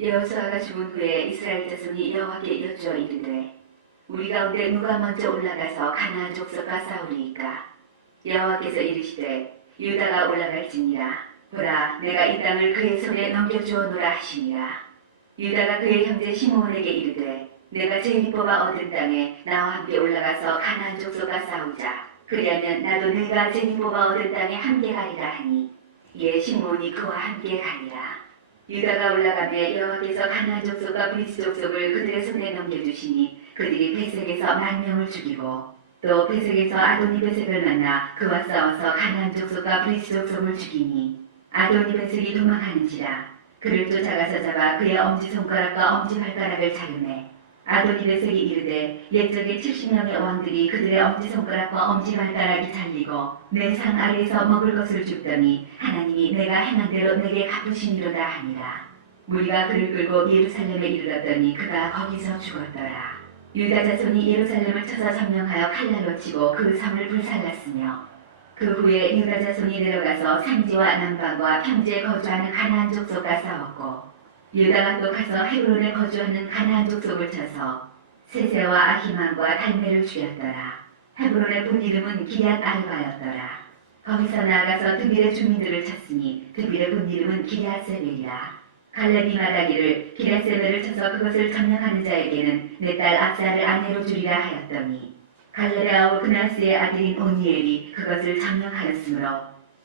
여호수아가 죽은 후에 이스라엘 자손이 여호와께 여쭈어 이르되 우리 가운데 누가 먼저 올라가서 가나안 족속과 싸우리이까. 여호와께서 이르시되 유다가 올라갈지니라. 보라, 내가 이 땅을 그의 손에 넘겨주었노라 하시니라. 유다가 그의 형제 시므온에게 이르되 내가 제비 뽑아 얻은 땅에 나와 함께 올라가서 가나안 족속과 싸우자. 그리하면 나도 내가 제비 뽑아 얻은 땅에 함께 가리라 하니 이에 시므온이 그와 함께 가리라. 유다가 올라가매 여호와께서 가나안 족속과 브리스 족속을 그들의 손에 넘겨주시니 그들이 베색에서 10,000명을 죽이고 또 베색에서 아도니 베색을 만나 그와 싸워서 가나안 족속과 브리스 족속을 죽이니 아도니 베색이 도망하는지라. 그를 쫓아가서 잡아 그의 엄지손가락과 엄지발가락을 자르매 아도니 베색이 이르되 옛적에 70명의 왕들이 그들의 엄지손가락과 엄지발가락이 잘리고 내 상 아래에서 먹을 것을 줍더니 하나님이 내가 행한 대로 내게 갚으시니로다 하니라. 무리가 그를 끌고 예루살렘에 이르렀더니 그가 거기서 죽었더라. 유다 자손이 예루살렘을 쳐서 점령하여 칼날로 치고 그 성을 불살랐으며 그 후에 유다 자손이 내려가서 산지와 남방과 평지에 거주하는 가나안 족속과 싸웠고 유다가 또 가서 헤브론에 거주하는 가나안 족속을 쳐서 세세와 아히만과 달메를 죽였더라. 헤브론의 본 이름은 기앗 알바였더라. 거기서 나아가서 드빌의 주민들을 쳤으니 드빌의 본 이름은 기앗 세벨이라. 갈렙이 말하기를 기앗 세벨을 쳐서 그것을 점령하는 자에게는 내 딸 압사를 아내로 주리라 하였더니 갈렙의 아우 그나스의 아들인 오니엘이 그것을 점령하였으므로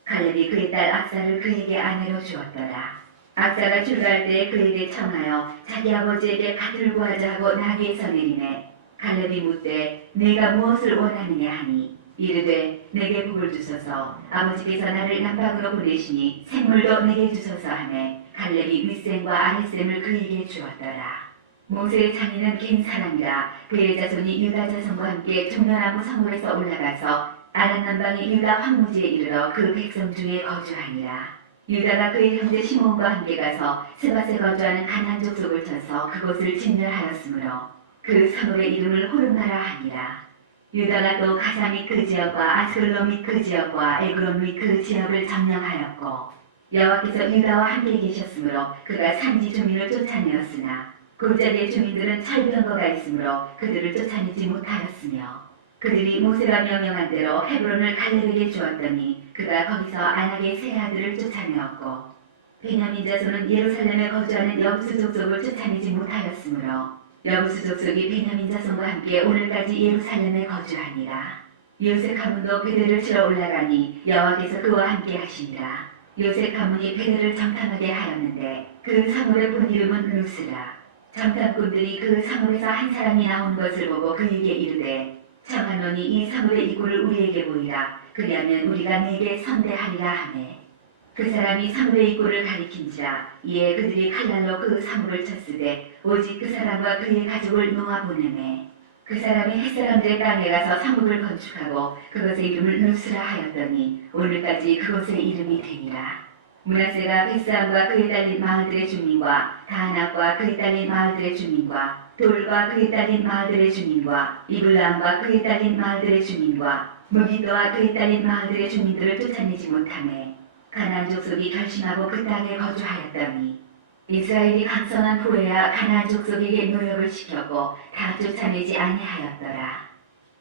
갈렙이 그의 딸 압사를 그에게 아내로 주었더라. 압사가 출가할 때에 그에게 청하여 자기 아버지에게 갓을 구하자 하고 나귀에서 내리매 갈렙이 묻되 내가 무엇을 원하느냐 하니 이르되 내게 복을 주소서. 아버지께서 나를 남방으로 보내시니 생물도 내게 주소서 하매 갈렙이 윗셈과 아랫셈을 그에게 주었더라. 모세의 장인은 긴 사람이라. 그의 자손이 유다 자손과 함께 종려나무 성읍에서 올라가서 아란 남방의 유다 황무지에 이르러 그 백성 중에 거주하니라. 유다가 그의 형제 시몬과 함께 가서 스밧에 거주하는 가나안 족속을 쳐서 그곳을 진멸하였으므로 그 성읍의 이름을 호르마라 하니라. 유다가 또 가사 및 그 지역과 아스글로 및 그 지역과 에그론 및 그 지역을 점령하였고 여호와께서 유다와 함께 계셨으므로 그가 산지 주민을 쫓아내었으나 골짜기의 주민들은 철병거가 있으므로 그들을 쫓아내지 못하였으며 그들이 모세가 명령한 대로 헤브론을 갈렙에게 주었더니 그가 거기서 안악의 세 아들을 쫓아내었고 베냐민 자손은 예루살렘에 거주하는 여부수 족속을 쫓아내지 못하였으므로 여부수 족속이 베냐민 자손과 함께 오늘까지 예루살렘에 거주하니라. 요셉 가문도 베델을 치러 올라가니 여호와께서 그와 함께 하시니라. 요셉 가문이 베델을 정탐하게 하였는데 그 성읍의 본 이름은 루스라. 정탐꾼들이 그 성읍에서 한 사람이 나온 것을 보고 그에게 이르되 청하노니 이 성읍의 이굴을 우리에게 보이라. 그리하면 우리가 네게 선대하리라 하매 그 사람이 성읍의 이굴을 가리킨지라. 이에 그들이 칼날로 그 성읍을 쳤으되 오직 그 사람과 그의 가족을 놓아보내매 그 사람이 햇사람들의 땅에 가서 성읍을 건축하고 그것의 이름을 루스라 하였더니 오늘까지 그곳의 이름이 되니라. 므낫세가 벳사함과 그에 딸린 마을들의 주민과 다낙과 그에 딸린 마을들의 주민과 돌과 그에 딸린 마을들의 주민과 이블람과 그에 딸린 마을들의 주민과 무기도와 그에 딸린 마을들의 주민들을 쫓아내지 못하매 가나안 족속이 결심하고 그 땅에 거주하였더니 이스라엘이 강성한 후에야 가나안 족속에게 노역을 시켰고 다 쫓아내지 아니하였더라.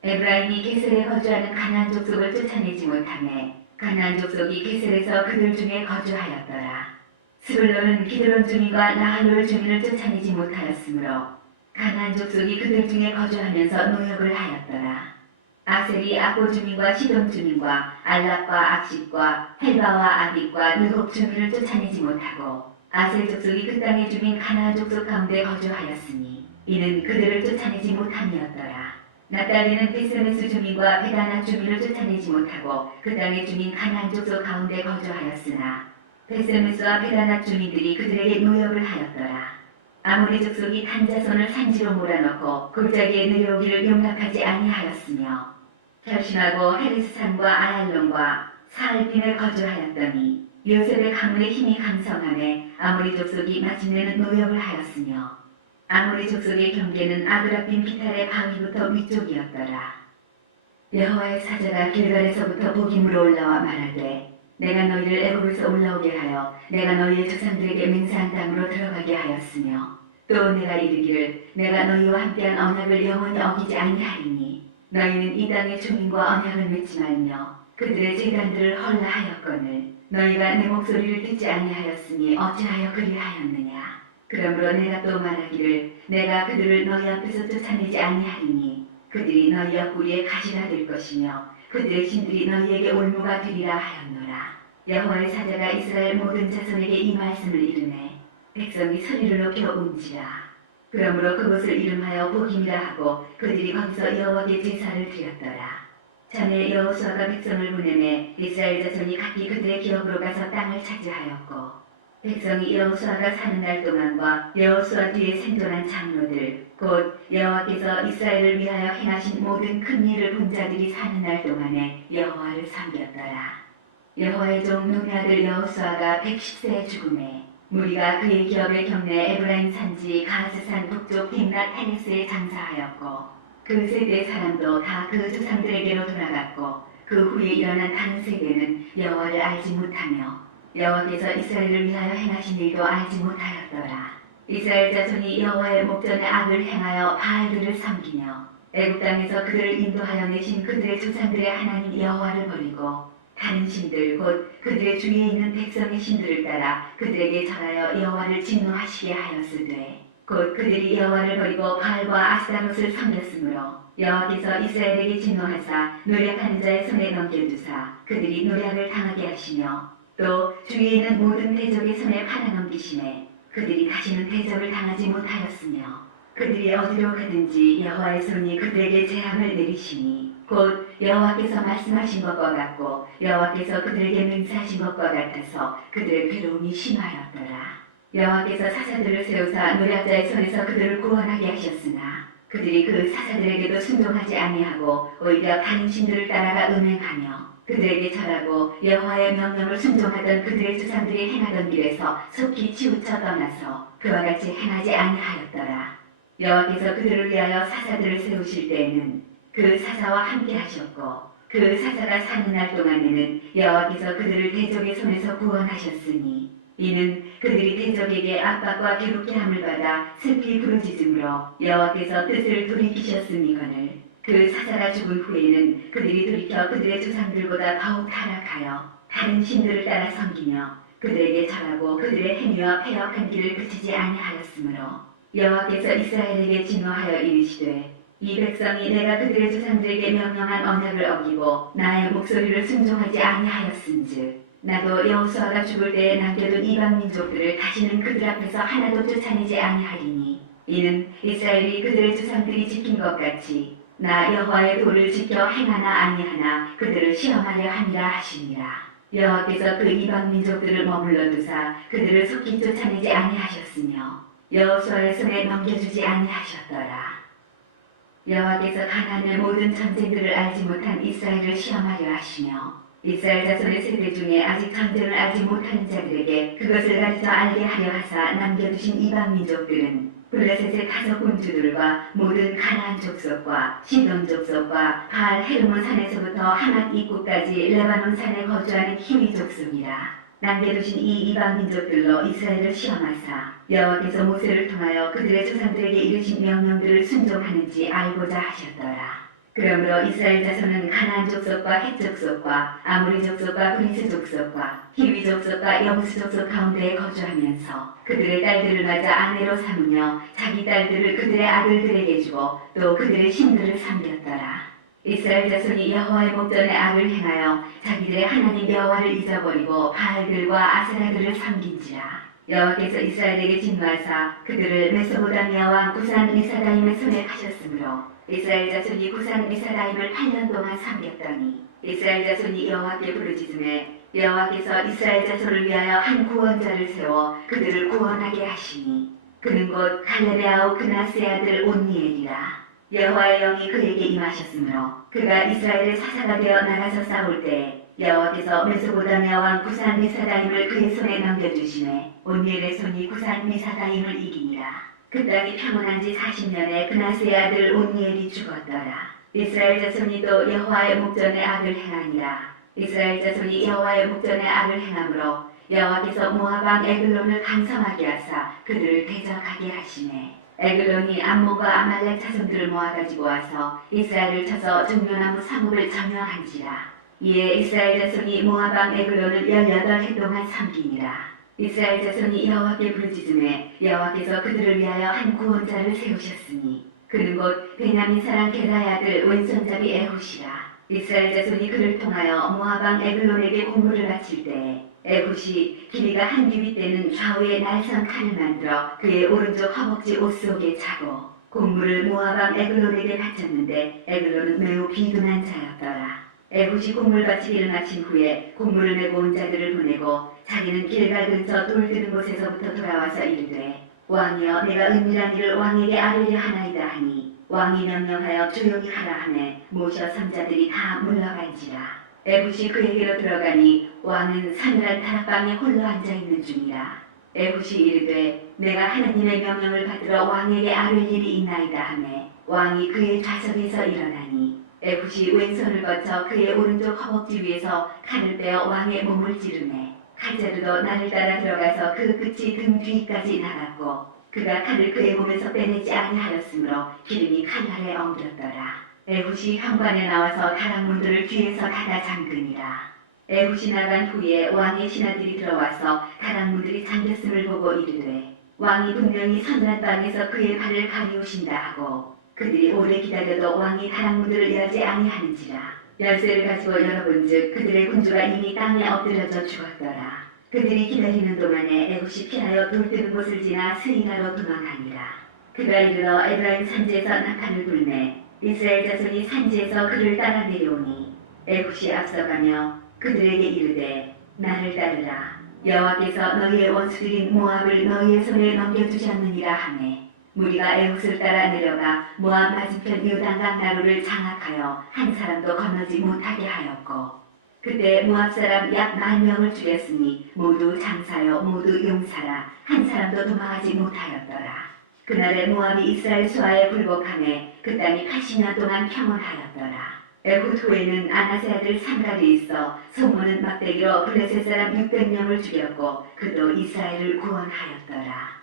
에브라임이 게셀에 거주하는 가나안 족속을 쫓아내지 못하매 가나안 족속이 게셀에서 그들 중에 거주하였더라. 스불론은 기드론 주민과 나할롤 주민을 쫓아내지 못하였으므로 가나안 족속이 그들 중에 거주하면서 노역을 하였더라. 아셀이 아고 주민과 시돈 주민과 알랍과 악십과 헬바와 아빅과 느곱 주민을 쫓아내지 못하고 아셀 족속이 그 땅의 주민 가나안 족속 가운데 거주하였으니 이는 그들을 쫓아내지 못함이었더라. 나달리는 베스메스 주민과 베다낙 주민을 쫓아내지 못하고 그 땅의 주민 가나안 족속 가운데 거주하였으나 베스메스와 베다낙 주민들이 그들에게 노역을 하였더라. 아모리 족속이 단자손을 산지로 몰아넣고 골짜기에 내려오기를 용납하지 아니하였으며 결심하고 헤르스산과 아얄론과 사알빈에 거주하였더니 요셉의 가문의 힘이 강성하매 아모리 족속이 마침내는 노역을 하였으며 아모리 족속의 경계는 아그라빔 비탈의 바위부터 위쪽이었더라. 여호와의 사자가 길갈에서부터 복임으로 올라와 말하되 내가 너희를 애굽에서 올라오게 하여 내가 너희의 조상들에게 맹세한 땅으로 들어가게 하였으며 또 내가 이르기를 내가 너희와 함께한 언약을 영원히 어기지 아니하리니 너희는 이 땅의 주민과 언약을 맺지 말며 그들의 제단들을 헐라 하였거늘 너희가 내 목소리를 듣지 아니하였으니 어찌하여 그리하였느냐. 그러므로 내가 또 말하기를 내가 그들을 너희 앞에서 쫓아내지 아니하리니 그들이 너희 옆구리에 가시가 될 것이며 그들의 신들이 너희에게 올무가 되리라 하였노라. 여호와의 사자가 이스라엘 모든 자손에게 이 말씀을 이르매 백성이 소리를 높여 운지라. 그러므로 그곳을 이름하여 복임이라 하고 그들이 거기서 여호와께 제사를 드렸더라. 전에 여호수아가 백성을 보내매 이스라엘 자손이 각기 그들의 기업으로 가서 땅을 차지하였고 백성이 여호수아가 사는 날 동안과 여호수아 뒤에 생존한 장로들 곧 여호와께서 이스라엘을 위하여 행하신 모든 큰 일을 본 자들이 사는 날 동안에 여호와를 섬겼더라. 여호와의 종 눈의 아들 여호수아가 110세에 죽음에 무리가 그의 기업의 경내 에브라임 산지 가스산 북쪽 딥낫 헤네스에 장사하였고 그 세대 사람도 다 그 조상들에게로 돌아갔고 그 후에 일어난 다른 세대는 여호와를 알지 못하며 여호와께서 이스라엘을 위하여 행하신 일도 알지 못하였더라. 이스라엘 자손이 여호와의 목전에 악을 행하여 바알들을 섬기며 애굽 땅에서 그들을 인도하여 내신 그들의 조상들의 하나님 여호와를 버리고 다른 신들 곧 그들의 주위에 있는 백성의 신들을 따라 그들에게 절하여 여호와를 진노하시게 하였으되 곧 그들이 여호와를 버리고 바알과 아스타롯을 섬겼으므로 여호와께서 이스라엘에게 진노하사 노략하는 자의 손에 넘겨주사 그들이 노략을 당하게 하시며 또 주위에 있는 모든 대적의 손에 팔아넘기심에 그들이 다시는 대적을 당하지 못하였으며 그들이 어디로 가든지 여호와의 손이 그들에게 재앙을 내리시니 곧 여호와께서 말씀하신 것과 같고 여호와께서 그들에게 맹세하신 것과 같아서 그들의 괴로움이 심하였더라. 여호와께서 사사들을 세우사 노략자의 손에서 그들을 구원하게 하셨으나 그들이 그 사사들에게도 순종하지 아니하고 오히려 다른 신들을 따라가 음행하며 그들에게 절하고 여호와의 명령을 순종하던 그들의 조상들이 행하던 길에서 속히 치우쳐 떠나서 그와 같이 행하지 아니하였더라. 여호와께서 그들을 위하여 사사들을 세우실 때에는 그 사사와 함께 하셨고 그 사사가 사는 날 동안에는 여호와께서 그들을 대적의 손에서 구원하셨으니 이는 그들이 대적에게 압박과 괴롭게 함을 받아 슬피 부르짖음으로 여호와께서 뜻을 돌이키셨음이거늘 그 사사가 죽은 후에는 그들이 돌이켜 그들의 조상들보다 더욱 타락하여 다른 신들을 따라 섬기며 그들에게 절하고 그들의 행위와 패역한 길을 그치지 아니하였으므로 여호와께서 이스라엘에게 진노하여 이르시되 이 백성이 내가 그들의 조상들에게 명령한 언약을 어기고 나의 목소리를 순종하지 아니하였은즉 나도 여호수아가 죽을 때에 남겨둔 이방 민족들을 다시는 그들 앞에서 하나도 쫓아내지 아니하리니 이는 이스라엘이 그들의 조상들이 지킨 것 같이 나 여호와의 도를 지켜 행하나 아니하나 그들을 시험하려 함이라 하시니라. 여호와께서 그 이방 민족들을 머물러 두사 그들을 속히 쫓아내지 아니하셨으며 여호수아의 손에 넘겨주지 아니하셨더라. 여호와께서 가나안의 모든 전쟁들을 알지 못한 이스라엘을 시험하려 하시며 이스라엘 자손의 세대 중에 아직 전쟁을 알지 못하는 자들에게 그것을 가르쳐 알게 하려 하사 남겨두신 이방 민족들은 블레셋의 5 군주들과 모든 가나안 족속과 시돈 족속과 바알 헤르몬 산에서부터 하맛 입구까지 레바논 산에 거주하는 히위 족속이라. 남겨두신 이 이방 민족들로 이스라엘을 시험하사 여호와께서 모세를 통하여 그들의 조상들에게 이르신 명령들을 순종하는지 알고자 하셨더라. 그러므로 이스라엘 자손은 가나안 족속과 헷 족속과 아모리 족속과 브리스 족속과 히위 족속과 여부스 족속 가운데에 거주하면서 그들의 딸들을 맞아 아내로 삼으며 자기 딸들을 그들의 아들들에게 주고 또 그들의 신들을 섬겼더라. 이스라엘 자손이 여호와의 목전에 악을 행하여 자기들의 하나님 여호와를 잊어버리고 바알들과 아세라들을 섬긴지라. 여호와께서 이스라엘에게 진노하사 그들을 메소보다미아 왕 구산 리사다임의 손에 파셨으므로 이스라엘 자손이 구산 리사다임을 8년 동안 섬겼더니 이스라엘 자손이 여호와께 부르짖음에 여호와께서 이스라엘 자손을 위하여 한 구원자를 세워 그들을 구원하게 하시니 그는 곧 갈렙의 아우 그나스의 아들 온니엘이라. 여호와의 영이 그에게 임하셨으므로 그가 이스라엘의 사사가 되어 나가서 싸울 때 여호와께서 메소보다미아 왕 구산 리사다임을 그의 손에 넘겨주시매 온니엘의 손이 구산 리사다임을 이기니라. 그 땅이 평온한 지 40년에 그나스의 아들 온니엘이 죽었더라. 이스라엘 자손이 또 여호와의 목전에 악을 행하니라. 이스라엘 자손이 여호와의 목전에 악을 행함으로 여호와께서 모압 왕 에글론을 강성하게 하사 그들을 대적하게 하시매 에글론이 암몬과 아말렉 자손들을 모아가지고 와서 이스라엘을 쳐서 종려나무 사목을 점령한지라. 이에 이스라엘 자손이 모압 왕 에글론을 18해 동안 섬기니라. 이스라엘 자손이 여호와께 부르짖음에 여호와께서 그들을 위하여 한 구원자를 세우셨으니 그는 곧 베냐민 사람 게라의 아들 왼손잡이 에훗이라. 이스라엘 자손이 그를 통하여 모압 왕 에글론에게 공물을 바칠 때에 에훗이 길이가 한 규빗 되는 좌우에 날선 칼을 만들어 그의 오른쪽 허벅지 옷 속에 차고 공물을 모압 왕 에글론에게 바쳤는데 에글론은 매우 비둔한 자였더라. 에훗이 곡물 바치기를 마친 후에 곡물을 메고 온 자들을 보내고 자기는 길갈 근처 돌 드는 곳에서부터 돌아와서 이르되 왕이여 내가 은밀한 일을 왕에게 아뢰려 하나이다 하니 왕이 명령하여 조용히 하라 하매 모셔 선자들이 다 물러간지라. 에훗이 그에게로 들어가니 왕은 서늘한 다락방에 홀로 앉아있는 중이라. 에훗이 이르되 내가 하나님의 명령을 받들어 왕에게 아뢰 일이 있나이다 하매 왕이 그의 좌석에서 일어나니 에훗이 왼손을 거쳐 그의 오른쪽 허벅지 위에서 칼을 빼어 왕의 몸을 찌르매 칼자루도 나를 따라 들어가서 그 끝이 등 뒤까지 나갔고 그가 칼을 그의 몸에서 빼내지 아니하였으므로 기름이 칼날에 엉들었더라. 에훗이 현관에 나와서 다락문들을 뒤에서 닫아 잠그니라. 에훗이 나간 후에 왕의 신하들이 들어와서 다락문들이 잠겼음을 보고 이르되 왕이 분명히 서늘한 방에서 그의 발을 가리우신다 하고 그들이 오래 기다려도 왕이 다락문들을 열지 아니하는지라. 열쇠를 가지고 열어본즉 그들의 군주가 이미 땅에 엎드려져 죽었더라. 그들이 기다리는 동안에 에훗이 피하여 돌 뜨는 곳을 지나 스이라로 도망하니라. 그가 이르러 에브라임 산지에서 낙타를 불매 이스라엘 자손이 산지에서 그를 따라 내려오니 에훗이 앞서가며 그들에게 이르되 나를 따르라. 여호와께서 너희의 원수들인 모압을 너희의 손에 넘겨주셨느니라 하매 무리가 에훗을 따라 내려가 모압 맞은편 요단강 나루를 장악하여 한 사람도 건너지 못하게 하였고 그때 모압 사람 약 10,000명을 죽였으니 모두 장사여 모두 용사라 한 사람도 도망하지 못하였더라. 그날에 모압이 이스라엘 수하에 굴복하매 그 땅이 80년 동안 평온하였더라. 에훗 후에는 아나세 아들 삼갈이 있어 소문은 막대기로 블레셋 사람 600명을 죽였고 그도 이스라엘을 구원하였더라.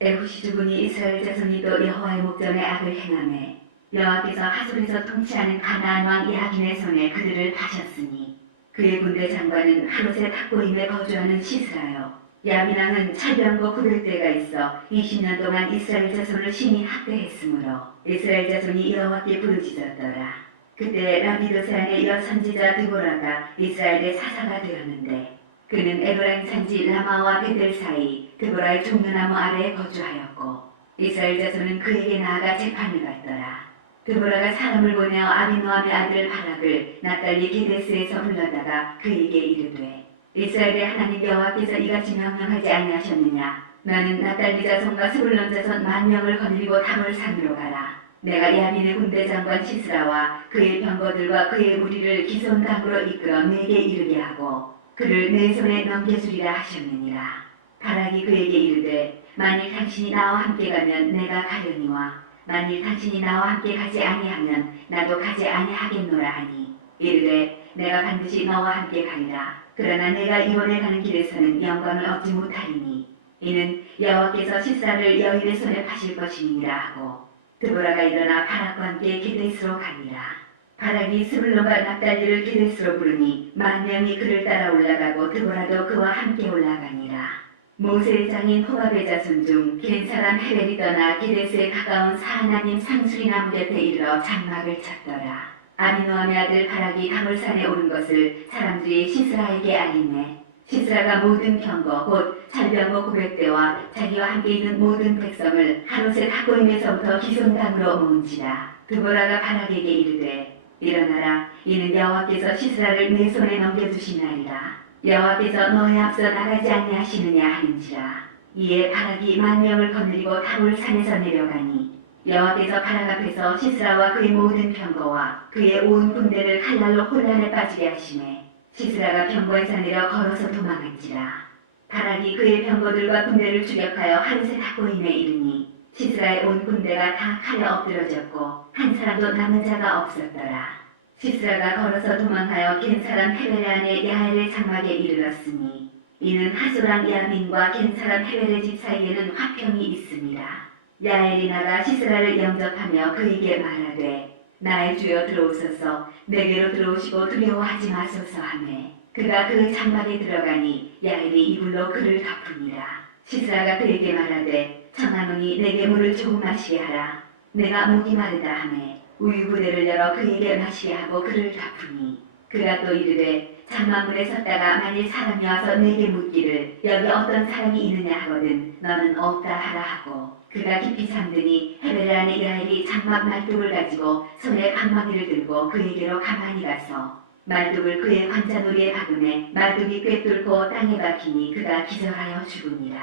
에훗이 죽으니 이스라엘 자손이 또 여호와의 목전에 악을 행하매 여호와께서 하솔에서 통치하는 가나안 왕 야긴의 손에 그들을 파셨으니 그의 군대 장관은 하롯의 탁고임에 거주하는 시스라요. 야민왕은 철병거 900대가 있어 20년 동안 이스라엘 자손을 심히 학대했으므로 이스라엘 자손이 여호와께 부르짖었더라. 그때 라비드세안의 여선지자 드보라가 이스라엘의 사사가 되었는데 그는 에브라임 산지 라마와 베델 사이 드보라의 종려나무 아래에 거주하였고 이스라엘 자손은 그에게 나아가 재판을 받더라. 드보라가 사람을 보내어 아비노함의 아들 바락을 납달리 게데스에서 불러다가 그에게 이르되 이스라엘의 하나님 여호와께서 이같이 명령하지 아니하셨느냐. 너는 납달리 자손과 스불론 자손 10,000명을 거느리고 다볼산으로 가라. 내가 야민의 군대 장관 시스라와 그의 병거들과 그의 무리를 기손강으로 이끌어 내게 이르게 하고 그를 내 손에 넘겨주리라 하셨느니라. 바락이 그에게 이르되 만일 당신이 나와 함께 가면 내가 가려니와 만일 당신이 나와 함께 가지 아니하면 나도 가지 아니하겠노라 하니 이르되 내가 반드시 너와 함께 가리라. 그러나 내가 이번에 가는 길에서는 영광을 얻지 못하리니 이는 여호와께서 시스라를 여인의 손에 파실 것이니라 하고 드보라가 일어나 바락과 함께 게데스로 가니라. 바락이 스불론과 납달리를 게데스로 부르니 10,000명이 그를 따라 올라가고 드보라도 그와 함께 올라가니라. 모세의 장인 호밥의 자손 중 겐 사람 헤벨이 떠나 게데스에 가까운 사하나님 상수리 나무 곁에 이르러 장막을 쳤더라. 아비노함의 아들 바락이 다볼산에 오른 것을 사람들이 시스라에게 알리매 시스라가 모든 병거 곧 철병거 900대와 자기와 함께 있는 모든 백성을 하롯의 탁고임에서부터 기손강으로 모은지라. 드보라가 바락에게 이르되 일어나라. 이는 여호와께서 시스라를 내 손에 넘겨주신 날이라. 여호와께서 너의 앞서 나가지 아니하시느냐 하는지라. 이에 바락이 10,000명을 거느리고 다볼산에서 내려가니 여호와께서 바락 앞에서 시스라와 그의 모든 병거와 그의 온 군대를 칼날로 혼란에 빠지게 하시매 시스라가 병거에서 내려 걸어서 도망한지라. 바락이 그의 병거들과 군대를 추격하여 하롯의 탁고임에 이르니 시스라의 온 군대가 다 칼에 엎드러졌고 한 사람도 남은 자가 없었더라. 시스라가 걸어서 도망하여 겐 사람 헤베레안의 야엘의 장막에 이르렀으니 이는 하소랑 야민과 겐 사람 헤베레 집 사이에는 화평이 있습니다. 야엘이 나가 시스라를 영접하며 그에게 말하되 나의 주여 들어오소서 내게로 들어오시고 두려워하지 마소서 하매 그가 그 장막에 들어가니 야엘이 이불로 그를 덮으니라. 시스라가 그에게 말하되 청하노니 내게 물을 조금 마시게 하라. 내가 목이 마르다 하매 우유 부대를 열어 그에게 마시게 하고 그를 덮으니 그가 또 이르되 장막문에 섰다가 만일 사람이 와서 내게 묻기를 여기 어떤 사람이 있느냐 하거든 너는 없다 하라 하고 그가 깊이 잠드니 헤베레안의 야엘이 장막 말뚝을 가지고 손에 방망이를 들고 그에게로 가만히 가서 말뚝을 그의 관자놀이에 박음에 말뚝이 꿰뚫고 땅에 박히니 그가 기절하여 죽으니라.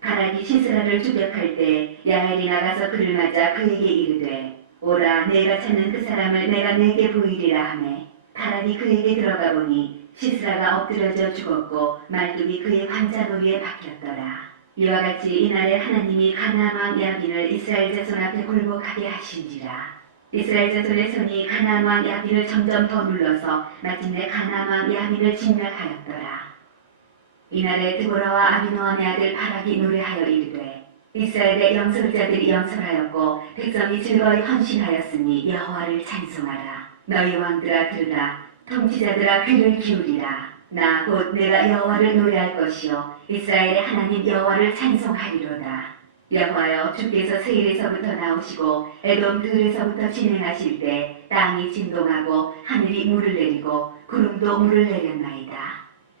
바락이 시스라를 추격할 때 야엘이 나가서 그를 맞아 그에게 이르되 오라 내가 찾는 그 사람을 내가 내게 보이리라 하매 바락이 그에게 들어가 보니 시스라가 엎드려져 죽었고 말뚝이 그의 관자놀이에 박혔더라. 이와 같이 이날에 하나님이 가나안 왕 야빈을 이스라엘 자손 앞에 굴복하게 하신지라. 이스라엘 자손의 손이 가나안 왕 야빈을 점점 더 눌러서 마침내 가나안 왕 야빈을 진멸하였더라. 이날에 드보라와 아비노함의 아들 바락이 노래하여 이르되 이스라엘의 영설자들이 영설하였고 백성이 즐거이 헌신하였으니 여호와를 찬송하라. 너희 왕들아 들으라. 통치자들아 귀를 기울이라. 나 곧 내가 여호와를 노래할 것이요 이스라엘의 하나님 여호와를 찬송하리로다. 여호와여 주께서 세일에서부터 나오시고 에돔 들에서부터 진행하실 때 땅이 진동하고 하늘이 물을 내리고 구름도 물을 내렸나이다.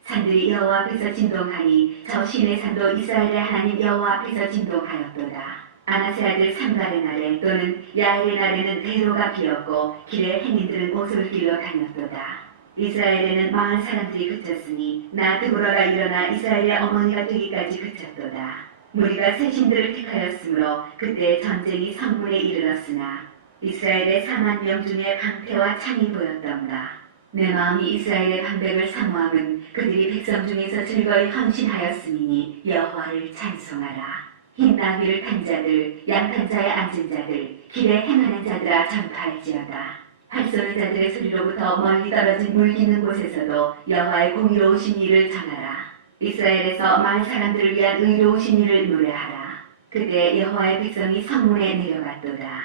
산들이 여호와 앞에서 진동하니 저 시내 산도 이스라엘의 하나님 여호와 앞에서 진동하였도다. 아나세 아들 삼갈의 날에 또는 야엘의 날에는 대로가 비었고 길에 행인들은 옷을 길러 다녔도다. 이스라엘에는 마을 사람들이 그쳤으니 나 드보라가 일어나 이스라엘의 어머니가 되기까지 그쳤도다. 무리가 새 신들을 택하였으므로 그때 전쟁이 성문에 이르렀으나 이스라엘의 4만 명 중에 강태와 창이 보였던가. 내 마음이 이스라엘의 방백을 사모함은 그들이 백성 중에서 즐거이 헌신하였음이니 여호와를 찬송하라. 흰 나귀를 탄 자들, 양탄 자에 앉은 자들, 길에 행하는 자들아 전파할지어다. 활 쏘는 자들의 소리로부터 멀리 떨어진 물 깊는 곳에서도 여호와의 공의로우신 일을 전하라. 이스라엘에서 마을 사람들을 위한 의로우신 일을 노래하라. 그때 여호와의 백성이 성문에 내려갔도다.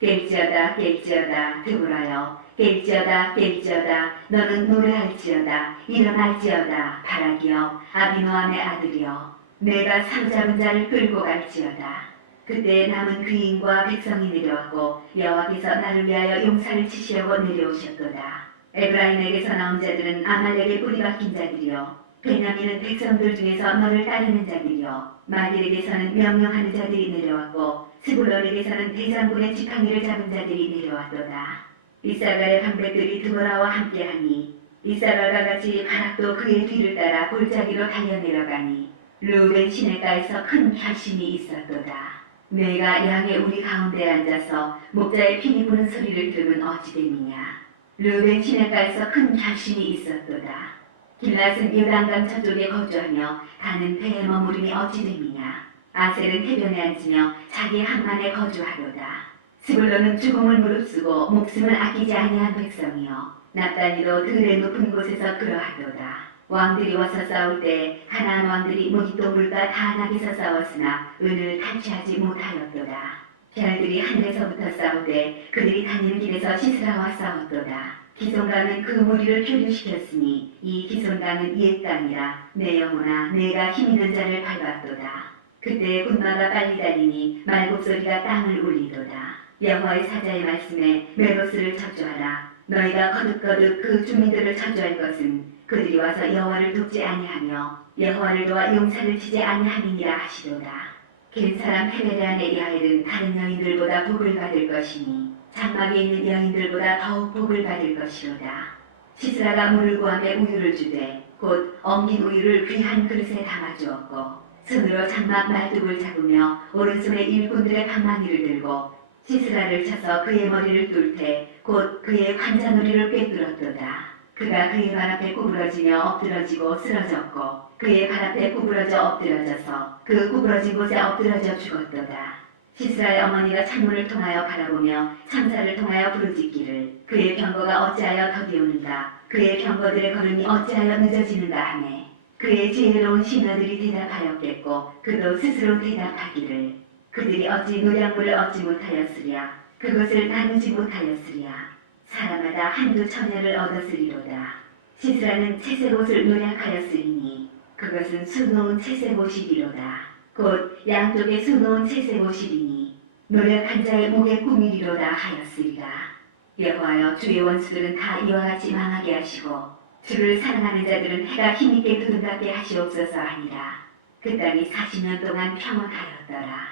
깰지어다 깰지어다 드보라여 깰지어다 깰지어다 너는 노래할지어다 일어날지어다 바락이여 아비노함의 아들이여 내가 사로잡은 자를 끌고 갈지어다. 그때 남은 귀인과 백성이 내려왔고 여호와께서 나를 위하여 용사를 치시려고 내려오셨도다. 에브라임에게서 나온 자들은 아말렉의 뿌리 박힌 자들이요 베냐민은 백성들 중에서 너를 따르는 자들이요 마길에게서는 명령하는 자들이 내려왔고 스불론에게서는 대장군의 지팡이를 잡은 자들이 내려왔도다. 이사갈의 방백들이 드보라와 함께하니 이사갈과 같이 바락도 그의 뒤를 따라 골짜기로 달려 내려가니 루벤 시내가에서 큰 결심이 있었도다. 내가 양의 우리 가운데 앉아서 목자의 피리 부는 소리를 들으면 어찌 됨이냐. 루벤 시내가에서 큰 결심이 있었도다. 길랏은 요단강 저쪽에 거주하며 가는 배에 머무름이 어찌 됨이냐. 아셀은 해변에 앉으며 자기 항만에 거주하도다. 스불론은 죽음을 무릅쓰고 목숨을 아끼지 아니한 백성이여 납달리도 들의 높은 곳에서 그러하도다. 왕들이 와서 싸울 때 가나안 왕들이 모기또 물과 다낙에서 싸웠으나 은을 탈취하지 못하였도다. 별들이 하늘에서부터 싸우되 그들이 다니는 길에서 시스라와 싸웠도다. 기손강은 그 무리를 표류시켰으니 이 기손강은 옛 땅이라 내 영혼아 내가 힘있는 자를 밟았도다. 그때 군마가 빨리 달리니 말곡소리가 땅을 울리도다. 여호와의 사자의 말씀에 메로스를 저주하라. 너희가 거듭거듭 그 주민들을 저주할 것은 그들이 와서 여호와를 돕지 아니하며 여호와를 도와 용사를 치지 아니함이니라 하시도다. 겐 사람 헤베레안의 야엘은 다른 여인들보다 복을 받을 것이니 장막에 있는 여인들보다 더욱 복을 받을 것이로다. 시스라가 물을 구하며 우유를 주되 곧 엉긴 우유를 귀한 그릇에 담아주었고 손으로 장막 말뚝을 잡으며 오른손에 일꾼들의 방망이를 들고 시스라를 쳐서 그의 머리를 뚫되 곧 그의 관자놀이를 꿰뚫었도다. 그가 그의 발 앞에 구부러지며 엎드러지고 쓰러졌고 그의 발 앞에 구부러져 엎드러져서 그 구부러진 곳에 엎드러져 죽었도다. 시스라의 어머니가 창문을 통하여 바라보며 창자를 통하여 부르짖기를 그의 병거가 어찌하여 더디오는가 그의 병거들의 걸음이 어찌하여 늦어지는가 하매 그의 지혜로운 신하들이 대답하였겠고 그도 스스로 대답하기를 그들이 어찌 노량물을 얻지 못하였으랴 그것을 나누지 못하였으랴 사람마다 한두 처녀를 얻었으리로다. 시스라는 채색 옷을 노력하였으리니 그것은 수놓은 채색 옷이리로다. 곧 양쪽에 수놓은 채색 옷이리니 노력한 자의 목에 꾸미리로다 하였으리라. 여호와여 주의 원수들은 다 이와 같이 망하게 하시고 주를 사랑하는 자들은 해가 힘있게 두둥갑게 하시옵소서 하니라. 그 땅이 40년 동안 평온하였더라.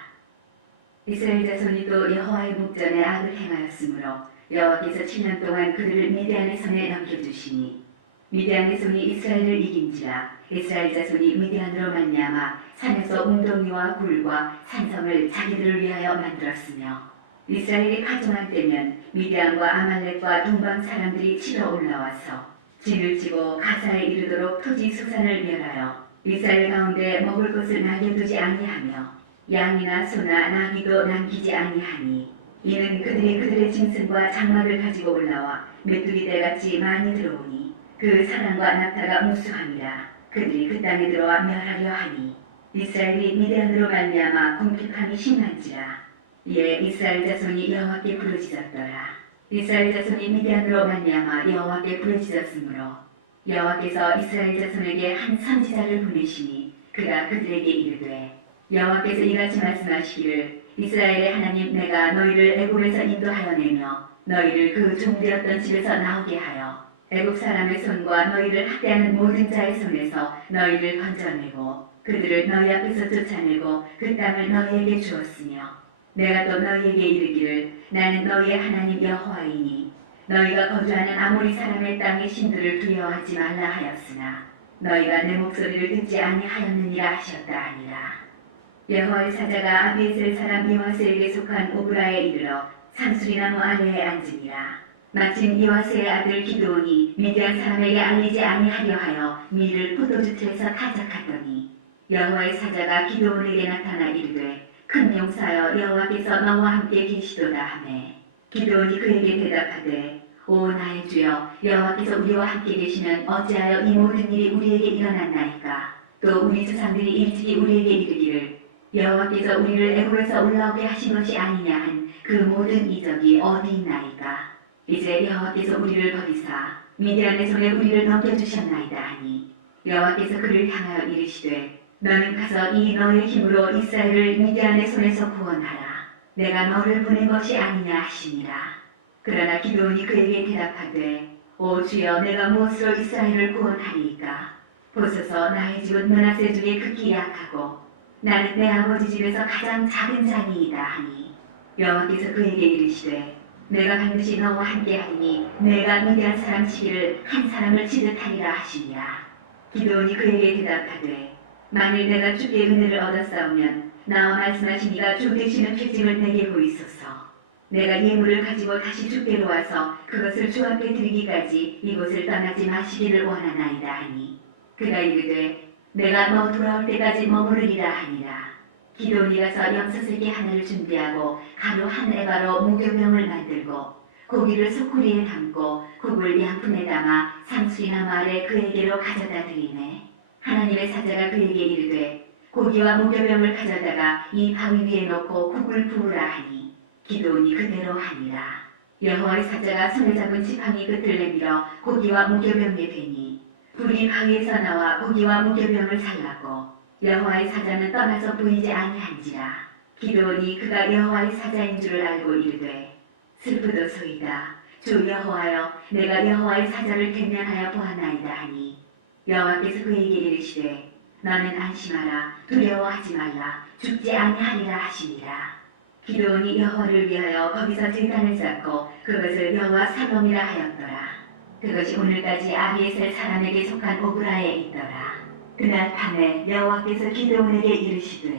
이스라엘 자손이 또 여호와의 목전에 악을 행하였으므로 여호와께서 7년 동안 그들을 미디안의 손에 넘겨주시니 미디안의 손이 이스라엘을 이긴지라. 이스라엘 자손이 미디안으로 말미암아 산에서 웅덩이와 굴과 산성을 자기들을 위하여 만들었으며 이스라엘이 파종할 때면 미디안과 아말렉과 동방 사람들이 치러 올라와서 진을 치고 가사에 이르도록 토지 수산을 멸하여 이스라엘 가운데 먹을 것을 남겨두지 아니하며 양이나 소나 나귀도 남기지 아니하니 이는 그들이 그들의 짐승과 장막을 가지고 올라와 메뚜기 떼같이 많이 들어오니 그 사람과 낙타가 무수함이라. 그들이 그 땅에 들어와 멸하려 하니 이스라엘이 미디안으로 말미암아 궁핍함이 심한지라. 이에 이스라엘 자손이 여호와께 부르짖었더라. 이스라엘 자손이 미디안으로 말미암아 여호와께 부르짖었으므로 여호와께서 이스라엘 자손에게 한 선지자를 보내시니 그가 그들에게 이르되 여호와께서 이같이 말씀하시기를 이스라엘의 하나님 내가 너희를 애굽에서 인도하여 내며 너희를 그 종되었던 집에서 나오게 하여 애굽 사람의 손과 너희를 학대하는 모든 자의 손에서 너희를 건져내고 그들을 너희 앞에서 쫓아내고 그 땅을 너희에게 주었으며 내가 또 너희에게 이르기를 나는 너희의 하나님 여호와이니 너희가 거주하는 아모리 사람의 땅의 신들을 두려워하지 말라 하였으나 너희가 내 목소리를 듣지 아니하였느니라 하셨다 하니라. 여호와의 사자가 아비에셀 사람 이와스에게 속한 오브라에 이르러 산수리나무 아래에 앉으니라. 마침 이와스의 아들 기드온이 미디안 사람에게 알리지 아니하려 하여 밀을 포도주틀에서 타작하더니 여호와의 사자가 기드온에게 나타나 이르되 큰 용사여 여호와께서 너와 함께 계시도다 하매 기드온이 그에게 대답하되 오 나의 주여 여호와께서 우리와 함께 계시면 어찌하여 이 모든 일이 우리에게 일어났나이까. 또 우리 조상들이 일찍이 우리에게 이르기를 여호와께서 우리를 애굽에서 올라오게 하신 것이 아니냐 한 그 모든 이적이 어디 있나이까. 이제 여호와께서 우리를 버리사 미디안의 손에 우리를 넘겨주셨나이다 하니 여호와께서 그를 향하여 이르시되 너는 가서 이 너의 힘으로 이스라엘을 미디안의 손에서 구원하라. 내가 너를 보낸 것이 아니냐 하시니라. 그러나 기드온이 그에게 대답하되 오 주여 내가 무엇으로 이스라엘을 구원하리이까. 보소서 나의 집은 므낫세 중에 극히 약하고 나는 내 아버지 집에서 가장 작은 자니이다 하니 여호와께서 그에게 이르시되 내가 반드시 너와 함께하리니 내가 미디안 사람 치기를 한 사람을 치듯 하리라 하시니라. 기드온이 그에게 대답하되 만일 내가 주께 은혜를 얻었사오면 나와 말씀하신 이가 주 되시는 표징을 내게 보이소서. 내가 예물을 가지고 다시 주께로 와서 그것을 주 앞에 드리기까지 이곳을 떠나지 마시기를 원하나이다 하니 그가 이르되 내가 너 돌아올 때까지 머무르리라 하니라. 기드온이 가서 염소새끼 하나를 준비하고 가루 한 에바로 무교병을 만들고 고기를 소쿠리에 담고 국을 양푼에 담아 상수리나무 아래 그에게로 가져다 드리매 하나님의 사자가 그에게 이르되 고기와 무교병을 가져다가 이 바위 위에 놓고 국을 부으라 하니 기드온이 그대로 하니라. 여호와의 사자가 손에 잡은 지팡이 끝을 내밀어 고기와 무교병에 대니 불이 바위에서 나와 고기와 무교병을 살랐고 여호와의 사자는 떠나서 보이지 아니한지라. 기드온이 그가 여호와의 사자인 줄을 알고 이르되 슬프도소이다. 주 여호와여 내가 여호와의 사자를 대면하여 보았나이다 하니 여호와께서 그에게 이르시되 너는 안심하라. 두려워하지 말라. 죽지 아니하리라 하시니라. 기드온이 여호와를 위하여 거기서 제단을 쌓고 그것을 여호와 살롬이라 하였더라. 그것이 오늘까지 아비에셀 사람에게 속한 오브라에 있더라. 그날 밤에 여호와께서 기드온에게 이르시되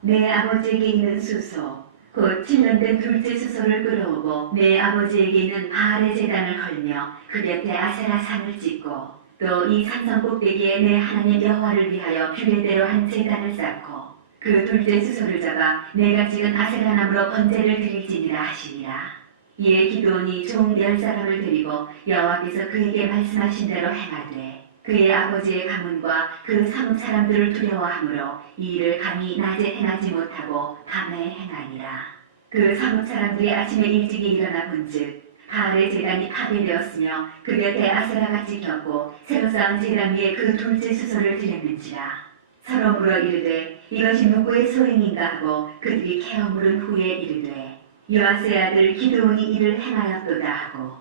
내 아버지에게 있는 수소 곧 7년 된 둘째 수소를 끌어오고 내 아버지에게 있는 바알의 제단을 걸며 그 곁에 아세라 산을 찍고 또 이 산성 꼭대기에 내 하나님 여호와를 위하여 규례대로 한 제단을 쌓고 그 그 둘째 수소를 잡아 내가 찍은 아세라나무로 번제를 드릴지니라 하시니라. 이에 기드온이 종 10사람을 데리고 여호와께서 그에게 말씀하신 대로 행하되 그의 아버지의 가문과 그 삼 사람들을 두려워하므로 이 일을 감히 낮에 행하지 못하고 밤에 행하니라. 그 삼 사람들이 아침에 일찍이 일어나 본즉 바알의 제단이 파괴되었으며 그 곁에 아세라가 찍혔고 새로 쌓은 제단 위에 그 둘째 수소를 드렸는지라. 서로 물어 이르되 이것이 누구의 소행인가 하고 그들이 캐어 물은 후에 이르되 요아스의 아들 기드온이 이를 행하였도다 하고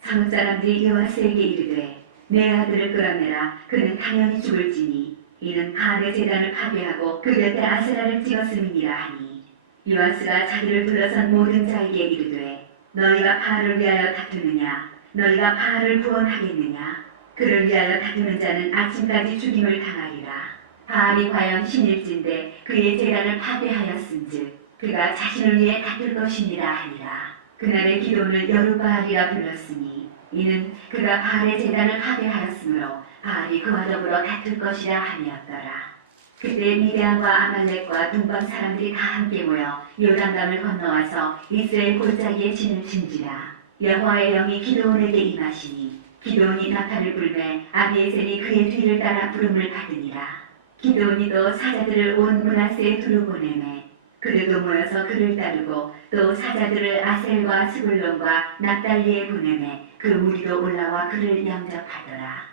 삼 사람들이 요아스에게 이르되 내 아들을 끌어내라. 그는 당연히 죽을지니 이는 바알의 제단을 파괴하고 그 곁에 아세라를 찍었음이니라 하니 요아스가 자기를 둘러선 모든 자에게 이르되 너희가 바알을 위하여 다투느냐? 너희가 바알을 구원하겠느냐? 그를 위하여 다투는 자는 아침까지 죽임을 당하리라. 바알이 과연 신일진데 그의 제단을 파괴하였은즉 그가 자신을 위해 다툴 것이니라 하니라. 그날의 기도를 여루바알이라 불렀으니 이는 그가 바알의 제단을 파괴하였으므로 바알이 그와 더불어 다툴 것이라 함이었더라. 그때 미디안과 아말렉과 동방 사람들이 다 함께 모여 요단강을 건너와서 이스라엘 골짜기에 진을 친지라. 여호와의 영이 기드온에게 임하시니 기드온이 나팔을 불매 아비에셀이 그의 뒤를 따라 부름을 받으니라. 기드온이 또 사자들을 온 므낫세에 두루 보내매 그들도 모여서 그를 따르고 또 사자들을 아셀과 스불론과 납달리에 보내매 그 무리도 올라와 그를 영접하더라.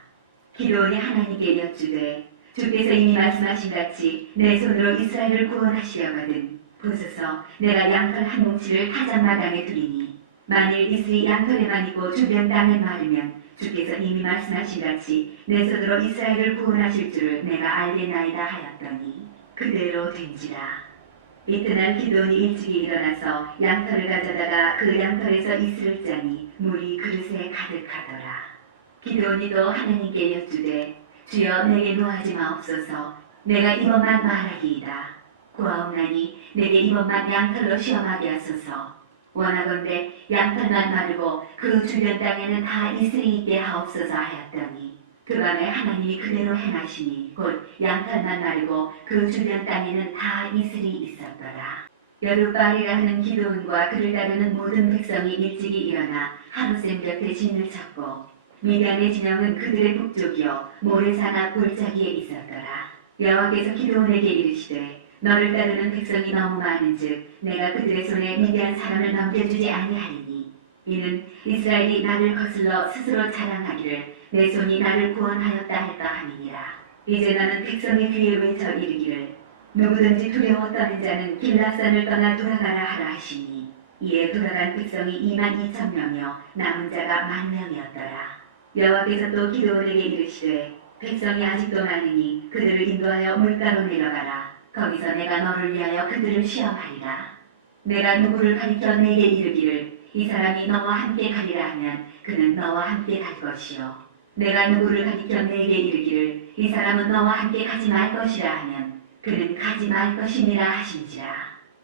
기드온이 하나님께 여쭈되 주께서 이미 말씀하신 같이 내 손으로 이스라엘을 구원하시려거든 보소서 내가 양털 한 뭉치를 타작마당에 두리니 만일 이슬이 양털에만 있고 주변 땅에 마르면 주께서 이미 말씀하신 같이 내 손으로 이스라엘을 구원하실 줄을 내가 알겠나이다 하였더니 그대로 된지라. 이튿날 기드온이 일찍이 일어나서 양털을 가져다가 그 양털에서 이슬을 짜니 물이 그릇에 가득하더라. 기드온이 또 하나님께 여쭈되 주여 내게 노하지 마옵소서. 내가 이것만 말하기이다. 구하옵나니 내게 이것만 양털로 시험하게 하소서. 원하건대 양털만 마르고 그 주변 땅에는 다 이슬이 있게 하옵소서 하였더니 그 밤에 하나님이 그대로 행하시니 곧 양털만 마르고 그 주변 땅에는 다 이슬이 있었더라. 여룻바알이라 하는 기드온과 그를 따르는 모든 백성이 일찍이 일어나 하루샘 곁에 진을 쳤고 미디안의 진영은 그들의 북쪽이요 모레산 앞 골짜기에 있었더라. 여호와께서 기드온에게 이르시되 너를 따르는 백성이 너무 많은즉 내가 그들의 손에 미디안 사람을 넘겨주지 아니하리니 이는 이스라엘이 나를 거슬러 스스로 자랑하기를 내 손이 나를 구원하였다 할까 함이니라. 이제 너는 백성의 귀에 외쳐 이르기를 누구든지 두려워 떠는 자는 길라산을 떠나 돌아가라 하라 하시니 이에 돌아간 백성이 22,000명이요 남은 자가 10,000명이었더라. 여호와께서 또 기드온에게 이르시되 백성이 아직도 많으니 그들을 인도하여 물가로 내려가라. 거기서 내가 너를 위하여 그들을 시험하리라. 내가 누구를 가리켜 내게 이르기를 이 사람이 너와 함께 가리라 하면 그는 너와 함께 갈 것이요 내가 누구를 가리켜 내게 이르기를 이 사람은 너와 함께 가지 말 것이라 하면 그는 가지 말 것이니라 하신지라.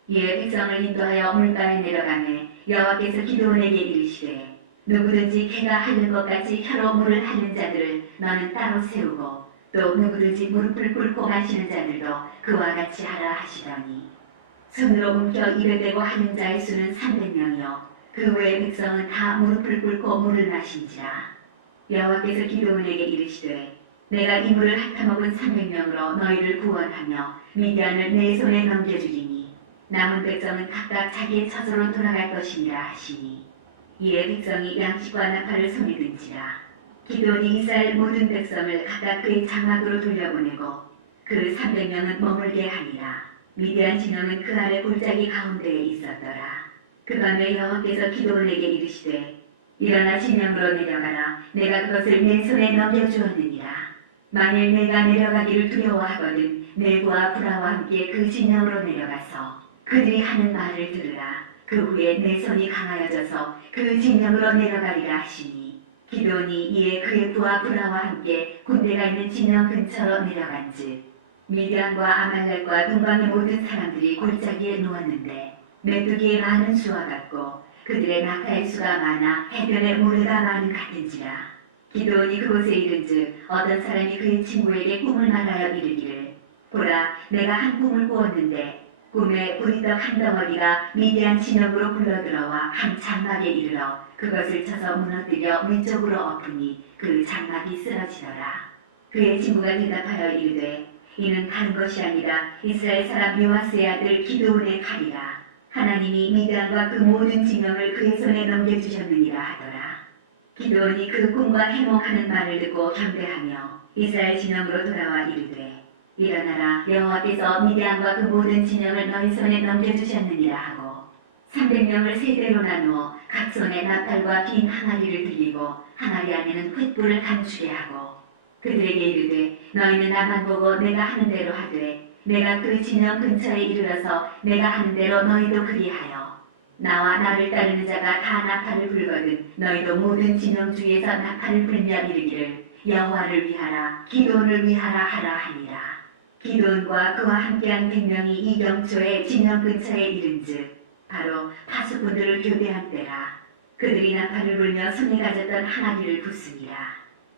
이에 백성을 인도하여 물가에 내려가매 여호와께서 기드온에게 이르시되 누구든지 개가 핥는 것 같이 혀로 물을 핥는 자들을 너는 따로 세우고 또 누구든지 무릎을 꿇고 마시는 자들도 그와 같이 하라 하시더니 손으로 움켜 입에 대고 하는 자의 수는 300명이요 그 외의 백성은 다 무릎을 꿇고 물을 마신지라. 여호와께서 기드온에게 이르시되 내가 이 물을 핥아먹은 300명으로 너희를 구원하며 미디안을 내 손에 넘겨주리니 남은 백성은 각각 자기의 처소로 돌아갈 것이니라 하시니 이에 백성이 양식과 나팔을 손에 든지라. 기드온이 이스라엘 모든 백성을 각각 그의 장막으로 돌려보내고 그 300명은 머물게 하니라. 미디안 진영은 그 아래 골짜기 가운데에 있었더라. 그 밤에 여호와께서 기드온에게 이르시되 일어나 진영으로 내려가라. 내가 그것을 내 손에 넘겨주었느니라. 만일 내가 내려가기를 두려워하거든 내부와 불화와 함께 그 진영으로 내려가서 그들이 하는 말을 들으라. 그 후에 내 손이 강하여져서 그 진영으로 내려가리라 하시니 기드온이 이에 그의 부하 불화와 함께 군대가 있는 진영 근처로 내려간즉 미디안과 아말렉과 동방의 모든 사람들이 골짜기에 누웠는데 메뚜기의 많은 수와 같고 그들의 낙타의 수가 많아 해변의 모래가 많은 같은지라. 기드온이 그곳에 이른즉 어떤 사람이 그의 친구에게 꿈을 말하여 이르기를 보라 내가 한 꿈을 꾸었는데 꿈에 보리떡 한 덩어리가 미디안 진영으로 굴러들어와 한 장막에 이르러 그것을 쳐서 무너뜨려 위쪽으로 엎으니 그 장막이 쓰러지더라. 그의 친구가 대답하여 이르되 이는 다른 것이 아니라 이스라엘 사람 요아스의 아들 기드온의 칼이라. 하나님이 미디안과 그 모든 진영을 그의 손에 넘겨주셨느니라 하더라. 기드온이 그 꿈과 해몽하는 말을 듣고 경배하며 이스라엘 진영으로 돌아와 이르되 일어나라, 여호와께서 미디안과 그 모든 진영을 너희 손에 넘겨주셨느니라 하고 300명을 세 대로 나누어 각 손에 나팔과 빈 항아리를 들리고 항아리 안에는 횃불을 감추게 하고 그들에게 이르되 너희는 나만 보고 내가 하는 대로 하되 내가 그 진영 근처에 이르러서 내가 하는 대로 너희도 그리하여 나와 나를 따르는 자가 다 나팔을 불거든 너희도 모든 진영 중에서 나팔을 불며 이르기를 여호와를 위하라 기드온을 위하라 하라 하니라. 기드온과 그와 함께한 100명이 이 경초에 진영 근처에 이른즉 바로 파수꾼들을 교대한 때라. 그들이 나팔을 불며 손에 가졌던 항아리를 부수니라.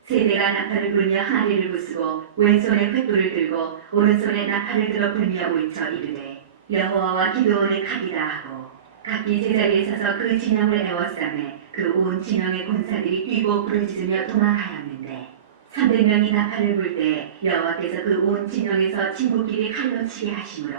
세대가 나팔을 불며 항아리를 부수고 왼손에 횃불을 들고 오른손에 나팔을 들어 불며 외쳐 이르되 여호와와 기드온의 칼이다 하고 각기 제자리에 서서 그 진영을 에워싸매 그 온 진영의 군사들이 뛰고 부르짖으며 도망하였는데 300명이 나팔을 불 때 여호와께서 그 온 진영에서 친구끼리 칼로 치게 하심으로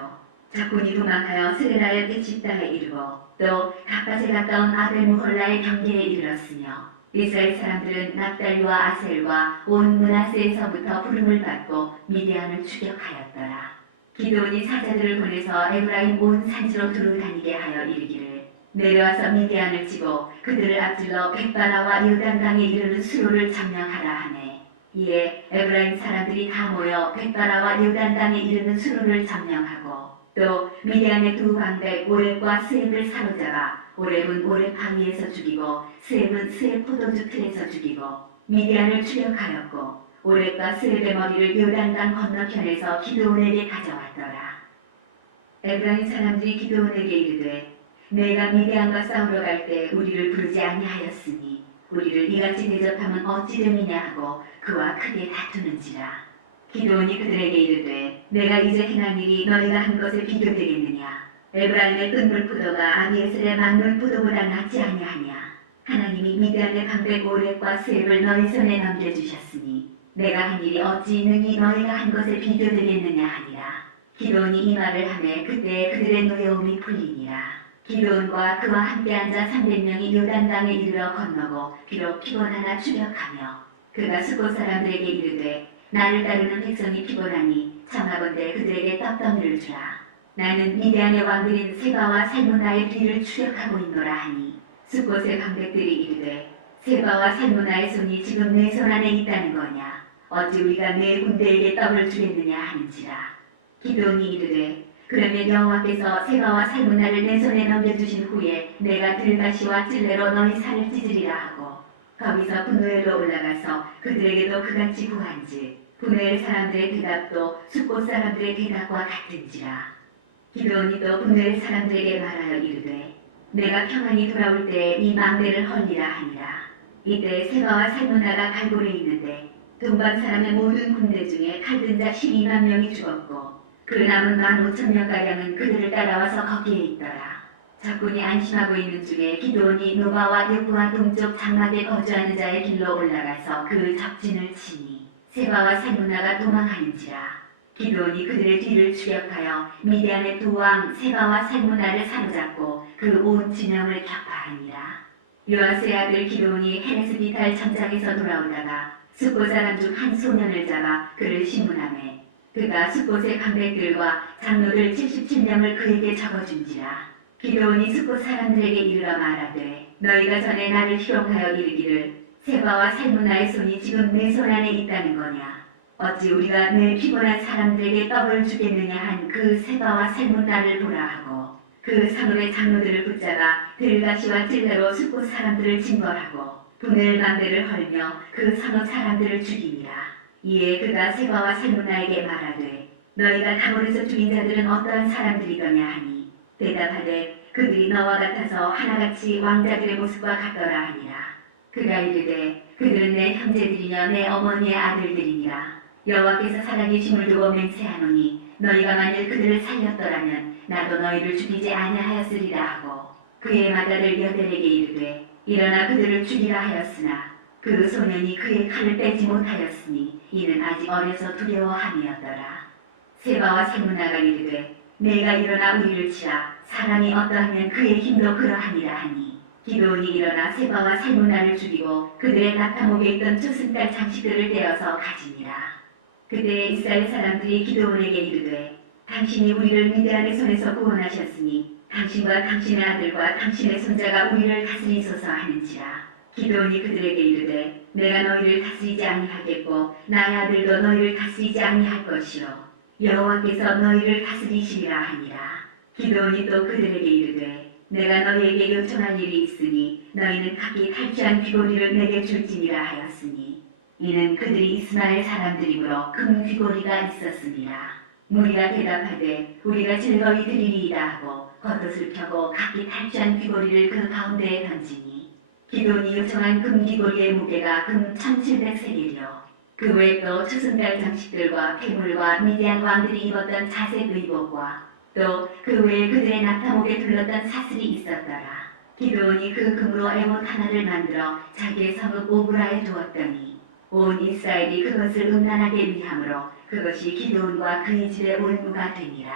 적군이 도망하여 스레라의 베집다에 이르고 또 갓밭에 가까운 아벨무홀라의 경계에 이르렀으며 이스라엘 사람들은 납달리와 아셀과 온 므낫세에서부터 부름을 받고 미디안을 추격하였더라. 기드온이 사자들을 보내서 에브라임 온 산지로 두루 다니게 하여 이르기를 내려와서 미디안을 치고 그들을 앞질러 백바라와 요단강에 이르는 수로를 점령하라 하네. 이에 에브라임 사람들이 다 모여 백바라와 요단강에 이르는 수로를 점령하고 또 미디안의 두 방백 오렙과 스앱을 사로잡아 오렙은 오렙 바위에서 죽이고 스앱은 스앱 포도주 틀에서 죽이고 미디안을 추격하였고 오렙과 스앱의 머리를 요단강 건너편에서 기드온에게 가져왔더라. 에브라임 사람들이 기드온에게 이르되 내가 미디안과 싸우러 갈 때 우리를 부르지 아니하였으니 우리를 이같이 대접하면 어찌 됨이냐 하고 그와 크게 다투는지라. 기드온이 그들에게 이르되 내가 이제 행한 일이 너희가 한 것에 비교되겠느냐. 에브라임의 끈물 포도가 아비에셀의 만물 포도보다 낫지 아니하냐. 하나님이 미디안의 방백 오렙과 스앱을 너희 손에 넘겨주셨으니 내가 한 일이 어찌 능히 너희가 한 것에 비교되겠느냐 하니라. 기드온이 이 말을 하매 그때 그들의 노여움이 풀리니라. 기드온과 그와 함께 앉아 300명이 요단강에 이르러 건너고 비록 피곤하나 추격하며 그가 수고 사람들에게 이르되 나를 따르는 백성이 피곤하니 청하건대 그들에게 떡덩이를 주라. 나는 미디안의 왕들인 세바와 살무나의 뒤를 추격하고 있노라 하니 숫곳의 방백들이 이르되 세바와 살무나의 손이 지금 내 손 안에 있다는 거냐. 어찌 우리가 내 군대에게 떡을 주겠느냐 하는지라. 기드온이 이르되 그러면 여호와께서 세바와 살무나를 내 손에 넘겨주신 후에 내가 들가시와 찔레로 너희 살을 찢으리라 하고 거기서 분노엘로 올라가서 그들에게도 그같이 구한즉 분노엘 사람들의 대답도 숫곳 사람들의 대답과 같은지라. 기드온이 또 분노엘 사람들에게 말하여 이르되 내가 평안히 돌아올 때 이 망대를 헐리라 하니라. 이때 세바와 살무나가 갈골에 있는데 동방 사람의 모든 군대 중에 칼든 자 12만 명이 죽었고 그 남은 15,000명가량은 그들을 따라와서 거기에 있더라. 적군이 안심하고 있는 중에 기드온이 노바와 여부와 동쪽 장막에 거주하는 자의 길로 올라가서 그 적진을 치니 세바와 살무나가 도망하는지라. 기드온이 그들의 뒤를 추격하여 미디안의 두 왕 세바와 살무나를 사로잡고 그 온 진영을 격파하니라. 요아스의 아들 기드온이 헤레스 비탈 전장에서 돌아오다가 숫곳 사람 중 한 소년을 잡아 그를 신문하매 그가 숫곳의 방백들과 장로들 77명을 그에게 적어준지라. 기드온이 숫곳 사람들에게 이르러 말하되 너희가 전에 나를 희롱하여 이르기를 세바와 살무나의 손이 지금 내 손 안에 있다는 거냐. 어찌 우리가 내 피곤한 사람들에게 떡을 주겠느냐 한 그 세바와 살무나를 보라 하고 그 사물의 장로들을 붙잡아 들가시와 찔레로 숫곳 사람들을 징벌하고 분을 망대를 헐며 그 성읍 사람들을 죽이니라. 이에 그가 세바와 살무나에게 말하되 너희가 다몰에서 죽인 자들은 어떠한 사람들이더냐 하니 대답하되 그들이 너와 같아서 하나같이 왕자들의 모습과 같더라 하니라. 그가 이르되 그들은 내 형제들이며 내 어머니의 아들들이니라. 여호와께서 살아계심을 두고 맹세하노니 너희가 만일 그들을 살렸더라면 나도 너희를 죽이지 아니하였으리라 하고 그의 맏아들 여델에게 이르되 일어나 그들을 죽이라 하였으나 그 소년이 그의 칼을 빼지 못하였으니 이는 아직 어려서 두려워함이었더라. 세바와 살문나가 이르되 내가 일어나 우리를 치라 사람이 어떠하면 그의 힘도 그러하니라 하니 기드온이 일어나 세바와 살문나를 죽이고 그들의 낙타목에 있던 초승달 장식들을 떼어서 가지니라. 그때 이스라엘 사람들이 기드온에게 이르되 당신이 우리를 미디안의 손에서 구원하셨으니 당신과 당신의 아들과 당신의 손자가 우리를 다스리소서 하는지라. 기드온이 그들에게 이르되 내가 너희를 다스리지 아니하겠고 나의 아들도 너희를 다스리지 아니할 것이요 여호와께서 너희를 다스리시리라 하니라. 기드온이 또 그들에게 이르되 내가 너희에게 요청할 일이 있으니 너희는 각기 탈취한 귀고리를 내게 줄지니라 하였으니 이는 그들이 이스마엘 사람들이므로 금 귀고리가 있었습니다. 무리가 대답하되 우리가 즐거이 드리리이다 하고 겉옷을 펴고 각기 탈취한 귀고리를 그 가운데에 던지니 기드온이 요청한 금 귀고리의 무게가 금 1700세겔이요 그 외에 또 초승달 장식들과 폐물과 미디안 왕들이 입었던 자색 의복과 또 그 외에 그들의 낙타목에 둘렀던 사슬이 있었더라. 기드온이 그 금으로 에봇 하나를 만들어 자기의 성읍 오브라에 두었더니 온 이스라엘이 그것을 음란하게 위함으로 그것이 기드온과 그의 집의 올무가 되니라.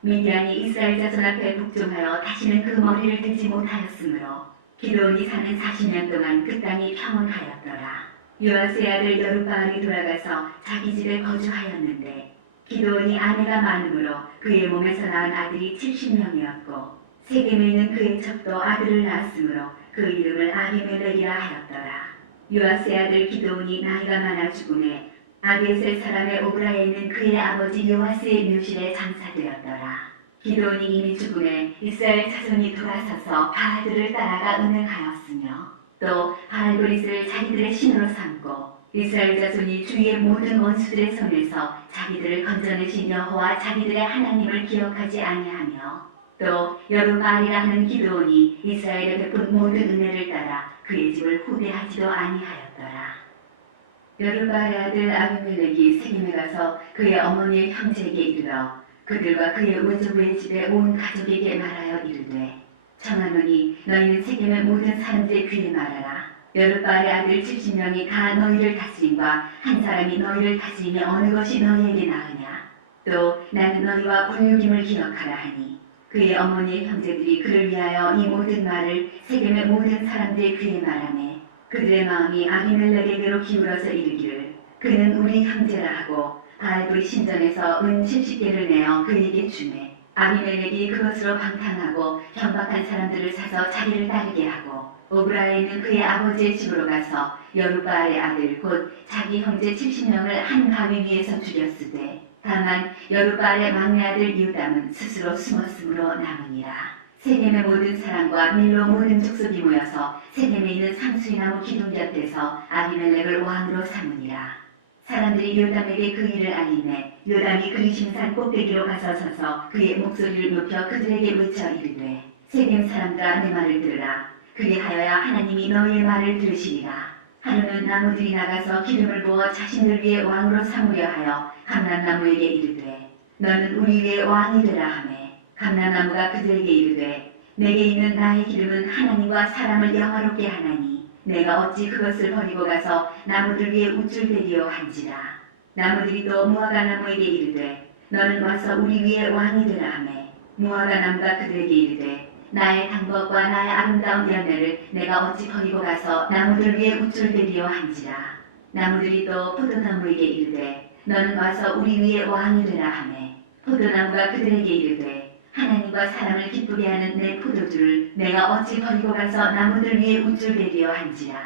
미디안이 이스라엘 자손 앞에 복종하여 다시는 그 머리를 들지 못하였으므로 기드온이 사는 40년 동안 그 땅이 평온하였더라. 요아스의 아들 여룻바알이 돌아가서 자기 집에 거주하였는데 기드온이 아내가 많으므로 그의 몸에서 낳은 아들이 70명이었고 세겜에 있는 그의 첩도 아들을 낳았으므로 그 이름을 아비멜렉이라 하였더라. 요아스의 아들 기드온이 나이가 많아 죽음에 아비에셀 사람의 오브라에 있는 그의 아버지 요아스의 묘실에 장사되었더라. 기드온이 이미 죽음에 이스라엘 자손이 돌아서서 바알들을 따라가 은행하였으며 또 바알그릿을 자기들의 신으로 삼고 이스라엘 자손이 주위의 모든 원수들의 손에서 자기들을 건져내신 여호와 자기들의 하나님을 기억하지 아니하며 또 여룻바알이라 하는 기드온이 이스라엘에 베푼 모든 은혜를 따라 그의 집을 후대하지도 아니하였더라. 여룻바알의 아들 아비멜렉이 세겜에 가서 그의 어머니의 형제에게 이르러 그들과 그의 외조부의 집에 온 가족에게 말하여 이르되 청하노니 너희는 세겜의 모든 사람들의 귀에 말하라. 여룻바알의 아들 70명이 다 너희를 다스림과 한 사람이 너희를 다스림이 어느 것이 너희에게 나으냐. 또 나는 너희와 불육임을 기억하라 하니 그의 어머니의 형제들이 그를 위하여 이 모든 말을 세겜의 모든 사람들의 귀에 말하매 그들의 마음이 아비멜렉에게로 기울어서 이르기를 그는 우리 형제라 하고 바알불 신전에서 은 70개를 내어 그에게 주매 아비멜렉이 그것으로 방탕하고 경박한 사람들을 사서 자기를 따르게 하고 오브라에 있는 그의 아버지의 집으로 가서 여룻바알의 아들 곧 자기 형제 70명을 한 바위 위에서 죽였으되 다만 여룻바알의 막내 아들 유담은 스스로 숨었으므로 남으니라. 세겜의 모든 사람과 밀로 모든 족속이 모여서 세겜에 있는 상수리나무 기둥 곁에서 아비멜렉을 왕으로 삼으니라. 사람들이 요담에게 그 일을 알리매 요담이 그리심산 꼭대기로 가서 서서 그의 목소리를 높여 그들에게 외쳐 이르되 세겜 사람들아 내 말을 들으라. 그리하여야 하나님이 너희의 말을 들으시리라. 하루는 나무들이 나가서 기름을 부어 자신들 위에 왕으로 삼으려 하여 감람나무에게 이르되 너는 우리 위에 왕이 되라 하매 감람나무가 그들에게 이르되 내게 있는 나의 기름은 하나님과 사람을 영화롭게 하나니 내가 어찌 그것을 버리고 가서 나무들 위에 우쭐대리오 한지라. 나무들이 또 무화과 나무에게 이르되 너는 와서 우리 위에 왕이 되라 하매 무화과 나무가 그들에게 이르되 나의 방법과 나의 아름다운 열매를 내가 어찌 버리고 가서 나무들 위에 우쭐대리오 한지라. 나무들이 또 포도나무에게 이르되 너는 와서 우리 위에 왕이 되라 하매 포도나무가 그들에게 이르되 하나님과 사람을 기쁘게 하는 내 포도주를 내가 어찌 버리고 가서 나무들 위에 우쭐대리오 한지라.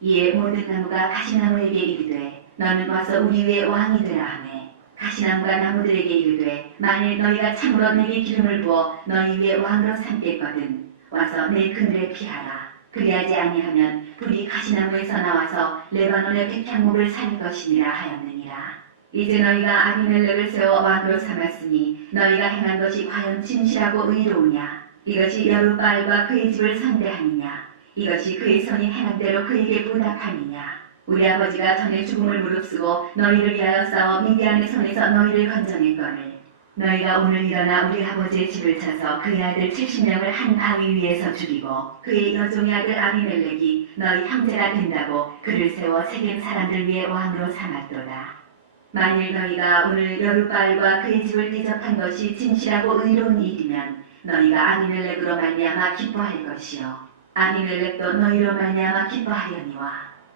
이에 모든 나무가 가시나무에게 이르되 너는 와서 우리 위에 왕이 되라 하매 가시나무가 나무들에게 이르되 만일 너희가 참으로 내게 기름을 부어 너희 위에 왕으로 삼겠거든 와서 내 그늘에 피하라. 그리하지 아니하면 불이 가시나무에서 나와서 레바논의 백향목을 살 것이니라 하였느니라. 이제 너희가 아비멜렉을 세워 왕으로 삼았으니 너희가 행한 것이 과연 진실하고 의로우냐. 이것이 여룻바알과 그의 집을 상대하느냐. 이것이 그의 손이 행한 대로 그에게 보답하느냐. 우리 아버지가 전에 죽음을 무릅쓰고 너희를 위하여 싸워 미디안의 손에서 너희를 건져냈거늘 너희가 오늘 일어나 우리 아버지의 집을 쳐서 그의 아들 70명을 한 바위 위에서 죽이고 그의 여종의 아들 아비멜렉이 너희 형제가 된다고 그를 세워 세겜 사람들 위에 왕으로 삼았도다. 만일 너희가 오늘 여룻바알과 그의 집을 대적한 것이 진실하고 의로운 일이면 너희가 아비멜렉으로 말미암아 기뻐할 것이요 아비멜렉도 너희로 말미암아 기뻐하려니와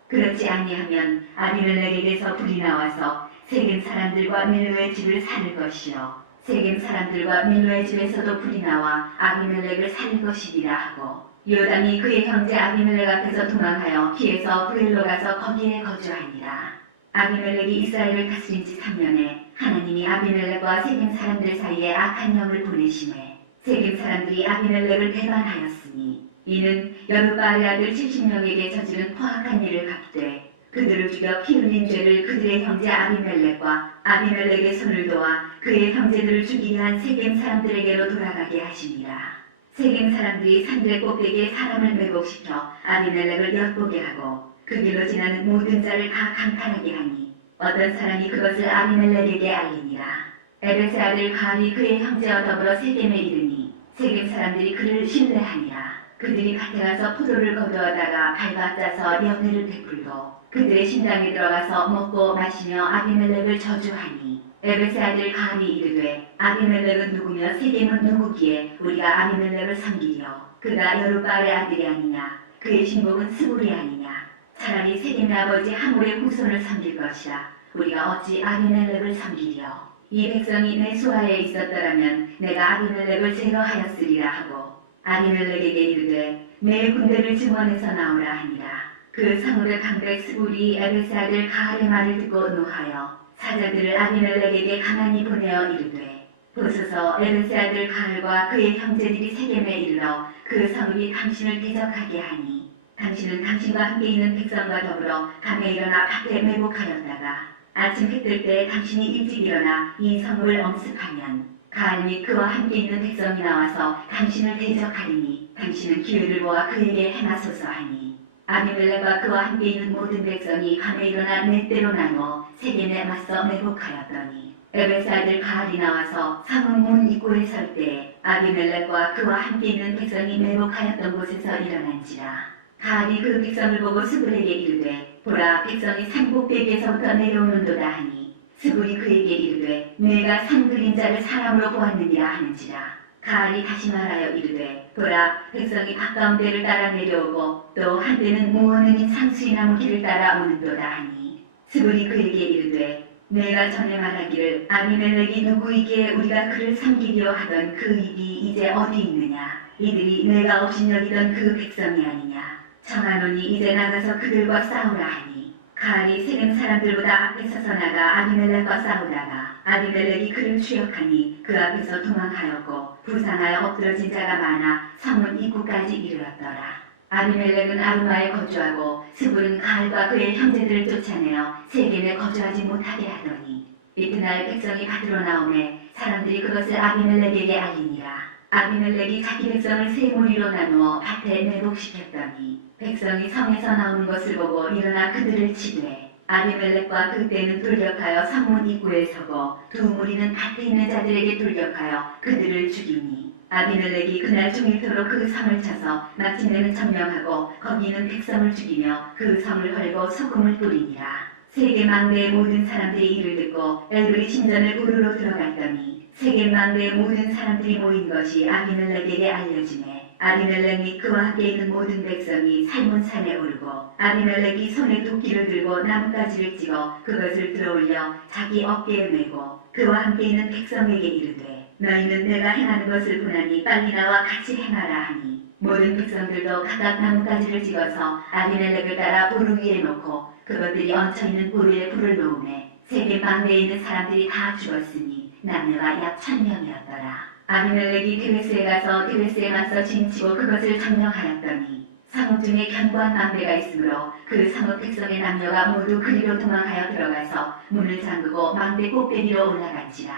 그렇지 아니하면 아비멜렉에게서 불이 나와서 세겜 사람들과 밀로의 집을 살릴 것이요 세겜 사람들과 밀로의 집에서도 불이 나와 아비멜렉을 살릴 것이니라 하고 요담이 그의 형제 아비멜렉 앞에서 도망하여 기에서 부엘로 가서 거기에 거주하니라. 아비멜렉이 이스라엘을 다스린 지 3년에 하나님이 아비멜렉과 세겜 사람들 사이에 악한 영을 보내심에 세겜 사람들이 아비멜렉을 배반하였으니 이는 여룻바알의 아들 70명에게 저지른 포악한 일을 갚되 그들을 죽여 피 흘린 죄를 그들의 형제 아비멜렉과 아비멜렉의 손을 도와 그의 형제들을 죽이게 한 세겜 사람들에게로 돌아가게 하시니라. 세겜 사람들이 산들의 꼭대기에 사람을 매복시켜 아비멜렉을 엿보게 하고 그 길로 지나는 모든 자를 다 강탈하게 하니 어떤 사람이 그것을 아비멜렉에게 알리니라. 에벳의 아들 가알이 그의 형제와 더불어 세겜에 이르니 세겜 사람들이 그를 신뢰하니라. 그들이 밭에 가서 포도를 거두어다가 밟아 짜서 연회를 베풀고 그들의 신당에 들어가서 먹고 마시며 아비멜렉을 저주하니 에벳의 아들 가알이 이르되 아비멜렉은 누구며 세겜은 누구기에 우리가 아비멜렉을 섬기려 그가 여룻바알의 아들이 아니냐 그의 신복은 스불이 아니냐 차라리 세겜의 아버지 하몰의 후손을 섬길 것이라 우리가 어찌 아비멜렉을 섬기려 이 백성이 내 수하에 있었더라면 내가 아비멜렉을 제거하였으리라 하고 아비멜렉에게 이르되 내 군대를 증원해서 나오라 하니라. 그 성읍의 방백 스불이 에벳의 아들 가알의 말을 듣고 노하여 사자들을 아비멜렉에게 가만히 보내어 이르되 보소서 에벳의 아들 가알과 그의 형제들이 세겜에 이르러 그 성읍이 당신을 대적하게 하니 당신은 당신과 함께 있는 백성과 더불어 밤에 일어나 밭에 매복하였다가 아침 해 뜰 때 당신이 일찍 일어나 이 성읍을 엄습하면 가알 및 그와 함께 있는 백성이 나와서 당신을 대적하리니 당신은 기회를 모아 그에게 행하소서 하니 아비멜렉과 그와 함께 있는 모든 백성이 밤에 일어나 네 때로 나누어 세겜에 맞서 매복하였더니 에벳의 아들 가알이 나와서 성읍 문 입구에 설 때에 아비멜렉과 그와 함께 있는 백성이 매복하였던 곳에서 일어난지라. 가알이 그 백성을 보고 스불에게 이르되 보라 백성이 산 꼭대기에서부터 내려오는도다 하니 스불이 그에게 이르되 내가 산 그림자를 사람으로 보았느니라 하는지라. 가알이 다시 말하여 이르되 보라 백성이 가까운 데를 따라 내려오고 또 한때는 무언음인 상수리나무 길을 따라 오는도다 하니 스불이 그에게 이르되 내가 전에 말하기를 아비멜렉이 누구이기에 우리가 그를 섬기려 하던 그 입이 이제 어디 있느냐 이들이 내가 업신여기던 그 백성이 아니냐 청하노니 이제 나가서 그들과 싸우라 하니 가알이 세겜 사람들보다 앞에 서서 나가 아비멜렉과 싸우다가 아비멜렉이 그를 추격하니 그 앞에서 도망하였고 부상하여 엎드러진 자가 많아 성문 입구까지 이르렀더라. 아비멜렉은 아루마에 거주하고 스불은 가알과 그의 형제들을 쫓아내어 세겜에 거주하지 못하게 하더니 이튿날 백성이 밭으로 나오매 사람들이 그것을 아비멜렉에게 알리니라. 아비멜렉이 자기 백성을 세 무리로 나누어 밭에 매복시켰더니 백성이 성에서 나오는 것을 보고 일어나 그들을 치되 아비멜렉과 그때는 돌격하여 성문 입구에 서고 두 무리는 밭에 있는 자들에게 돌격하여 그들을 죽이니 아비멜렉이 그날 종일토록 그 성을 쳐서 마침내는 점령하고 거기 있는 백성을 죽이며 그 성을 헐고 소금을 뿌리니라. 세겜 망대의 모든 사람들이 이를 듣고 엘브리 신전을 우르르 들어갔더니 세겜 망대의 모든 사람들이 모인 것이 아비멜렉에게 알려지매 아비멜렉 및 그와 함께 있는 모든 백성이 살몬산에 오르고 아비멜렉이 손에 도끼를 들고 나뭇가지를 찍어 그것을 들어올려 자기 어깨에 메고 그와 함께 있는 백성에게 이르되 너희는 내가 행하는 것을 보나니 빨리 나와 같이 행하라 하니 모든 백성들도 각각 나뭇가지를 찍어서 아비멜렉을 따라 보루 위에 놓고 그것들이 얹혀있는 보루에 불을 놓으매 세겜 망대에 있는 사람들이 다 죽었으니 남녀가 약 1000명이었더라. 아비멜렉이 드베스에 가서 드베스에 맞서 진치고 그것을 점령하였더니 성읍 중에 견고한 망대가 있으므로 그 성읍 백성의 남녀가 모두 그리로 도망하여 들어가서 문을 잠그고 망대 꼭대기로 올라간지라.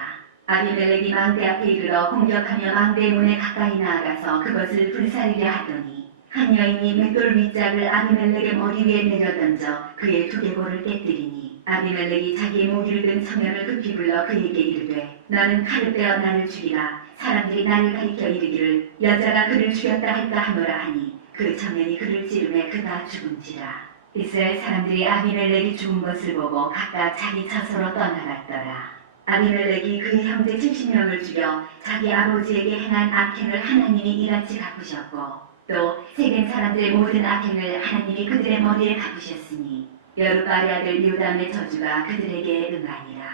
아비멜렉이 망대 앞에 이르러 공격하며 망대 문에 가까이 나아가서 그것을 불사르려 하더니 한 여인이 맷돌 윗짝을 아비멜렉의 머리 위에 내려던져 그의 두개골을 깨뜨리니 아비멜렉이 자기의 무기를 든 청년을 급히 불러 그에게 이르되 너는 칼을 빼어 나를 죽이라. 사람들이 나를 가리켜 이르기를 여자가 그를 죽였다 할까 하노라 하니 그 청년이 그를 찌르매 그가 죽은지라. 이스라엘 사람들이 아비멜렉이 죽은 것을 보고 각각 자기 처소로 떠나갔더라. 아비멜렉이 그의 형제 70명을 죽여 자기 아버지에게 행한 악행을 하나님이 이같이 갚으셨고 또 세겜 사람들의 모든 악행을 하나님이 그들의 머리에 갚으셨으니 여룻바알의 아들 요담의 저주가 그들에게 응하니라.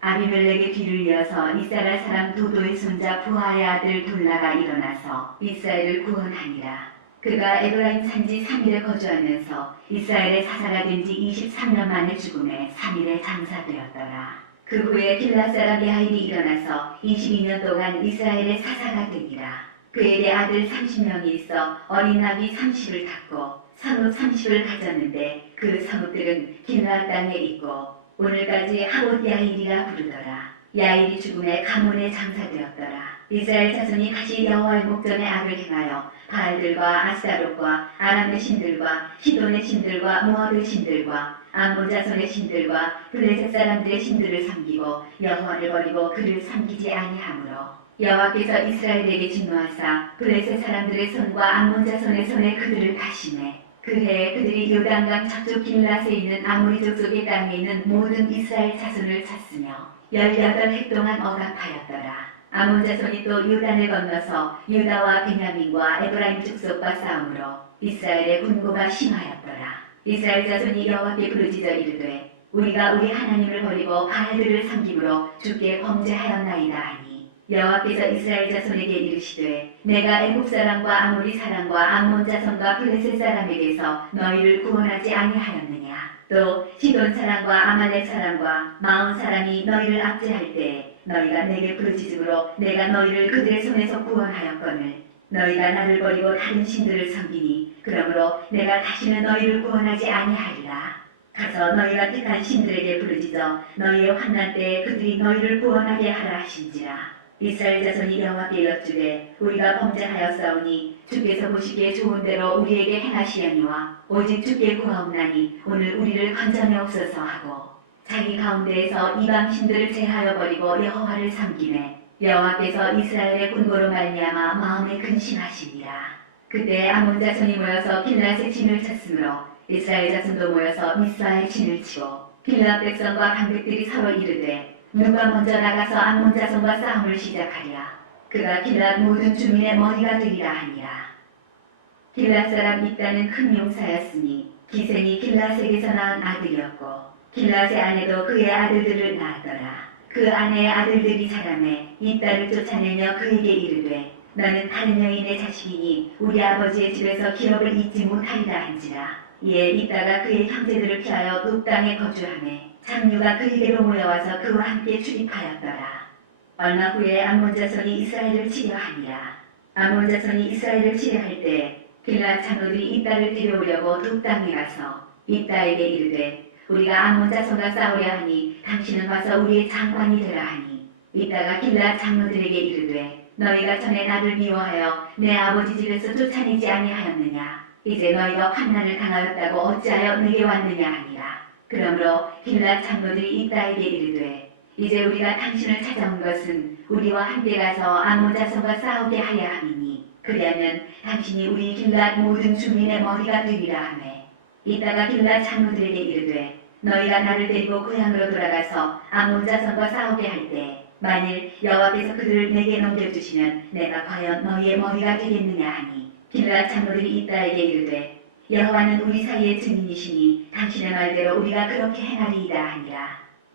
아비멜렉의 뒤를 이어서 이스라엘 사람 도도의 손자 부하의 아들 돌라가 일어나서 이스라엘을 구원하니라. 그가 에브라임 산지 3일에 거주하면서 이스라엘의 사사가 된 지 23년 만에 죽음에 3일에 장사되었더라. 그 후에 길앗 사람 야일이 일어나서 22년 동안 이스라엘의 사사가 되니라. 그에게 아들 30명이 있어 어린 나귀 30을 탔고 성읍 30을 가졌는데 그 성읍들은 길앗 땅에 있고 오늘까지 하봇 야일이라 부르더라. 야일이 죽음에 가문에 장사되었더라. 이스라엘 자손이 다시 여호와의 목전에 악을 행하여 바알들과 아스타롯과 아람의 신들과 시돈의 신들과 모압의 신들과 암몬 자손의 신들과 블레셋 사람들의 신들을 섬기고 여호와를 버리고 그를 섬기지 아니하므로 여호와께서 이스라엘에게 진노하사 블레셋 사람들의 손과 암몬 자손의 손에 그들을 가시매 그 해에 그들이 요단강 저쪽 길앗에 있는 아모리 족속의 땅에 있는 모든 이스라엘 자손을 쳤으며 18해 동안 억압하였더라. 아몬 자손이 또 요단을 건너서 유다와 베냐민과 에브라임 족속과 싸움으로 이스라엘의 분고가 심하였더라. 이스라엘 자손이 여호와께 부르짖어 이르되 우리가 우리 하나님을 버리고 바알들을 섬김으로 주께 범죄하였나이다 하니 여호와께서 이스라엘 자손에게 이르시되 내가 애국 사람과 아모리 사람과 암몬 자손과 블레셋 사람에게서 너희를 구원하지 아니하였느냐. 또 시돈 사람과 아말렉 사람과 마온 사람이 너희를 압제할 때 너희가 내게 부르짖음으로 내가 너희를 그들의 손에서 구원하였거늘 너희가 나를 버리고 다른 신들을 섬기니 그러므로 내가 다시는 너희를 구원하지 아니하리라. 가서 너희가 택한 신들에게 부르짖어 너희의 환난 때에 그들이 너희를 구원하게 하라 하신지라. 이스라엘 자손이 여호와께 여쭈되 우리가 범죄하였사오니 주께서 보시기에 좋은 대로 우리에게 행하시려니와 오직 주께 구하옵나니 오늘 우리를 건져내옵소서 하고 자기 가운데에서 이방 신들을 제하여 버리고 여호와를 섬기매 여호와께서 이스라엘의 군고로 말미암아 마음에 근심하시니라. 그때 아몬 자손이 모여서 길앗에 진을 쳤으므로 이스라엘 자손도 모여서 미스바에 진을 치고 길앗 백성과 방백들이 서로 이르되 누가 먼저 나가서 암몬 자손과 싸움을 시작하랴. 그가 길앗 모든 주민의 머리가 되리라 하니라. 길앗 사람 입다는 큰 용사였으니 기생이 길앗에게서 낳은 아들이었고 길앗의 아내도 그의 아들들을 낳았더라. 그 아내의 아들들이 자라매 입다를 쫓아내며 그에게 이르되 너는 다른 여인의 자식이니 우리 아버지의 집에서 기업을 잊지 못하리라 한지라. 이에 입다가 그의 형제들을 피하여 눕 땅에 거주하매 장류가 그에게로 모여와서 그와 함께 출입하였더라. 얼마 후에 암몬 자손이 이스라엘을 치려 하니라. 암몬 자손이 이스라엘을 치려 할 때 길앗 장로들이 입다를 데려오려고 눕 땅에 가서 입다에게 이르되 우리가 암몬 자손과 싸우려 하니 당신은 와서 우리의 장관이 되라 하니 입다가 길앗 장로들에게 이르되 너희가 전에 나를 미워하여 내 아버지 집에서 쫓아내지 아니하였느냐. 이제 너희가 환난을 당하였다고 어찌하여 내게 왔느냐 하니라. 그러므로 길앗 장로들이 입다에게 이르되 이제 우리가 당신을 찾아온 것은 우리와 함께 가서 암몬 자손과 싸우게 하려 함이니 그리하면 당신이 우리 길앗 모든 주민의 머리가 되리라 하매 이따가 길앗 장로들에게 이르되 너희가 나를 데리고 고향으로 돌아가서 암몬 자손과 싸우게 할 때 만일 여호와께서 그들을 내게 넘겨주시면 내가 과연 너희의 머리가 되겠느냐 하니 길앗 장로들이 이따에게 이르되 여호와는 우리 사이의 증인이시니 당신의 말대로 우리가 그렇게 행하리이다 하니라.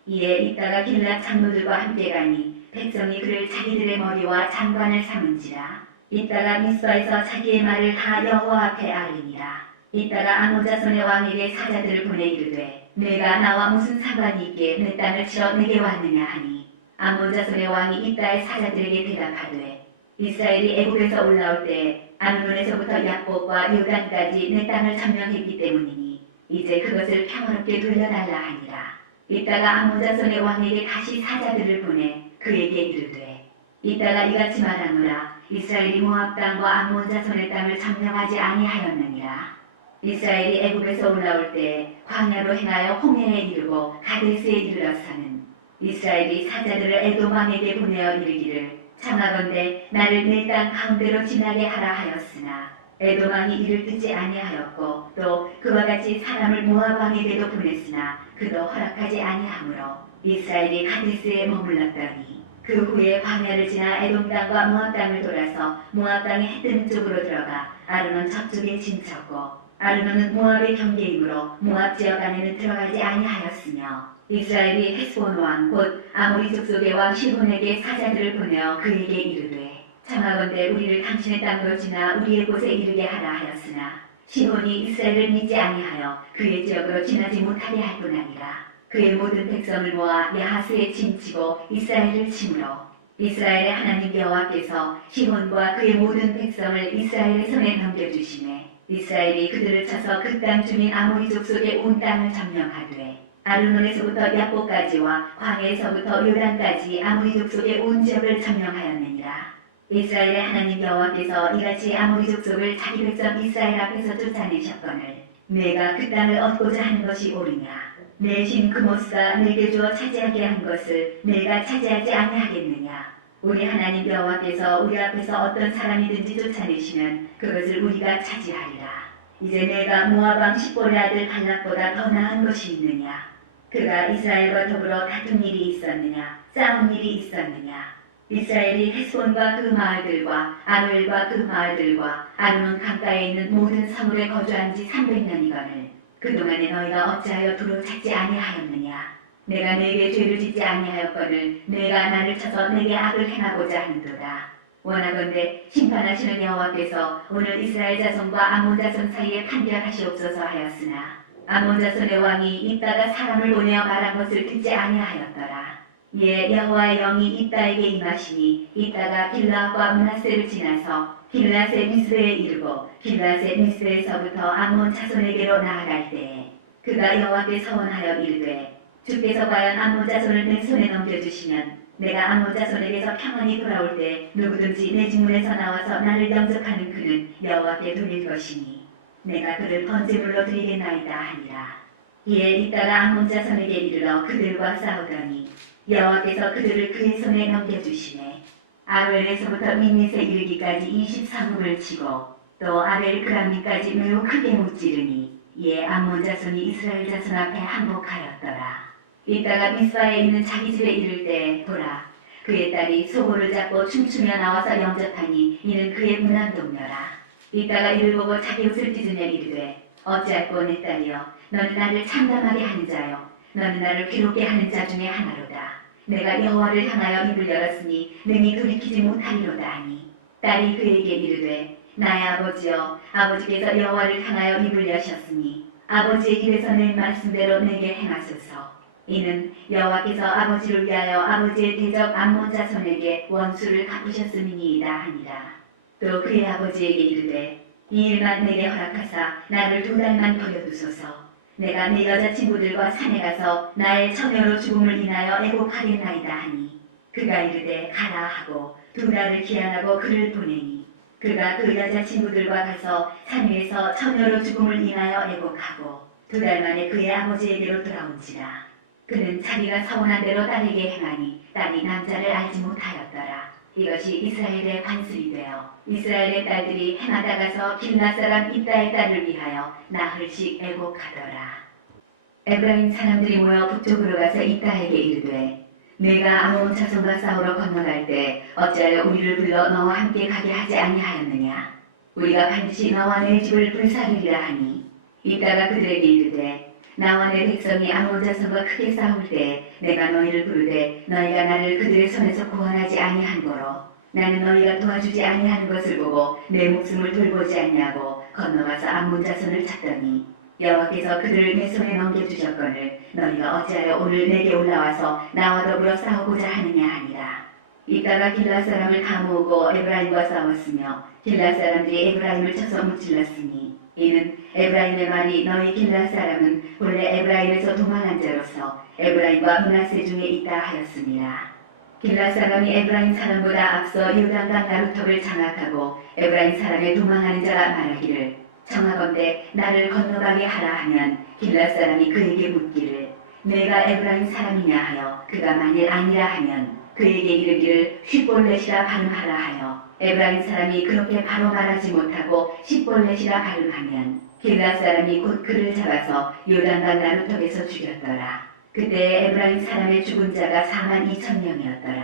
이에 이따가 길앗 장로들과 함께 가니 백성이 그를 자기들의 머리와 장관을 삼은지라. 이따가 미스바에서 자기의 말을 다 여호와 앞에 아뢰니라. 이따가 암몬 자손의 왕에게 사자들을 보내 이르되 내가 나와 무슨 상관이 있기에 내 땅을 치러 내게 왔느냐 하니 암몬 자손의 왕이 이따의 사자들에게 대답하되 이스라엘이 애굽에서 올라올 때 아르논에서부터 야복과 요단까지 내 땅을 점령했기 때문이니 이제 그것을 평화롭게 돌려달라 하니라. 이따가 암몬 자손의 왕에게 다시 사자들을 보내 그에게 이르되 이따가 이같이 말하노라. 이스라엘이 모압 땅과 암몬 자손의 땅을 점령하지 아니하였느니라. 이스라엘이 애굽에서 올라올 때 광야로 행하여 홍해에 이르고 가데스에 이르러서는 이스라엘이 사자들을 에돔 왕에게 보내어 이르기를 청하건대 나를 내 땅 가운데로 지나게 하라 하였으나 에돔 왕이 이를 듣지 아니하였고 또 그와 같이 사람을 모압 왕에게도 보냈으나 그도 허락하지 아니하므로 이스라엘이 가데스에 머물렀더니 그 후에 광야를 지나 에돔 땅과 모압 땅을 돌아서 모압 땅의 해뜨는 쪽으로 들어가 아르논 저쪽에 진쳤고 아르논은 모압의 경계이므로 모압 지역 안에는 들어가지 아니하였으며 이스라엘이 헤스본 왕 곧 아모리 족속의 왕 시혼에게 사자들을 보내어 그에게 이르되 청하건대 우리를 당신의 땅으로 지나 우리의 곳에 이르게 하라 하였으나 시혼이 이스라엘을 믿지 아니하여 그의 지역으로 지나지 못하게 할 뿐 아니라 그의 모든 백성을 모아 야하스에 진치고 이스라엘을 치므로 이스라엘의 하나님 여호와께서 시혼과 그의 모든 백성을 이스라엘의 손에 넘겨주시매 이스라엘이 그들을 쳐서 그 땅 주민 아모리 족속의 온 땅을 점령하되 아르논에서부터 야보까지와 광야에서부터 요단까지 아모리 족속의 온 지역을 점령하였느니라. 이스라엘의 하나님 여호와께서 이같이 아모리 족속을 자기 백성 이스라엘 앞에서 쫓아내셨거늘 내가 그 땅을 얻고자 하는 것이 옳으냐? 내 신 그모스가 내게 주어 차지하게 한 것을 내가 차지하지 아니하겠느냐? 우리 하나님 여호와께서 우리 앞에서 어떤 사람이든지 쫓아내시면 그것을 우리가 차지하리라. 이제 내가 모압 왕 십볼의 아들 발락보다 더 나은 것이 있느냐? 그가 이스라엘과 더불어 다툰 일이 있었느냐? 싸운 일이 있었느냐? 이스라엘이 헤스본과 그 마을들과 아로엘과 그 마을들과 아르논 강가에 있는 모든 성읍에 거주한 지 300년이거늘 그동안에 너희가 어찌하여 도로 찾지 아니하였느냐? 내가 네게 죄를 짓지 아니하였거늘 내가 나를 쳐서 내게 악을 행하고자 하는도다. 원하건대 심판하시는 여호와께서 오늘 이스라엘 자손과 아몬 자손 사이에 판결하시옵소서 하였으나 아몬 자손의 왕이 입다가 사람을 보내어 말한 것을 듣지 아니하였더라. 이에 여호와의 영이 입다에게 임하시니 입다가 길라과 므낫세를 지나서 길라세 미스베에 이르고 길라세 미스베에서부터 아몬 자손에게로 나아갈 때에 그가 여호와께 서원하여 이르되 주께서 과연 아몬 자손을 내 손에 넘겨주시면 내가 아몬 자손에게서 평안히 돌아올 때 누구든지 내 직문에서 나와서 나를 영접하는 그는 여호와께 돌릴 것이니 내가 그를 번제물로 드리겠나이다 하니라. 이에 이따가 아몬 자손에게 이르러 그들과 싸우더니 여호와께서 그들을 그의 손에 넘겨주시네. 아로엘에서부터 민닛에 이르기까지 23읍을 치고 또 아벨 그람미까지 매우 크게 무찌르니 이에 아몬 자손이 이스라엘 자손 앞에 항복하였더라. 이따가 미스바에 있는 자기 집에 이를 때 보라 그의 딸이 소고를 잡고 춤추며 나와서 영접하니 이는 그의 문안동녀라. 이따가 이를 보고 자기 옷을 찢으며 이르되 어찌할꼬 내 딸이여 너는 나를 참담하게 하는 자요 너는 나를 괴롭게 하는 자 중에 하나로다. 내가 여호와를 향하여 입을 열었으니 능히 돌이키지 못하리로다 하니 딸이 그에게 이르되 나의 아버지여 아버지께서 여호와를 향하여 입을 여셨으니 아버지의 입에서 낸 말씀대로 내게 행하소서. 이는 여호와께서 아버지를 위하여 아버지의 대적 암몬 자손에게 원수를 갚으셨음이니이다 하니라. 또 그의 아버지에게 이르되 이 일만 내게 허락하사 나를 2달만 버려두소서. 내가 내 여자친구들과 산에 가서 나의 처녀로 죽음을 인하여 애곡하겠나이다 하니 그가 이르되 가라 하고 2달을 기한하고 그를 보내니 그가 그 여자친구들과 가서 산 위에서 처녀로 죽음을 인하여 애곡하고 2달 만에 그의 아버지에게로 돌아온지라. 그는 자기가 서운한 대로 딸에게 행하니 딸이 남자를 알지 못하였더라. 이것이 이스라엘의 관습이 되어 이스라엘의 딸들이 해마다 가서 길라 사람 입다의 딸을 위하여 나흘씩 애곡하더라. 에브라임 사람들이 모여 북쪽으로 가서 입다에게 이르되 내가 아몬 자손과 싸우러 건너갈 때 어찌하여 우리를 불러 너와 함께 가게 하지 아니하였느냐? 우리가 반드시 너와 내 집을 불사르리라 하니 입다가 그들에게 이르되 나와 내 백성이 아몬 자손과 크게 싸울 때 내가 너희를 부르되 너희가 나를 그들의 손에서 구원하지 아니한 거로 나는 너희가 도와주지 아니하는 것을 보고 내 목숨을 돌보지 않냐고 건너가서 아몬 자손을 찾더니 여호와께서 그들을 내 손에 넘겨주셨거늘 너희가 어찌하여 오늘 내게 올라와서 나와 더불어 싸우고자 하느냐 하니라. 이따가 길라 사람을 다 모으고 에브라임과 싸웠으며 길라 사람들이 에브라임을 쳐서 무찔렀으니 이는 에브라임의 말이 너희 길라 사람은 본래 에브라임에서 도망한 자로서 에브라임과 므낫세 중에 있다 하였습니다. 길라 사람이 에브라임 사람보다 앞서 요단강 나루턱을 장악하고 에브라임 사람의 도망하는 자가 말하기를 청하건대 나를 건너가게 하라 하면 길라 사람이 그에게 묻기를 내가 에브라임 사람이냐 하여 그가 만일 아니라 하면 그에게 이르기를 쉿볼렛이라 발음하라 하여 에브라임 사람이 그렇게 바로 말하지 못하고 쉿볼렛이라 발음하면 길앗 사람이 곧 그를 잡아서 요단강 나루턱에서 죽였더라. 그때 에브라임 사람의 죽은 자가 42,000명이었더라.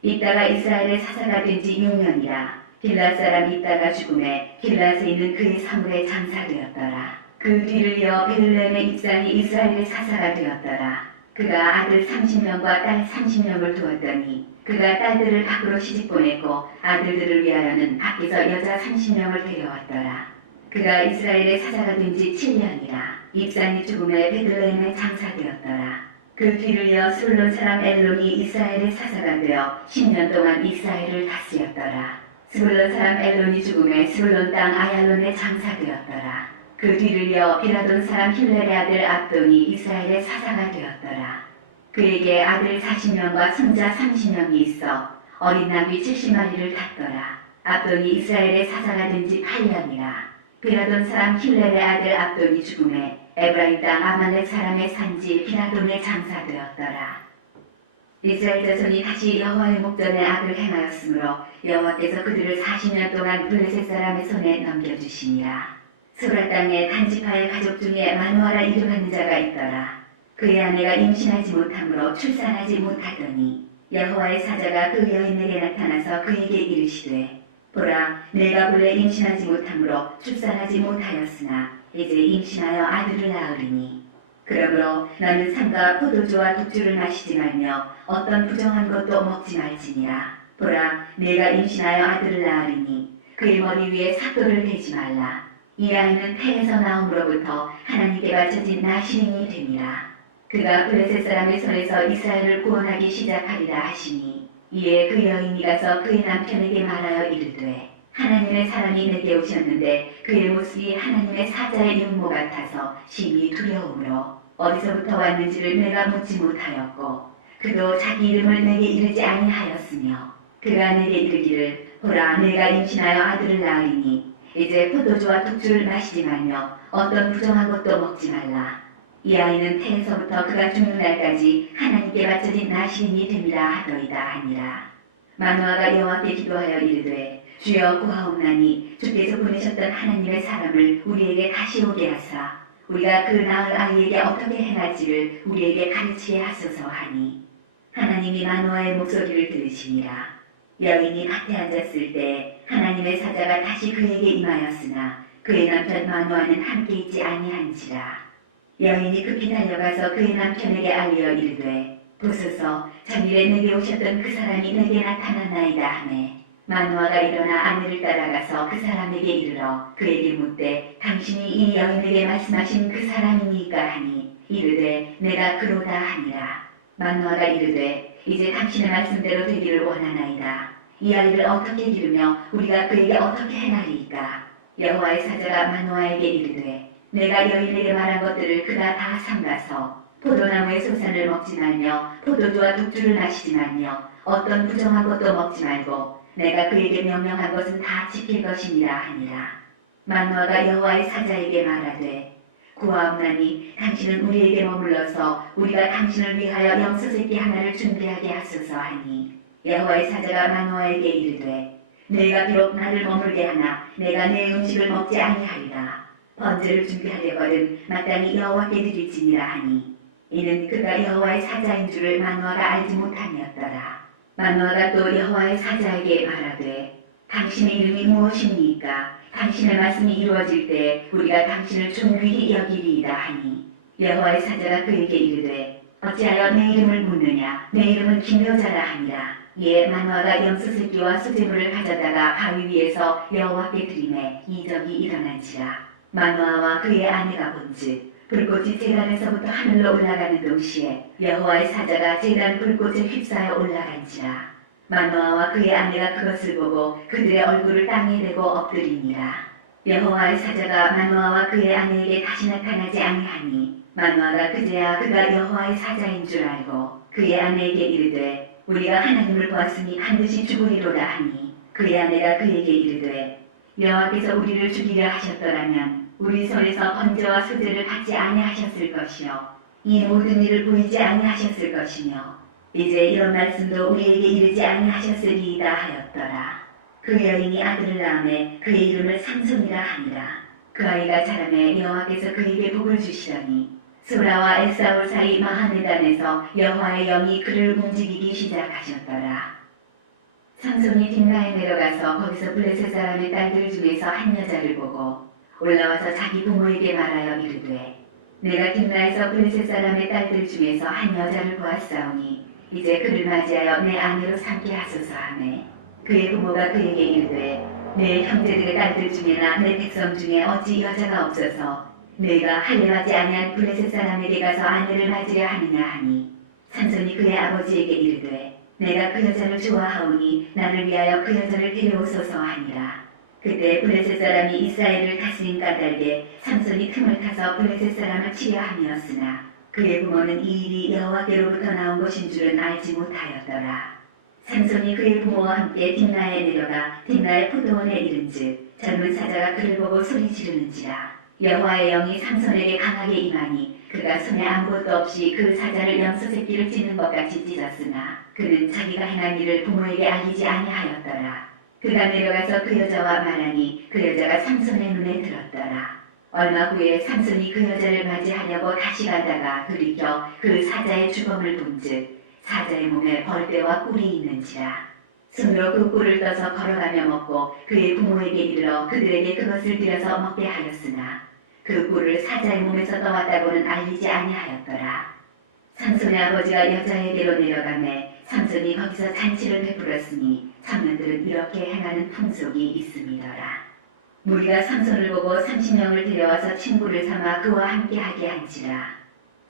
이따가 이스라엘의 사사가 된 지 6년이라 길앗 사람이 있다가 죽음에 길앗에 있는 그의 사물에 장사되었더라. 그 뒤를 이어 베들레헴의 입산이 이스라엘의 사사가 되었더라. 그가 아들 30명과 딸 30명을 두었더니 그가 딸들을 밖으로 시집 보냈고 아들들을 위하여는 밖에서 여자 30명을 데려왔더라. 그가 이스라엘의 사사가 된 지 7년이라 입산이 죽음에 베들레헴에 장사되었더라. 그 뒤를 이어 스불론 사람 엘론이 이스라엘의 사사가 되어 10년 동안 이스라엘을 다스렸더라. 스불론 사람 엘론이 죽음에 스불론 땅 아얄론에 장사되었더라. 그 뒤를 이어 비라돈 사람 힐렐의 아들 압돈이 이스라엘의 사사가 되었더라. 그에게 아들 40명과 손자 30명이 있어 어린 나귀 70마리를 탔더라. 압돈이 이스라엘의 사사가 된 지 8년이라 비라돈 사람 힐렐의 아들 압돈이 죽음에 에브라임 땅 아말렉 사람의 산지 비라돈에 장사되었더라. 이스라엘 자손이 다시 여호와의 목전에 악을 행하였으므로 여호와께서 그들을 40년 동안 블레셋 사람의 손에 넘겨주시니라. 소라 땅에 단지파의 가족 중에 마누아라 이름하는 자가 있더라. 그의 아내가 임신하지 못하므로 출산하지 못하더니 여호와의 사자가 그 여인에게 나타나서 그에게 이르시되 보라, 내가 본래 임신하지 못하므로 출산하지 못하였으나 이제 임신하여 아들을 낳으리니 그러므로 너는 삼가 포도주와 독주를 마시지 말며 어떤 부정한 것도 먹지 말지니라. 보라, 내가 임신하여 아들을 낳으리니 그의 머리 위에 삭도를 대지 말라. 이 아이는 태에서 나옴으로부터 하나님께 바쳐진 나시린이 되니라. 그가 블레셋 사람의 손에서 이스라엘을 구원하기 시작하리라 하시니 이에 그 여인이 가서 그의 남편에게 말하여 이르되 하나님의 사람이 내게 오셨는데 그의 모습이 하나님의 사자의 윤모 같아서 심히 두려움으로 어디서부터 왔는지를 내가 묻지 못하였고 그도 자기 이름을 내게 이르지 아니하였으며 그가 내게 이르기를 보라, 내가 임신하여 아들을 낳으리니 이제 포도주와 독주를 마시지 말며 어떤 부정한 것도 먹지 말라. 이 아이는 태에서부터 그가 죽는 날까지 하나님께 바쳐진 나시린이 됨이라 하더이다 하니라. 마누아가 여호와께 기도하여 이르되 주여 구하옵나니 주께서 보내셨던 하나님의 사람을 우리에게 다시 오게 하사 우리가 그 낳을 아이에게 어떻게 행할지를 우리에게 가르치게 하소서 하니 하나님이 마누아의 목소리를 들으시니라. 여인이 밭에 앉았을 때 하나님의 사자가 다시 그에게 임하였으나 그의 남편 마누아는 함께 있지 아니한지라. 여인이 급히 달려가서 그의 남편에게 알려 이르되 보소서, 전일에 내게 오셨던 그 사람이 내게 나타났나이다 하매 마누아가 일어나 아내를 따라가서 그 사람에게 이르러 그에게 묻되 당신이 이 여인에게 말씀하신 그 사람이니까 하니 이르되 내가 그로다 하니라. 마누아가 이르되 이제 당신의 말씀대로 되기를 원하나이다. 이 아이를 어떻게 기르며 우리가 그에게 어떻게 행하리이까? 여호와의 사자가 마누아에게 이르되 내가 여인에게 말한 것들을 그가 다 삼가서 포도나무의 소산을 먹지 말며 포도주와 독주를 마시지 말며 어떤 부정한 것도 먹지 말고 내가 그에게 명령한 것은 다 지킬 것이니라 하니라. 마누아가 여호와의 사자에게 말하되 구하옵나니 당신은 우리에게 머물러서 우리가 당신을 위하여 염소새끼 하나를 준비하게 하소서 하니 여호와의 사자가 마누아에게 이르되 내가 비록 나를 머물게 하나 내가 내 음식을 먹지 아니하리라. 번제를 준비하려거든 마땅히 여호와께 드릴지니라 하니 이는 그가 여호와의 사자인 줄을 마누아가 알지 못함이었더라. 마누아가 또 여호와의 사자에게 말하되 당신의 이름이 무엇입니까? 당신의 말씀이 이루어질 때 우리가 당신을 존귀히 여기리이다 하니 여호와의 사자가 그에게 이르되 어찌하여 내 이름을 묻느냐? 내 이름은 기묘자라 하니라. 이에 마누아가 염소새끼와 수제물을 가져다가 바위 위에서 여호와께 드리매 이적이 일어난지라. 마누아와 그의 아내가 본즉 불꽃이 제단에서부터 하늘로 올라가는 동시에 여호와의 사자가 제단 불꽃에 휩싸여 올라간지라. 마누아와 그의 아내가 그것을 보고 그들의 얼굴을 땅에 대고 엎드리니라. 여호와의 사자가 마누아와 그의 아내에게 다시 나타나지 아니하니 마누아가 그제야 그가 여호와의 사자인 줄 알고 그의 아내에게 이르되 우리가 하나님을 보았으니 반드시 죽으리로다 하니 그의 아내가 그에게 이르되 여호와께서 우리를 죽이려 하셨더라면 우리 손에서 번제와 수제를 받지 아니하셨을 것이요 이 모든 일을 보이지 아니하셨을 것이며 이제 이런 말씀도 우리에게 이르지 아니하셨으리이다 하였더라. 그 여인이 아들을 낳음에 그의 이름을 삼손이라 하니라. 그 아이가 자라매 여호와께서 그에게 복을 주시더니 소라와 에사올 사이 마하네단에서 여호와의 영이 그를 움직이기 시작하셨더라. 삼손이 딥나에 내려가서 거기서 블레셋 사람의 딸들 중에서 한 여자를 보고 올라와서 자기 부모에게 말하여 이르되 내가 딥나에서 블레셋 사람의 딸들 중에서 한 여자를 보았사오니 이제 그를 맞이하여 내 아내로 삼게 하소서 하매 그의 부모가 그에게 이르되 내 형제들의 딸들 중에나 내 백성 중에 어찌 여자가 없어서 내가 할례하지 아니한 블레셋 사람에게 가서 아내를 맞으려 하느냐 하니 삼손이 그의 아버지에게 이르되 내가 그 여자를 좋아하오니 나를 위하여 그 여자를 데려오소서 하니라. 그때 블레셋 사람이 이스라엘을 다스린 까닭에 삼손이 틈을 타서 블레셋 사람을 치려 함이었으나 그의 부모는 이 일이 여호와께로부터 나온 것인 줄은 알지 못하였더라. 삼손이 그의 부모와 함께 딥나에 내려가 딥나의 포도원에 이른즉 젊은 사자가 그를 보고 소리 지르는지라. 여호와의 영이 삼손에게 강하게 임하니 그가 손에 아무것도 없이 그 사자를 염소 새끼를 찢는 것 같이 찢었으나 그는 자기가 행한 일을 부모에게 알리지 아니하였더라. 그가 내려가서 그 여자와 말하니 그 여자가 삼손의 눈에 들었더라. 얼마 후에 삼손이 그 여자를 맞이하려고 다시 가다가 돌이켜 그 사자의 주범을 본즉 사자의 몸에 벌떼와 꿀이 있는지라. 손으로 그 꿀을 떠서 걸어가며 먹고 그의 부모에게 이르러 그들에게 그것을 드려서 먹게 하였으나 그 꿀을 사자의 몸에서 떠왔다고는 알리지 아니하였더라. 삼손의 아버지가 여자에게로 내려가매 삼손이 거기서 잔치를 베풀었으니 청년들은 이렇게 행하는 풍속이 있음이더라. 무리가 삼손을 보고 30명을 데려와서 친구를 삼아 그와 함께하게 한지라.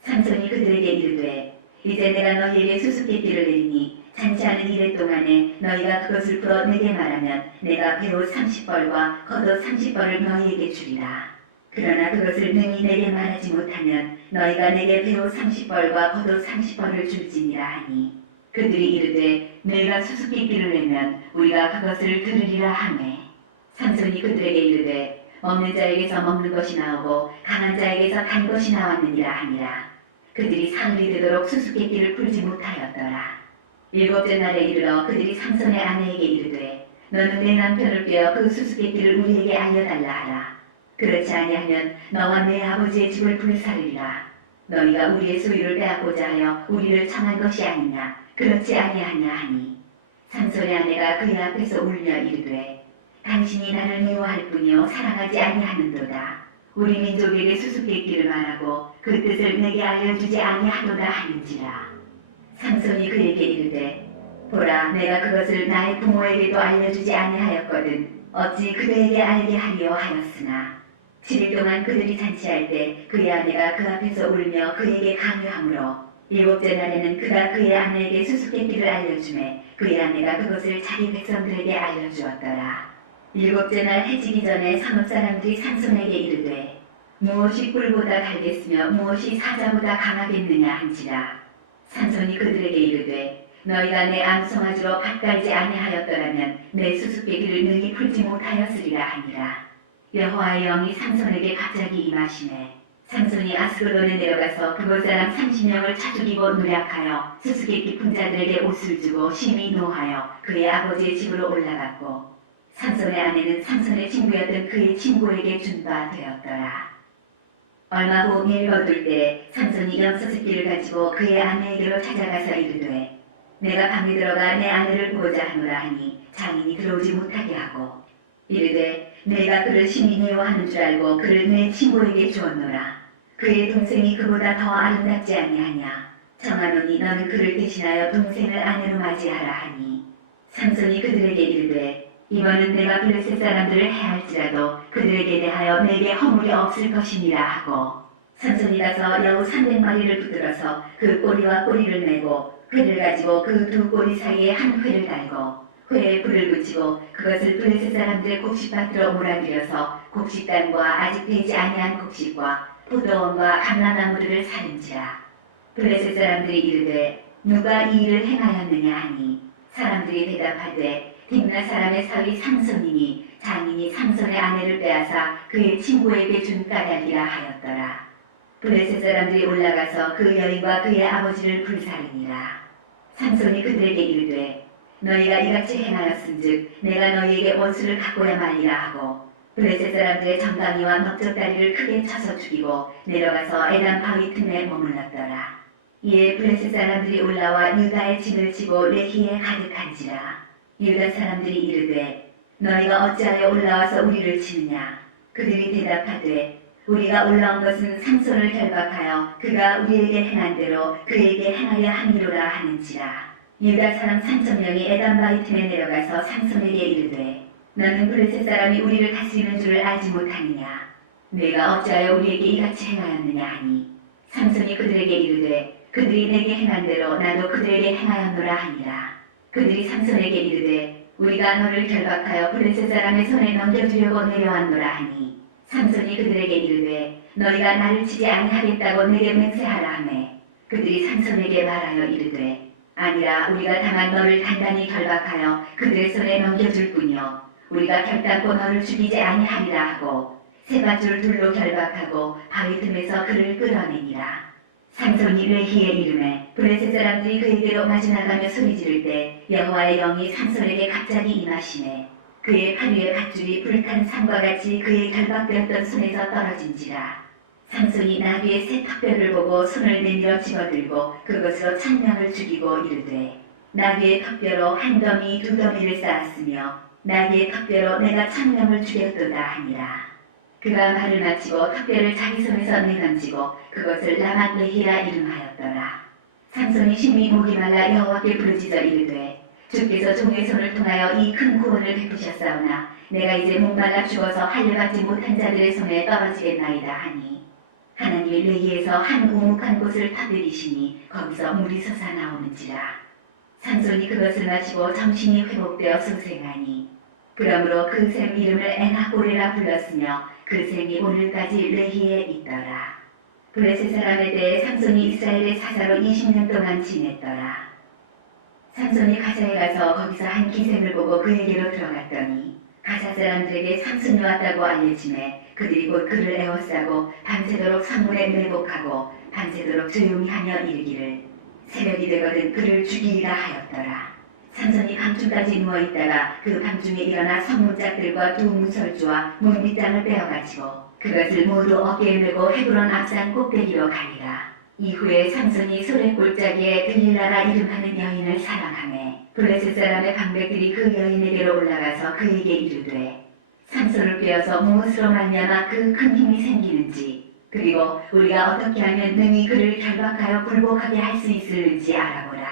삼손이 그들에게 이르되 이제 내가 너희에게 수수께끼를 내리니 잔치하는 이래 동안에 너희가 그것을 풀어 내게 말하면 내가 배옷 30벌과 겉옷 30벌을 너희에게 주리라. 그러나 그것을 능히 내게 말하지 못하면 너희가 내게 배옷 30벌과 겉옷 30벌을 줄지니라 하니 그들이 이르되 너희가 수수께끼를 내면 우리가 그것을 들으리라 하매 삼손이 그들에게 이르되 먹는 자에게서 먹는 것이 나오고 강한 자에게서 단 것이 나왔느니라 하니라. 그들이 사흘이 되도록 수수께끼를 풀지 못하였더라. 일곱째 날에 이르러 그들이 삼손의 아내에게 이르되 너는 내 남편을 꿰어 그 수수께끼를 우리에게 알려달라 하라. 그렇지 아니하면 너와 내 아버지의 집을 불사르리라. 너희가 우리의 소유를 빼앗고자 하여 우리를 청한 것이 아니냐. 그렇지 아니하냐 하니 삼손의 아내가 그의 앞에서 울며 이르되 당신이 나를 미워할 뿐이요 사랑하지 아니하는도다. 우리 민족에게 수수께끼를 말하고 그 뜻을 내게 알려주지 아니하도다 하는지라. 삼손이 그에게 이르되 보라 내가 그것을 나의 부모에게도 알려주지 아니하였거든 어찌 그대에게 알게 하리요 하였으나 7일 동안 그들이 잔치할 때 그의 아내가 그 앞에서 울며 그에게 강요하므로 일곱째 날에는 그가 그의 아내에게 수수께끼를 알려주매 그의 아내가 그것을 자기 백성들에게 알려주었더라. 일곱째 날 해지기 전에 성읍 사람들이 삼손에게 이르되 무엇이 꿀보다 달겠으며 무엇이 사자보다 강하겠느냐 한지라. 삼손이 그들에게 이르되 너희가 내 암송아지로 밭갈지 아니하였더라면 내 수수께끼를 능히 풀지 못하였으리라 하니라. 여호와의 영이 삼손에게 갑자기 임하시매 삼손이 아스글론에 내려가서 그곳 사람 30명을 차 죽이고 노략하여 수수께끼 푼 자들에게 옷을 주고 심히 노하여 그의 아버지의 집으로 올라갔고 삼손의 아내는 삼손의 친구였던 그의 친구에게 준 바 되었더라. 얼마 후 밀 거둘 때 삼손이 염소 새끼를 가지고 그의 아내에게로 찾아가서 이르되 내가 방에 들어가 내 아내를 보고자 하노라 하니 장인이 들어오지 못하게 하고 이르되 내가 그를 심히 미워하는 줄 알고 그를 내 친구에게 주었노라. 그의 동생이 그보다 더 아름답지 아니하냐. 정하노니 너는 그를 대신하여 동생을 아내로 맞이하라 하니 삼손이 그들에게 이르되 이번은 내가 블레셋 사람들을 해할지라도 그들에게 대하여 내게 허물이 없을 것이니라 하고 삼손이 가서 여우 300마리를 붙들어서 그 꼬리와 꼬리를 메고 회를 가지고 그 두 꼬리 사이에 한 회를 달고 회에 불을 붙이고 그것을 블레셋 사람들의 곡식밭으로 몰아들여서 곡식단과 아직 되지 아니한 곡식과 포도원과 감람나무들을 사른지라. 블레셋 사람들이 이르되 누가 이 일을 행하였느냐 하니 사람들이 대답하되 딥나 사람의 사위 삼손이니 장인이 삼손의 아내를 빼앗아 그의 친구에게 준 까닭이라 하였더라. 블레셋 사람들이 올라가서 그 여인과 그의 아버지를 불사르니라. 삼손이 그들에게 이르되 너희가 이같이 행하였은즉 내가 너희에게 원수를 갖고야 말리라 하고 블레셋 사람들의 정강이와 넓적다리를 크게 쳐서 죽이고 내려가서 에단 바위 틈에 머물렀더라. 이에 블레셋 사람들이 올라와 유다의 진을 치고 레히에 가득한지라. 유다 사람들이 이르되 너희가 어찌하여 올라와서 우리를 치느냐. 그들이 대답하되 우리가 올라온 것은 삼손을 결박하여 그가 우리에게 행한 대로 그에게 행하려 함이로라 하는지라. 유다 사람 3,000명이 에단 바위 틈에 내려가서 삼손에게 이르되 너는 블레셋 사람이 우리를 다스리는 줄을 알지 못하느냐. 내가 어찌하여 우리에게 이같이 행하였느냐 하니 삼손이 그들에게 이르되 그들이 내게 행한 대로 나도 그들에게 행하였노라 하니라. 그들이 삼손에게 이르되 우리가 너를 결박하여 블레셋 사람의 손에 넘겨주려고 내려왔노라 하니 삼손이 그들에게 이르되 너희가 나를 치지 아니하겠다고 내게 맹세하라 하매 그들이 삼손에게 말하여 이르되 아니라 우리가 다만 너를 단단히 결박하여 그들의 손에 넘겨줄 뿐이요 우리가 결단코 너를 죽이지 아니하리라 하고 세 밧줄 둘로 결박하고 바위 틈에서 그를 끌어내니라. 삼손이 레히에 이르매 블레셋 사람들이 그에게로 마주나가며 소리 지를 때 여호와의 영이 삼손에게 갑자기 임하시매 그의 팔 위에 밧줄이 불탄 상과 같이 그의 결박되었던 손에서 떨어진지라. 삼손이 나귀의 새 턱뼈를 보고 손을 내밀어 집어들고 그것으로 1,000명을 죽이고 이르되 나귀의 턱뼈로 한 더미 두 더미를 쌓았으며 나귀의 턱뼈로 내가 1,000명을 죽였도다 하니라. 그가 말을 마치고 턱뼈를 자기 손에서 내던지고 그것을 라맛레히라 이름하였더라. 삼손이 심히 목이 말라 여호와께 부르짖어 이르되 주께서 종의 손을 통하여 이 큰 구원을 베푸셨사오나 내가 이제 목말라 죽어서 할례받지 못한 자들의 손에 떨어지겠나이다 하니 하나님이 레히에서 한 우묵한 곳을 터뜨리시니 거기서 물이 솟아나오는지라. 삼손이 그것을 마시고 정신이 회복되어 소생하니 그러므로 그 샘 이름을 에나고레라 불렀으며 그 샘이 오늘까지 레히에 있더라. 블레셋 사람에 대해 삼손이 이스라엘의 사사로 20년 동안 지냈더라. 삼손이 가사에 가서 거기서 한 기생을 보고 그에게로 들어갔더니 가사 사람들에게 삼손이 왔다고 알려지매 그들이 곧 그를 에워싸고 밤새도록 성문에 매복하고 밤새도록 조용히 하며 이르기를 새벽이 되거든 그를 죽이리라 하였더라. 삼손이 밤중까지 누워있다가 그 밤중에 일어나 성문짝들과 두 문설주와 문빗장을 빼어가지고 그것을 모두 어깨에 메고 헤브론 앞산 꼭대기로 가니라. 이후에 삼손이 소래 골짜기에 들릴라라 이름하는 여인을 사랑하매 블레셋 사람의 방백들이 그 여인에게로 올라가서 그에게 이르되 삼손을 빼어서 무엇으로 말미암아 그 큰 힘이 생기는지 그리고 우리가 어떻게 하면 능히 그를 결박하여 굴복하게 할 수 있을는지 알아보라.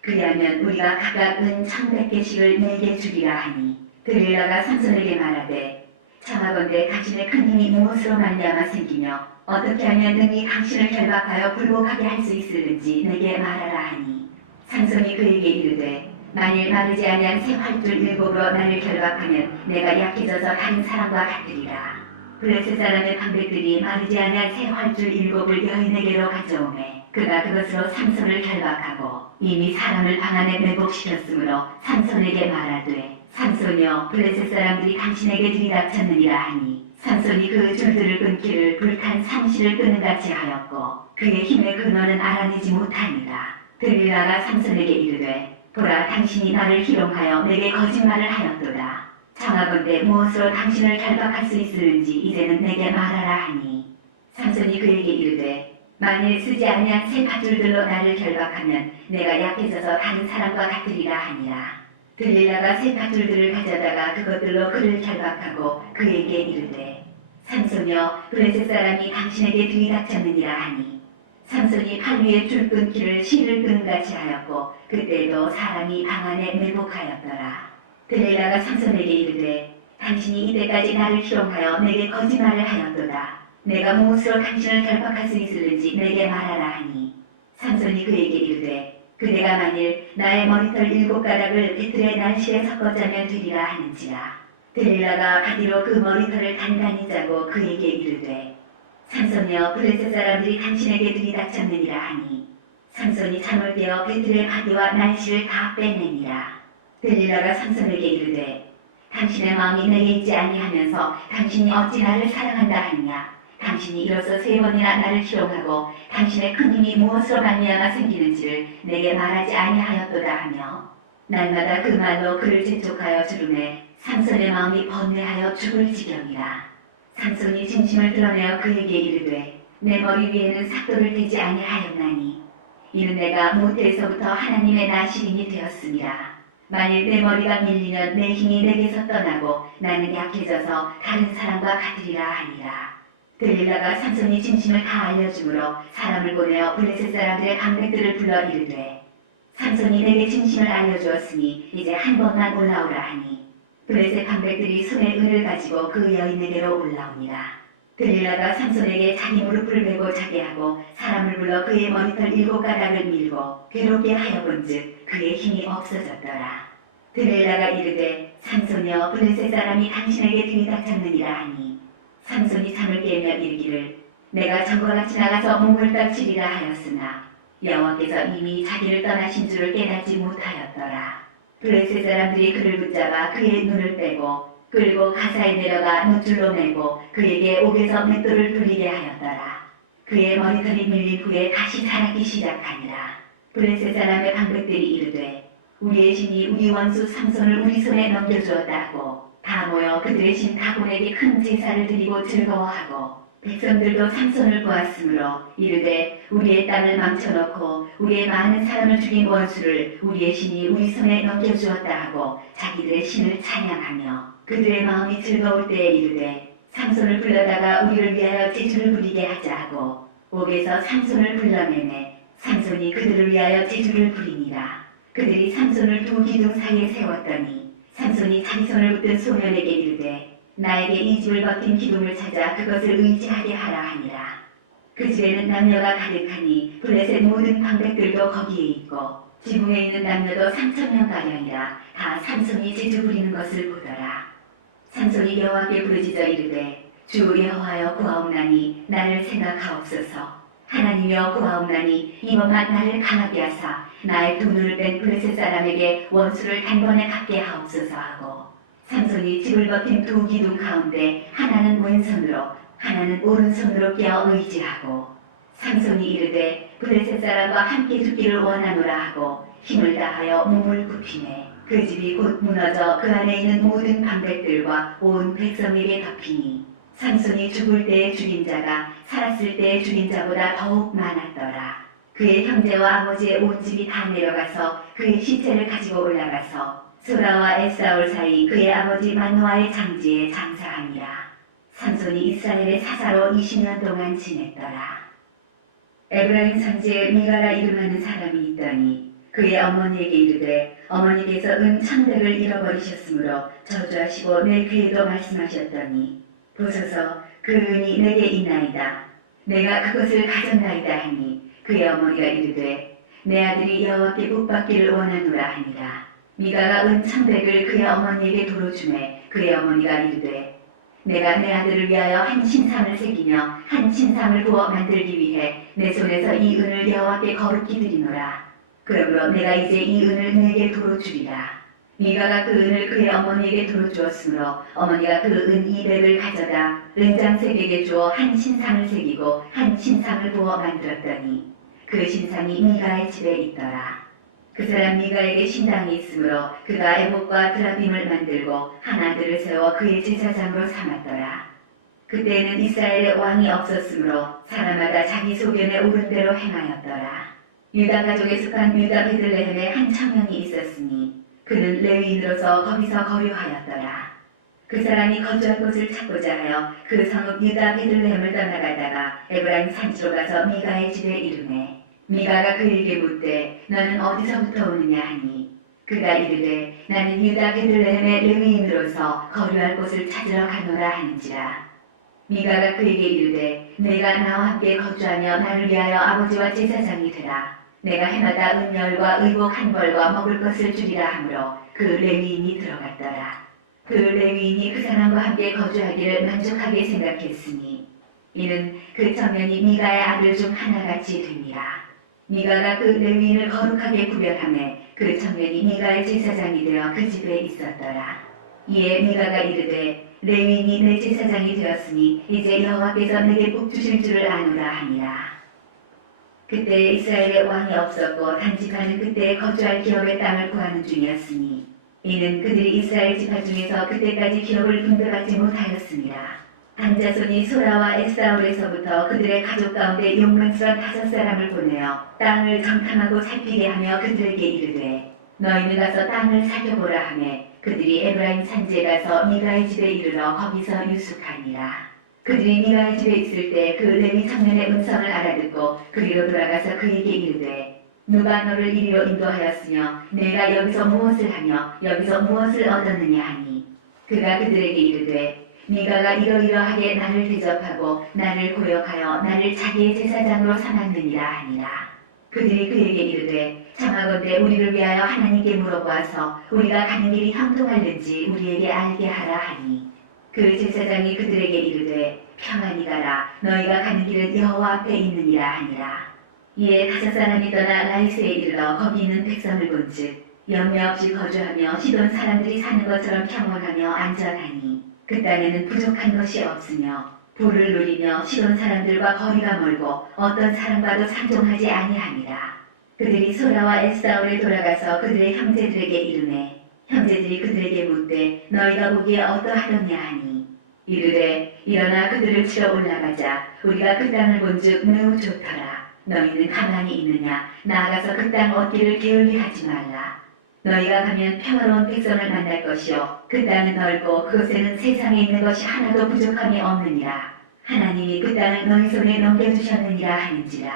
그리하면 우리가 각각 은 1,100개씩을 내게 주리라 하니 들릴라가 삼손에게 말하되 청하건대 당신의 큰 힘이 무엇으로 말미암아 생기며 어떻게 하면 능히 당신을 결박하여 굴복하게 할 수 있을는지 내게 말하라 하니 삼손이 그에게 이르되 만일 마르지 아니한 새 활줄 7으로 나를 결박하면 내가 약해져서 다른 사람과 같으리라. 블레셋 사람의 방백들이 마르지 아니한 새 활줄 7을 여인에게로 가져오매 그가 그것으로 삼손을 결박하고 이미 사람을 방 안에 매복시켰으므로 삼손에게 말하되 삼손이여 블레셋 사람들이 당신에게 들이닥쳤느니라 하니 삼손이 그 줄들을 끊기를 불탄 상실을 끊은같이 하였고 그의 힘의 근원은 알아내지 못하니라. 들릴라가 삼손에게 이르되 보라 당신이 나를 희롱하여 내게 거짓말을 하였도다. 청하건대 무엇으로 당신을 결박할 수 있을는지 이제는 내게 말하라 하니 삼손이 그에게 이르되 만일 쓰지 아니한 새 밧줄들로 나를 결박하면 내가 약해져서 다른 사람과 같으리라 하니라. 들릴라가 새 밧줄들을 가져다가 그것들로 그를 결박하고 그에게 이르되 삼손이여 블레셋 사람이 당신에게 들이닥쳤느니라 하니 삼손이 팔 위에 줄 끊기를 실을 끄는같이 하였고 그때도 사람이 방 안에 매복하였더라. 들릴라가 삼손에게 이르되 당신이 이때까지 나를 희롱하여 내게 거짓말을 하였도다. 내가 무엇으로 당신을 결박할 수 있을는지 내게 말하라 하니 삼손이 그에게 이르되 그대가 만일 나의 머리털 7가닥을 배틀의 날실에 섞어 짜면 되리라 하는지라. 들릴라가 바디로 그 머리털을 단단히 짜고 그에게 이르되 삼손이여 블레셋 사람들이 당신에게 들이닥쳤느니라 하니 삼손이 잠을 깨어 배틀의 바디와 날실을 다 빼내니라. 들릴라가 삼손에게 이르되 당신의 마음이 내게 있지 아니하면서 당신이 어찌 나를 사랑한다 하느냐. 당신이 이로써 3번이나 나를 희롱하고 당신의 큰 힘이 무엇으로 말미암아 생기는지를 내게 말하지 아니하였도다 하며 날마다 그 말로 그를 재촉하여 주름에 삼손의 마음이 번뇌하여 죽을 지경이라. 삼손이 진심을 드러내어 그에게 이르되 내 머리 위에는 삭도를 대지 아니하였나니 이는 내가 모태에서부터 하나님의 나시린이 되었습니다. 만일 내 머리가 밀리면 내 힘이 내게서 떠나고 나는 약해져서 다른 사람과 같으리라 하니라. 들릴라가 삼손이 진심을 다 알려주므로 사람을 보내어 블레셋 사람들의 방백들을 불러 이르되 삼손이 내게 진심을 알려주었으니 이제 한 번만 올라오라 하니 블레셋 방백들이 손에 은을 가지고 그 여인에게로 올라오니라. 들릴라가 삼손에게 자기 무릎을 베고 자게 하고 사람을 불러 그의 머리털 7가닥을 밀고 괴롭게 하여 본즉 그의 힘이 없어졌더라. 들릴라가 이르되 삼손이여 블레셋 사람이 당신에게 들이닥쳤느니라 하니 삼손이 잠을 깨며 이르기를 내가 전과 같이 나가서 몸을 떡치리라 하였으나 여호와께서 이미 자기를 떠나신 줄을 깨닫지 못하였더라. 블레셋 사람들이 그를 붙잡아 그의 눈을 빼고 끌고 가사에 내려가 놋줄로 매고 그에게 옥에서 맷돌을 돌리게 하였더라. 그의 머리털이 밀린 후에 다시 자라기 시작하니라. 블레셋 사람의 방백들이 이르되 우리의 신이 우리 원수 삼손을 우리 손에 넘겨주었다 하고 다 모여 그들의 신 다곤에게 큰 제사를 드리고 즐거워하고 백성들도 삼손을 보았으므로 이르되 우리의 땅을 망쳐놓고 우리의 많은 사람을 죽인 원수를 우리의 신이 우리 손에 넘겨주었다 하고 자기들의 신을 찬양하며 그들의 마음이 즐거울 때에 이르되 삼손을 불러다가 우리를 위하여 제주를 부리게 하자 하고 옥에서 삼손을 불러내매 삼손이 그들을 위하여 제주를 부리니라. 그들이 삼손을 두 기둥 사이에 세웠더니 삼손이 자기 손을 붙든 소년에게 이르되 나에게 이 집을 버틴 기둥을 찾아 그것을 의지하게 하라 하니라. 그 집에는 남녀가 가득하니 블레셋 모든 방백들도 거기에 있고 지붕에 있는 남녀도 3,000명가량이라 다 삼손이 제주 부리는 것을 보더라. 삼손이 여호와께 부르짖어 이르되 주 여호와여 구하옵나니 나를 생각하옵소서. 하나님여 구하옵나니 이번만 나를 강하게 하사 나의 두 눈을 뺀 블레셋 사람에게 원수를 단번에 갚게 하옵소서 하고 삼손이 집을 버틴 두 기둥 가운데 하나는 왼손으로 하나는 오른손으로 끼어 의지하고 삼손이 이르되 블레셋 사람과 함께 죽기를 원하노라 하고 힘을 다하여 몸을 굽히매 그 집이 곧 무너져 그 안에 있는 모든 방백들과 온 백성에게 덮이니 삼손이 죽을 때에 죽인 자가 살았을 때에 죽인 자보다 더욱 많았더라. 그의 형제와 아버지의 온 집이 다 내려가서 그의 시체를 가지고 올라가서 소라와 에사올 사이 그의 아버지 만노아의 장지에 장사하니라. 삼손이 이스라엘의 사사로 20년 동안 지냈더라. 에브라임 산지에 미가라 이름하는 사람이 있더니 그의 어머니에게 이르되 어머니께서 은 1,100을 잃어버리셨으므로 저주하시고 내 귀에도 말씀하셨더니 보소서 그 은이 내게 있나이다. 내가 그것을 가졌나이다 하니 그의 어머니가 이르되 내 아들이 여호와께 복받기를 원하노라 하니라. 미가가 은 1,100을 그의 어머니에게 도로 주매 그의 어머니가 이르되 내가 내 아들을 위하여 한 신상을 새기며 한 신상을 부어 만들기 위해 내 손에서 이 은을 여호와께 거룩히 드리노라. 그러므로 내가 이제 이 은을 내게 도로 주리라. 미가가 그 은을 그의 어머니에게 도로 주었으므로 어머니가 그 은 200을 가져다 은장색에게 주어 한 신상을 새기고 한 신상을 부어 만들었더니 그 신상이 미가의 집에 있더라. 그 사람 미가에게 신당이 있으므로 그가 에봇과 드라빔을 만들고 한 아들을 세워 그의 제사장으로 삼았더라. 그때에는 이스라엘에 왕이 없었으므로 사람마다 자기 소견에 옳은 대로 행하였더라. 유다 가족에 속한 유다 베들레헴에 한 청년이 있었으니 그는 레위인으로서 거기서 거류하였더라. 그 사람이 거주할 곳을 찾고자 하여 그 성읍 유다 베들레헴을 떠나가다가 에브라임 산지로 가서 미가의 집에 이르매 미가가 그에게 묻되 너는 어디서부터 오느냐 하니 그가 이르되 나는 유다 베들레헴의 레위인으로서 거류할 곳을 찾으러 가노라 하는지라. 미가가 그에게 이르되 내가 나와 함께 거주하며 나를 위하여 아버지와 제사장이 되라. 내가 해마다 은열과 의복 한 벌과 먹을 것을 주리라 하므로 그 레위인이 들어갔더라. 그 레위인이 그 사람과 함께 거주하기를 만족하게 생각했으니 이는 그 청년이 미가의 아들 중 하나같이 됩니다. 미가가 그 레위인을 거룩하게 구별하매 그 청년이 미가의 제사장이 되어 그 집에 있었더라. 이에 미가가 이르되 레위인이 내 제사장이 되었으니 이제 여호와께서 내게 복 주실 줄을 아노라 하니라. 그때 이스라엘에 왕이 없었고 단지파는 그때 거주할 기업의 땅을 구하는 중이었으니 이는 그들이 이스라엘 지파 중에서 그때까지 기업을 분배받지 못하였습니다. 단 자손이 소라와 에스다올에서부터 그들의 가족 가운데 용맹스런 5사람을 보내어 땅을 정탐하고 살피게 하며 그들에게 이르되 너희는 가서 땅을 살펴보라 하매 그들이 에브라임 산지에 가서 미가의 집에 이르러 거기서 유숙하니라. 그들이 미가의 집에 있을 때 그 레위 청년의 음성을 알아듣고 그리로 돌아가서 그에게 이르되 누가 너를 이리로 인도하였으며 내가 여기서 무엇을 하며 여기서 무엇을 얻었느냐 하니 그가 그들에게 이르되 미가가 이러이러하게 나를 대접하고 나를 고역하여 나를 자기의 제사장으로 삼았느니라 하니라. 그들이 그에게 이르되 청하건대 우리를 위하여 하나님께 물어보아서 우리가 가는 길이 형통할는지 우리에게 알게 하라 하니 그 제사장이 그들에게 이르되 평안히 가라 너희가 가는 길은 여호와 앞에 있느니라 하니라. 이에 5사람이 떠나 라이스에 이르러 거기 있는 백성을 본즉 염려 없이 거주하며 시돈 사람들이 사는 것처럼 평온하며 안전하니 그 땅에는 부족한 것이 없으며 부를 누리며 시돈 사람들과 거리가 멀고 어떤 사람과도 상종하지 아니함이라. 그들이 소라와 에스다올에 돌아가서 그들의 형제들에게 이르매 형제들이 그들에게 묻되 너희가 보기에 어떠하더냐 하니 이르되 일어나 그들을 치러 올라가자 우리가 그 땅을 본즉 매우 좋더라. 너희는 가만히 있느냐 나아가서 그 땅 얻기를 게을리하지 말라. 너희가 가면 평화로운 백성을 만날 것이요 그 땅은 넓고 그곳에는 세상에 있는 것이 하나도 부족함이 없느니라. 하나님이 그 땅을 너희 손에 넘겨주셨느니라 하는지라.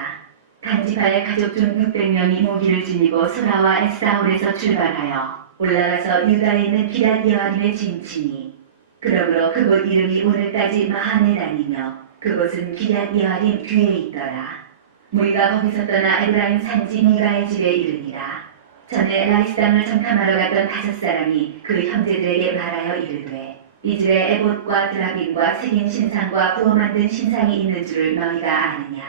단지파의 가족 중 600명이 모기를 지니고 소라와 에스다올에서 출발하여 올라가서 유다에 있는 기럇 여아림에 진치니 그러므로 그곳 이름이 오늘까지 마하네단이며 그곳은 기럇 여아림 뒤에 있더라. 무리가 거기서 떠나 에브라임 산지 미가의 집에 이르니라. 전에 라이스 땅을 정탐하러 갔던 5사람이 그 형제들에게 말하여 이르되 이 집에 에봇과 드라빈과 새긴 신상과 부어 만든 신상이 있는 줄을 너희가 아느냐.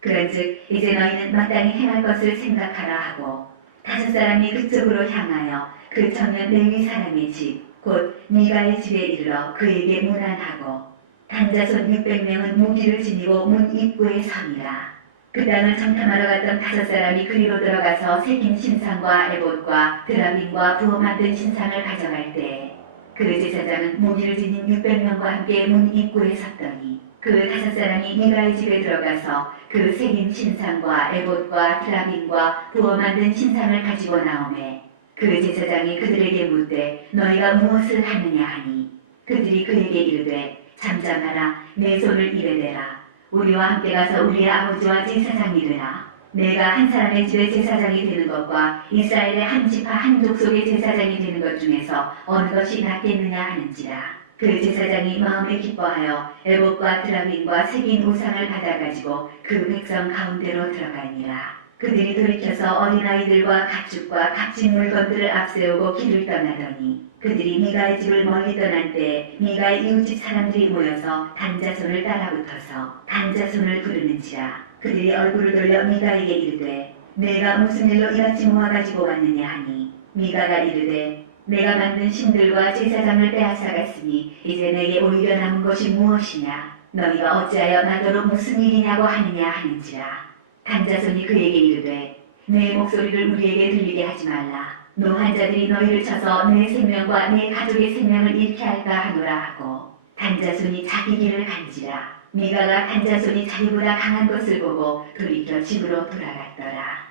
그런즉 이제 너희는 마땅히 행할 것을 생각하라 하고 5사람이 그쪽으로 향하여 그 청년 레위 사람의 집 곧 미가의 집에 이르러 그에게 문안하고 단자손 600명은 무기를 지니고 문 입구에 서니라. 그 땅을 정탐하러 갔던 5사람이 그리로 들어가서 새긴 신상과 에봇과 드라민과 부어 만든 신상을 가져갈 때 그 제사장은 무기를 지닌 600명과 함께 문 입구에 섰더니 그 5사람이 미가의 집에 들어가서 그 새긴 신상과 에봇과 드라민과 부어 만든 신상을 가지고 나오매 그 제사장이 그들에게 묻되 너희가 무엇을 하느냐 하니 그들이 그에게 이르되 잠잠하라 내 손을 입에 대라. 우리와 함께 가서 우리의 아버지와 제사장이 되라. 내가 한 사람의 집에 제사장이 되는 것과 이스라엘의 한 지파 한 족속의 제사장이 되는 것 중에서 어느 것이 낫겠느냐 하는지라. 그 제사장이 마음에 기뻐하여 에봇과 드라민과 새긴 우상을 받아가지고 그 백성 가운데로 들어가니라. 그들이 돌이켜서 어린아이들과 가축과 값진 물건들을 앞세우고 길을 떠나더니 그들이 미가의 집을 멀리 떠날 때 미가의 이웃집 사람들이 모여서 단자손을 따라붙어서 단자손을 부르는지라. 그들이 얼굴을 돌려 미가에게 이르되 내가 무슨 일로 이같이 모아가지고 왔느냐 하니 미가가 이르되 내가 만든 신들과 제사장을 빼앗아갔으니 이제 내게 오히려 남은 것이 무엇이냐. 너희가 어찌하여 나더러 무슨 일이냐고 하느냐 하는지라. 단자손이 그에게 이르되 내 목소리를 우리에게 들리게 하지 말라. 노한 자들이 너희를 쳐서 내 생명과 내 가족의 생명을 잃게 할까 하노라 하고 단자손이 자기 길을 간지라. 미가가 단자손이 자기보다 강한 것을 보고 돌이켜 집으로 돌아갔더라.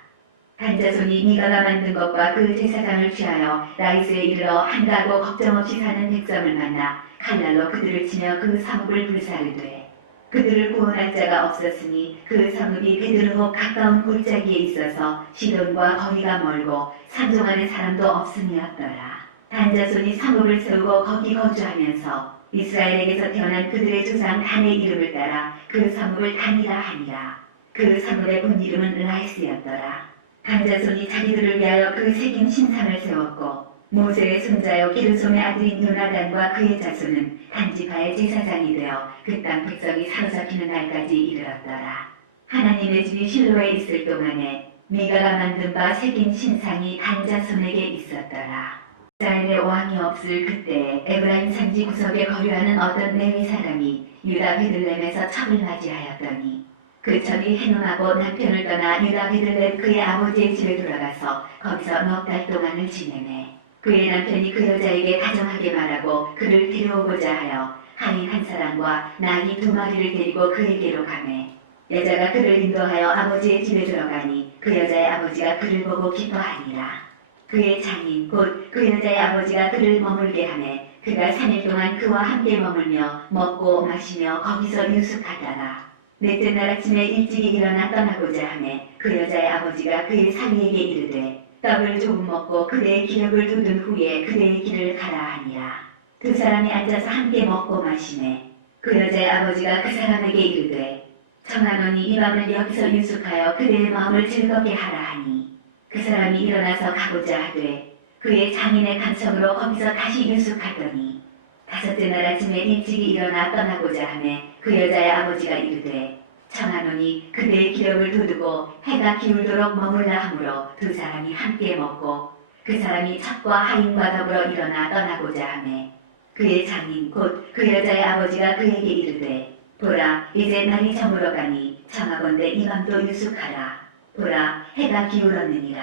단자손이 미가가 만든 것과 그 제사장을 취하여 라이스에 이르러 한가하고 걱정 없이 사는 백성을 만나 칼날로 그들을 치며 그 성읍을 불사르되 그들을 구원할 자가 없었으니 그 성읍이 베드르호 가까운 골짜기에 있어서 시돈과 거리가 멀고 상종하는 사람도 없음이었더라. 단자손이 성읍을 세우고 거기 거주하면서 이스라엘에게서 태어난 그들의 조상 단의 이름을 따라 그 성읍을 단이라 하니라. 그 성읍의 본 이름은 라이스였더라. 단자손이 자기들을 위하여 그 새긴 신상을 세웠고 모세의 손자요 게르솜의 아들인 요나단과 그의 자손은 단지파의 제사장이 되어 그 땅 백성이 사로잡히는 날까지 이르렀더라. 하나님의 집이 실로에 있을 동안에 미가가 만든 바 새긴 신상이 단자손에게 있었더라. 이스라엘의 왕이 없을 그때 에브라임 산지 구석에 거류하는 어떤 레위 사람이 유다 베들렘에서 첩을 맞이하였더니 그 첩이 해놈하고 남편을 떠나 유다 베들렘 그의 아버지의 집에 돌아가서 거기서 넉 달 동안을 지내매 그의 남편이 그 여자에게 다정하게 말하고 그를 데려오고자 하여 하인 한 사람과 나귀 2마리를 데리고 그에게로 가매 여자가 그를 인도하여 아버지의 집에 들어가니 그 여자의 아버지가 그를 보고 기뻐하니라. 그의 장인 곧 그 여자의 아버지가 그를 머물게 하매 그가 3일 동안 그와 함께 머물며 먹고 마시며 거기서 유숙하다가 넷째 날 아침에 일찍이 일어나 떠나고자 하매 그 여자의 아버지가 그의 사위에게 이르되 떡을 조금 먹고 그대의 기력을 돋운 후에 그대의 길을 가라 하니라. 두 사람이 앉아서 함께 먹고 마시매 그 여자의 아버지가 그 사람에게 이르되 청하노니 이 밤을 여기서 유숙하여 그대의 마음을 즐겁게 하라 하니 그 사람이 일어나서 가고자 하되 그의 장인의 간청으로 거기서 다시 유숙하더니 5째 날 아침에 일찍이 일어나 떠나고자 하매 그 여자의 아버지가 이르되 청하노니 그대의 기력을 돋우고 해가 기울도록 머물라 하므로 두 사람이 함께 먹고 그 사람이 첩과 하인과 더불어 일어나 떠나고자 하매 그의 장인 곧 그 여자의 아버지가 그에게 이르되 보라 이제 날이 저물어 가니 청하건대 이 밤도 유숙하라. 보라 해가 기울었느니라.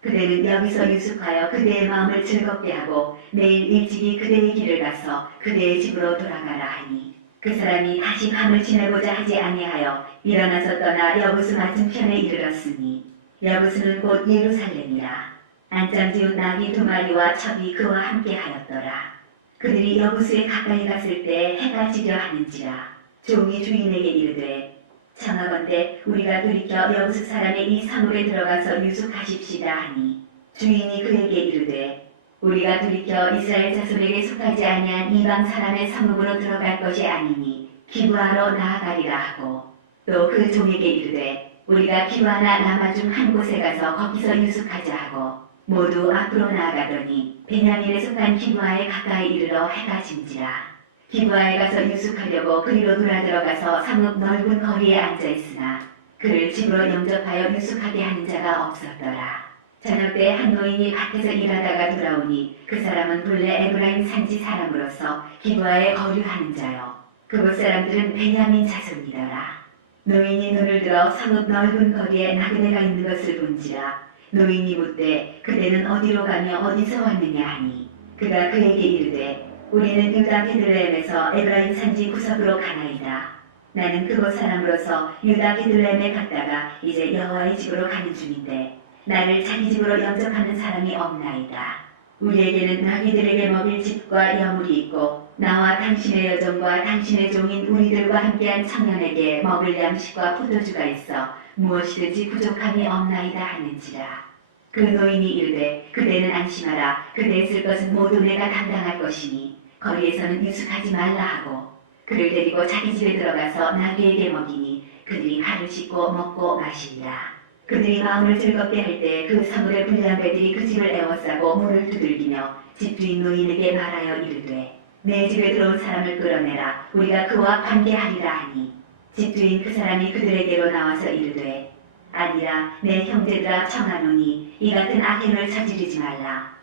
그대는 여기서 유숙하여 그대의 마음을 즐겁게 하고 내일 일찍이 그대의 길을 가서 그대의 집으로 돌아가라 하니 그 사람이 다시 밤을 지내고자 하지 아니하여 일어나서 떠나 여부스 맞은편에 이르렀으니 여부스는 곧 예루살렘이라. 안장 지운 나귀 2마리와 첩이 그와 함께 하였더라. 그들이 여부스에 가까이 갔을 때 해가 지려 하는지라. 종이 주인에게 이르되 청하건대 우리가 돌이켜 여부스 사람의 이 사물에 들어가서 유숙하십시다 하니 주인이 그에게 이르되 우리가 돌이켜 이스라엘 자손에게 속하지 아니한 이방 사람의 성읍으로 들어갈 것이 아니니 기브아로 나아가리라 하고 또 그 종에게 이르되 우리가 기브아나 라마 중 한 곳에 가서 거기서 유숙하자 하고 모두 앞으로 나아가더니 베냐민에 속한 기브아에 가까이 이르러 해가 진지라. 기브아에 가서 유숙하려고 그리로 돌아들어가서 성읍 넓은 거리에 앉아있으나 그를 집으로 영접하여 유숙하게 하는 자가 없었더라. 저녁 때 한 노인이 밭에서 일하다가 돌아오니 그 사람은 본래 에브라임 산지 사람으로서 기브아에 거류하는 자요. 그곳 사람들은 베냐민 자손이더라. 노인이 눈을 들어 성읍 넓은 거리에 나그네가 있는 것을 본지라. 노인이 묻되 그대는 어디로 가며 어디서 왔느냐 하니 그가 그에게 이르되 우리는 유다 베들레헴에서 에브라임 산지 구석으로 가나이다. 나는 그곳 사람으로서 유다 베들레헴에 갔다가 이제 여호와의 집으로 가는 중인데 나를 자기 집으로 영접하는 사람이 없나이다. 우리에게는 나귀들에게 먹일 집과 여물이 있고 나와 당신의 여종과 당신의 종인 우리들과 함께한 청년에게 먹을 양식과 포도주가 있어 무엇이든지 부족함이 없나이다 하는지라. 그 노인이 이르되 그대는 안심하라. 그대 쓸 것은 모두 내가 담당할 것이니 거리에서는 유숙하지 말라 하고 그를 데리고 자기 집에 들어가서 나귀에게 먹이니 그들이 발을 씻고 먹고 마시니라. 그들이 마음을 즐겁게 할 때 그 성읍의 불량배들이 그 집을 에워싸고 문을 두들기며 집주인 노인에게 말하여 이르되 내 집에 들어온 사람을 끌어내라. 우리가 그와 관계하리라 하니 집주인 그 사람이 그들에게로 나와서 이르되 아니라 내 형제들아 청하노니 이 같은 악행을 저지르지 말라.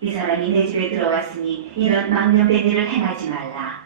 이 사람이 내 집에 들어왔으니 이런 망령된 일을 행하지 말라.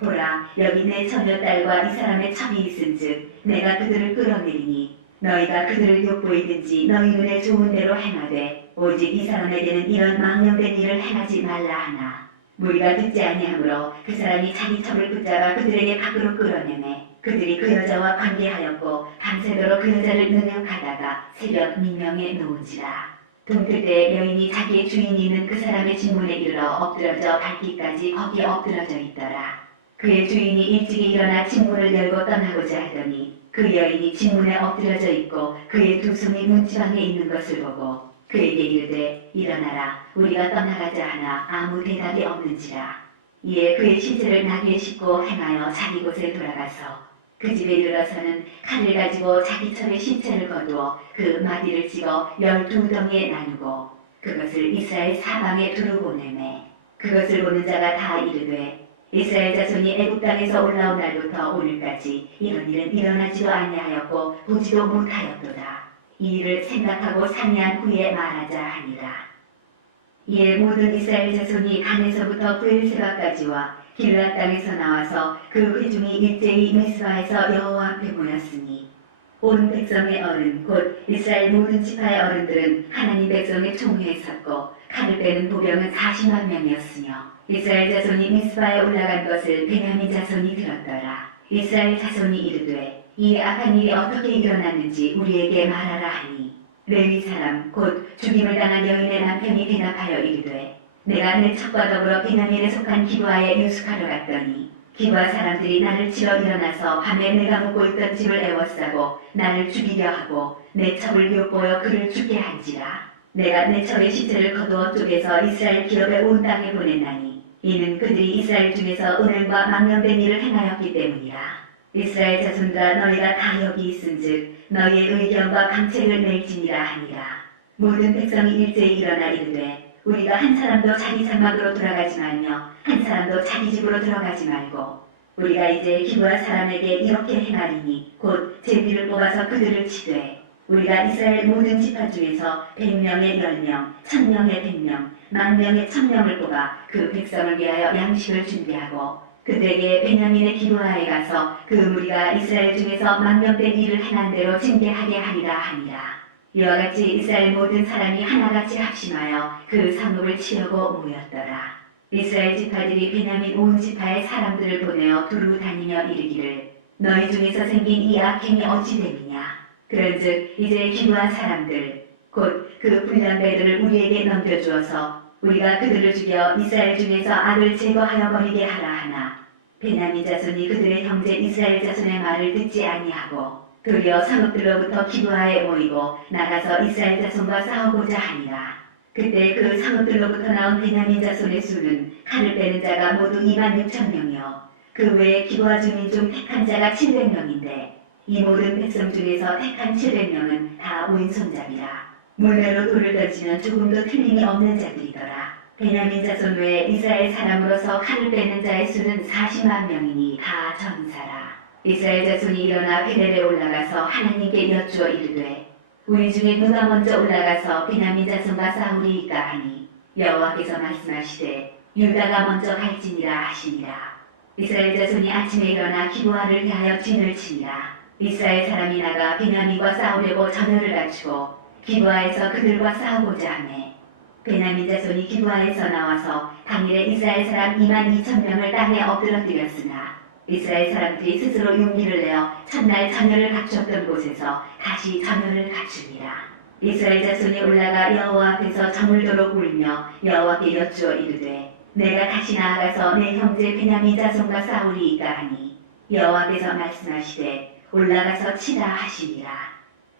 보라 여기 내 처녀딸과 이 사람의 첩이 있은즉 내가 그들을 끌어내리니 너희가 그들을 욕보이든지 너희 눈에 좋은 대로 행하되 오직 이 사람에게는 이런 망령된 일을 행하지 말라 하나 무리가 듣지 아니하므로 그 사람이 자기 첩을 붙잡아 그들에게 밖으로 끌어내매 그들이 그 여자와 관계하였고 밤새도록 그 여자를 능욕하다가 새벽 민명에 놓은지라. 동틀 때 여인이 자기의 주인이 있는 그 사람의 집문에 이르러 엎드러져 밟기까지 거기에 엎드러져 있더라. 그의 주인이 일찍이 일어나 집문을 열고 떠나고자 하더니 그 여인이 집문에 엎드려져 있고 그의 두 손이 문지방에 있는 것을 보고 그에게 이르되 일어나라. 우리가 떠나가자 하나 아무 대답이 없는지라. 이에 그의 신체를 나귀에 싣고 행하여 자기 곳에 돌아가서 그 집에 이르러서는 칼을 가지고 자기 첩의 신체를 거두어 그 마디를 찍어 12덩이에 나누고 그것을 이스라엘 사방에 두루 보내매 그것을 보는 자가 다 이르되 이스라엘 자손이 애굽 땅에서 올라온 날부터 오늘까지 이런 일은 일어나지도 아니하였고 보지도 못하였도다. 이 일을 생각하고 상의한 후에 말하자 하니라. 이에 모든 이스라엘 자손이 단에서부터 브엘세바까지와 길앗 땅에서 나와서 그 회중이 일제히 미스바에서 여호와 앞에 모였으니 온 백성의 어른 곧 이스라엘 모든 지파의 어른들은 하나님 백성의 총회에 섰고 칼을 빼는 보병은 40만 명이었으며 이스라엘 자손이 미스바에 올라간 것을 베냐민 자손이 들었더라. 이스라엘 자손이 이르되 이 악한 일이 어떻게 일어났는지 우리에게 말하라 하니 레위 사람 곧 죽임을 당한 여인의 남편이 대답하여 이르되 내가 내 척과 더불어 베냐민에 속한 기브아에 유숙하러 갔더니 기브아 사람들이 나를 치러 일어나서 밤에 내가 묵고 있던 집을 에워싸고 나를 죽이려 하고 내 척을 엿보여 그를 죽게 한지라. 내가 내 척의 시체를 거두어 쪼개서 이스라엘 기업의 온 땅에 보냈나니 이는 그들이 이스라엘 중에서 은행과 망령된 일을 행하였기 때문이라. 이스라엘 자손들아 너희가 다 여기 있은즉 너희의 의견과 강책을 낼지니라 하니라. 모든 백성이 일제히 일어나 이르되 우리가 한 사람도 자기 장막으로 돌아가지 말며 한 사람도 자기 집으로 들어가지 말고 우리가 이제 기브아 사람에게 이렇게 행하리니 곧 제비를 뽑아서 그들을 치되 우리가 이스라엘 모든 지파 중에서 100명의 10명, 1000명의 100명, 10,000명의 1000명을 뽑아 그 백성을 위하여 양식을 준비하고 그들에게 베냐민의 기브아에 가서 그 무리가 이스라엘 중에서 망령된 일을 행한 대로 징계하게 하리라 하니라. 이와 같이 이스라엘 모든 사람이 하나같이 합심하여 그 성읍을 치려고 모였더라. 이스라엘 지파들이 베냐민 온 지파의 사람들을 보내어 두루 다니며 이르기를 너희 중에서 생긴 이 악행이 어찌 됨이냐. 그런즉 이제 기브아 사람들 곧 그 불량배들을 우리에게 넘겨주어서 우리가 그들을 죽여 이스라엘 중에서 악을 제거하여 버리게 하라 하나 베냐민 자손이 그들의 형제 이스라엘 자손의 말을 듣지 아니하고 도리어 성읍들로부터 기브아에 모이고 나가서 이스라엘 자손과 싸우고자 하니라. 그때 그 성읍들로부터 나온 베냐민 자손의 수는 칼을 빼는 자가 모두 26,000명이요 그 외에 기브아 주민 중 택한 자가 700명인데 이 모든 백성 중에서 택한 700명은 다 왼손잡이라. 물매로 돌을 던지면 조금도 틀림이 없는 자들이더라. 베냐민 자손 외에 이스라엘 사람으로서 칼을 빼는 자의 수는 40만 명이니 다 전사라. 이스라엘 자손이 일어나 베델에 올라가서 하나님께 여쭈어 이르되 우리 중에 누가 먼저 올라가서 베냐민 자손과 싸우리이까 하니 여호와께서 말씀하시되 유다가 먼저 갈지니라 하시니라. 이스라엘 자손이 아침에 일어나 기브아를 대하여 진을 치니라. 이스라엘 사람이 나가 베냐민과 싸우려고 전열을 갖추고 기브아에서 그들과 싸우고자 하매 베냐민 자손이 기브아에서 나와서 당일에 이스라엘 사람 22,000명을 땅에 엎드러뜨렸으나 이스라엘 사람들이 스스로 용기를 내어 첫날 전열을 갖추었던 곳에서 다시 전열을 갖추니라. 이스라엘 자손이 올라가 여호와 앞에서 저물도록 울며 여호와께 여쭈어 이르되 내가 다시 나아가서 내 형제 베냐민 자손과 싸우리이까 하니 여호와께서 말씀하시되 올라가서 치라 하시니라.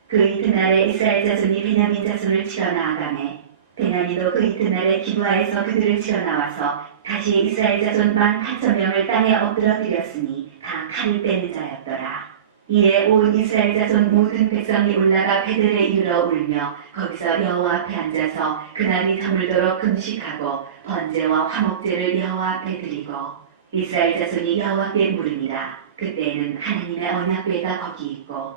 그 이튿날에 이스라엘 자손이 베냐민 자손을 치러 나아가매 베냐민도 그 이튿날에 기브아에서 그들을 치러 나와서 다시 이스라엘 자손 18,000명을 땅에 엎드러뜨렸으니 다 칼을 빼는 자였더라. 이에 온 이스라엘 자손 모든 백성이 올라가 베델에 이르러 울며 거기서 여호와 앞에 앉아서 그날이 저물도록 금식하고 번제와 화목제를 여호와 앞에 드리고 이스라엘 자손이 여호와께 물으니라. 그때에는 하나님의 언약궤가 거기 있고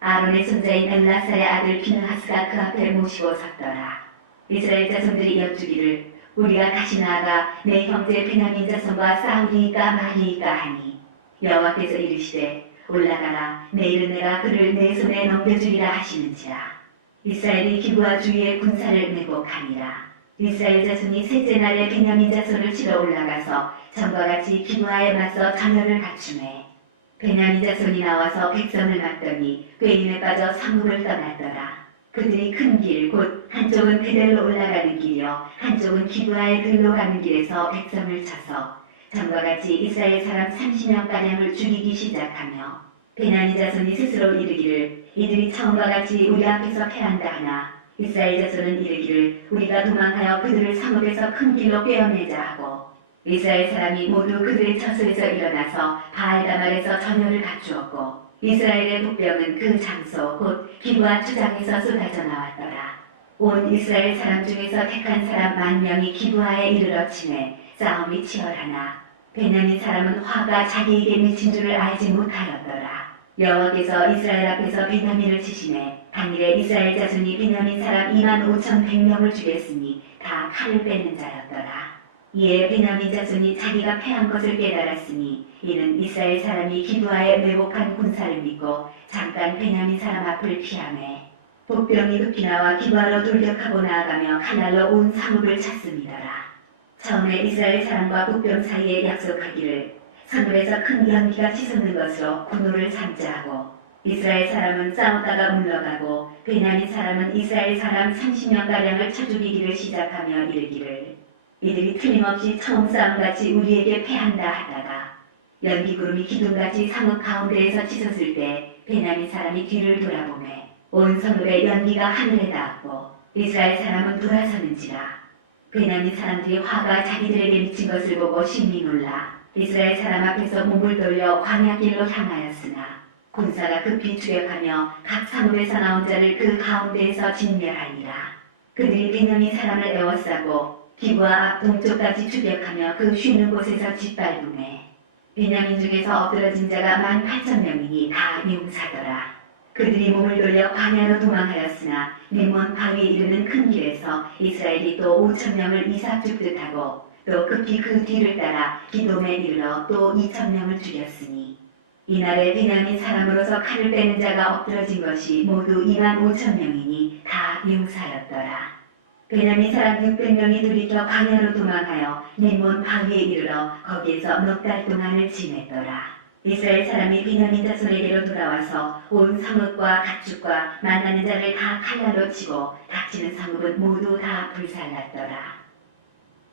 아론의 손자인 엘라사의 아들 비느하스가 그 앞에 모시고 섰더라. 이스라엘 자손들이 여쭈기를 우리가 다시 나아가 내 형제 베냐민 자손과 싸우리이까 말리이까 하니 여호와께서 이르시되 올라가라. 내일은 내가 그를 내 손에 넘겨주리라 하시는지라. 이스라엘이 기브아 주위에 군사를 매복하니라. 이스라엘 자손이 셋째 날에 베냐민 자손을 치러 올라가서 전과 같이 기브아에 맞서 전열을 갖추매 베냐민 자손이 나와서 백성을 맞더니 꾀임에 빠져 성읍을 떠났더라. 그들이 큰 길 곧 한쪽은 베델로 올라가는 길이요 한쪽은 기브아의 들로 가는 길에서 백성을 쳐서 전과 같이 이스라엘 사람 30명가량을 죽이기 시작하며 베냐민 자손이 스스로 이르기를 이들이 처음과 같이 우리 앞에서 패한다 하나 이스라엘 자손은 이르기를 우리가 도망하여 그들을 성읍에서 큰 길로 꿰어내자 하고 이스라엘 사람이 모두 그들의 처소에서 일어나서 바알가말에서 전열을 갖추었고 이스라엘의 복병은 그 장소 곧 기브아 주장에서 쏟아져 나왔더라. 온 이스라엘 사람 중에서 택한 사람 10,000명이 기브아에 이르러 치매 싸움이 치열하나 베냐민 사람은 화가 자기에게 미친 줄을 알지 못하였더라. 여호와께서 이스라엘 앞에서 베냐민을 치시매 당일에 이스라엘 자손이 베냐민 사람 25,100명을 죽였으니 다 칼을 빼는 자였더라. 이에 베냐민 자손이 자기가 패한 것을 깨달았으니 이는 이스라엘 사람이 기브아에 매복한 군사를 믿고 잠깐 베냐민 사람 앞을 피하매 복병이 급히 나와 기브아로 돌격하고 나아가며 칼날로 온 상읍을 찼음이더라. 처음에 이스라엘 사람과 복병 사이에 약속하기를 성읍에서 큰 연기가 치솟는 것으로 군호를 삼자 하고 이스라엘 사람은 싸우다가 물러가고 베냐민 사람은 이스라엘 사람 30명가량을 쳐 죽이기를 시작하며 이르기를 이들이 틀림없이 처음 싸움같이 우리에게 패한다 하다가 연기구름이 기둥같이 상읍 가운데에서 치솟을 때 베냐민 사람이 뒤를 돌아보매 온 성읍의 연기가 하늘에 닿았고 이스라엘 사람은 돌아서는지라. 베냐민 사람들이 화가 자기들에게 미친 것을 보고 심히 놀라 이스라엘 사람 앞에서 몸을 돌려 광야길로 향하였으나 군사가 급히 추격하며 각 상읍에서 나온 자를 그 가운데에서 진멸하니라. 그들이 베냐민 사람을 에워싸고 기브아 앞 동쪽까지 추격하며 그 쉬는 곳에서 짓밟음에 베냐민 중에서 엎드러진 자가 18,000명이니 다 용사더라. 그들이 몸을 돌려 광야로 도망하였으나 림몬 바위에 이르는 큰 길에서 이스라엘이 또 5,000명을 이삭 죽듯 하고 또 급히 그 뒤를 따라 기돔에 이르러 또 2,000명을 죽였으니 이날에 베냐민 사람으로서 칼을 빼는 자가 엎드러진 것이 모두 25,000명이니 다 용사였더라. 베냐민 사람 600명이 돌이켜 광야로 도망하여 림몬 바위에 이르러 거기에서 넉 달 동안을 지냈더라. 이스라엘 사람이 베냐민 자손에게로 돌아와서 온 성읍과 가축과 만나는 자를 다 칼날로 치고 닥치는 성읍은 모두 다 불살랐더라.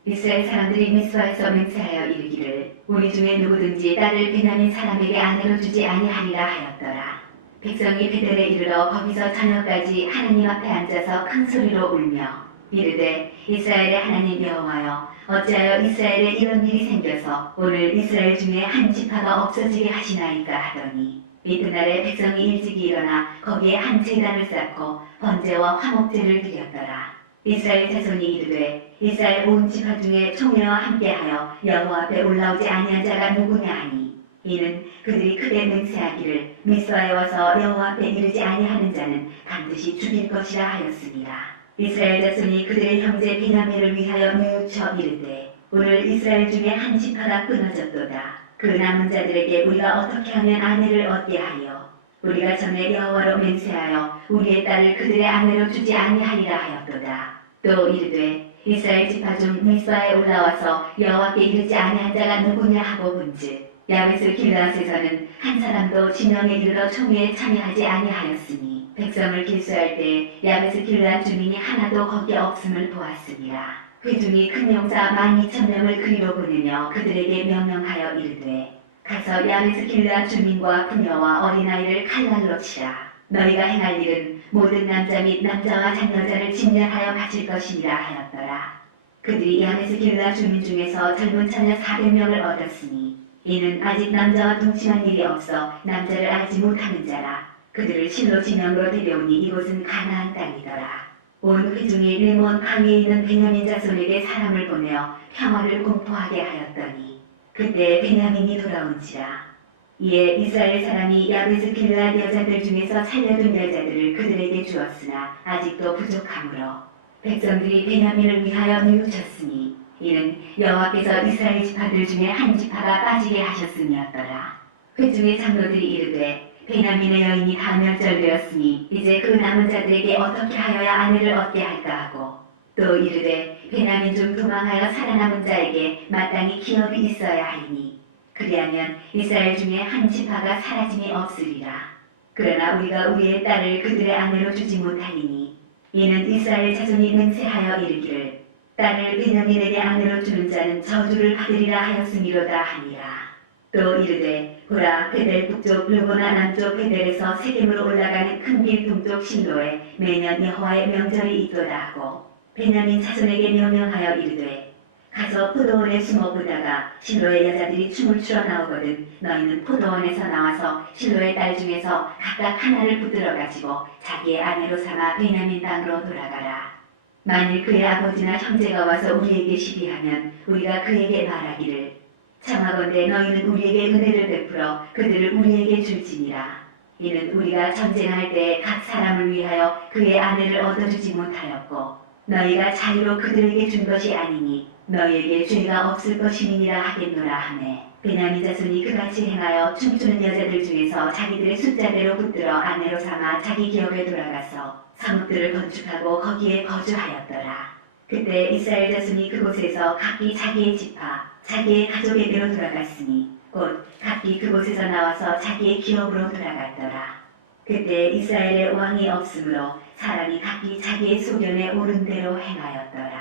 이스라엘 사람들이 미스바에서 맹세하여 이르기를 우리 중에 누구든지 딸을 베냐민 사람에게 아내로 주지 아니하리라 하였더라. 백성이 베델에 이르러 거기서 저녁까지 하나님 앞에 앉아서 큰 소리로 울며 이르되 이스라엘의 하나님 여호와여 어찌하여 이스라엘에 이런 일이 생겨서 오늘 이스라엘 중에 한 지파가 없어지게 하시나이까 하더니 이튿날에 백성이 일찍이 일어나 거기에 한 제단을 쌓고 번제와 화목제를 드렸더라. 이스라엘 자손이 이르되 이스라엘 온 지파 중에 총회와 함께하여 여호와 앞에 올라오지 아니한 자가 누구냐 하니 이는 그들이 크게 맹세하기를 미스바에 와서 여호와 앞에 이르지 아니하는 자는 반드시 죽일 것이라 하였습니다. 이스라엘 자손이 그들의 형제 베냐민을 위하여 뉘우쳐 이르되 오늘 이스라엘 중에 한 지파가 끊어졌도다. 그 남은 자들에게 우리가 어떻게 하면 아내를 얻게 하여 우리가 전에 여호와로 맹세하여 우리의 딸을 그들의 아내로 주지 아니하리라 하였도다. 또 이르되 이스라엘 지파 중 미스바에 올라와서 여호와께 이르지 아니한 자가 누구냐 하고 본즉 야베스 길라앗에서는 한 사람도 진영에 이르러 총회에 참여하지 아니하였으니 백성을 길수할 때 야베스 길라앗 주민이 하나도 거기에 없음을 보았으니라. 회중이 큰 용사 12,000명을 그리로 보내며 그들에게 명령하여 이르되 가서 야베스 길라앗 주민과 부녀와 어린아이를 칼날로 치라. 너희가 행할 일은 모든 남자 및 남자와 장여자를 진멸하여 바칠 것이니라 하였더라. 그들이 야베스 길라앗 주민 중에서 젊은 처녀 400명을 얻었으니 이는 아직 남자와 동침한 일이 없어 남자를 알지 못하는 자라. 그들을 실로 진영으로 데려오니 이곳은 가나안 땅이더라. 온 회중이 림몬 바위에 있는 베냐민 자손에게 사람을 보내어 평화를 공포하게 하였더니 그때 베냐민이 돌아온지라. 이에 이스라엘 사람이 야베스 길라앗 여자들 중에서 살려둔 여자들을 그들에게 주었으나 아직도 부족하므로 백성들이 베냐민을 위하여 뉘우쳤으니 이는 여호와께서 이스라엘 지파들 중에 한 지파가 빠지게 하셨음이었더라. 회중의 장로들이 이르되 베냐민의 여인이 다 멸절되었으니 이제 그 남은 자들에게 어떻게 하여야 아내를 얻게 할까 하고 또 이르되 베냐민 중 도망하여 살아남은 자에게 마땅히 기업이 있어야 하리니 그리하면 이스라엘 중에 한 지파가 사라짐이 없으리라. 그러나 우리가 우리의 딸을 그들의 아내로 주지 못하리니 이는 이스라엘 자손이 맹세하여 이르기를 딸을 베냐민에게 아내로 주는 자는 저주를 받으리라 하였음이로다 하니라. 또 이르되 보라 베델 북쪽 르보나 남쪽 베델에서 세겜으로 올라가는 큰 길 동쪽 실로에 매년 여호와의 명절이 있도다 하고 베냐민 자손에게 명령하여 이르되 가서 포도원에 숨어 보다가 실로의 여자들이 춤을 추러 나오거든 너희는 포도원에서 나와서 실로의 딸 중에서 각각 하나를 붙들어 가지고 자기의 아내로 삼아 베냐민 땅으로 돌아가라. 만일 그의 아버지나 형제가 와서 우리에게 시비하면 우리가 그에게 말하기를 청하건대 너희는 우리에게 은혜를 베풀어 그들을 우리에게 줄지니라. 이는 우리가 전쟁할 때 각 사람을 위하여 그의 아내를 얻어주지 못하였고 너희가 자유로 그들에게 준 것이 아니니 너희에게 죄가 없을 것임이니라 하겠노라 하매 베냐민 자손이 그같이 행하여 춤추는 여자들 중에서 자기들의 숫자대로 붙들어 아내로 삼아 자기 기업에 돌아가서 성읍들을 건축하고 거기에 거주하였더라. 그때 이스라엘 자손이 그곳에서 각기 자기의 지파 자기의 가족에게로 돌아갔으니 곧 각기 그곳에서 나와서 자기의 기업으로 돌아갔더라. 그때 이스라엘에 왕이 없으므로 사람이 각기 자기의 소견에 옳은 대로 행하였더라.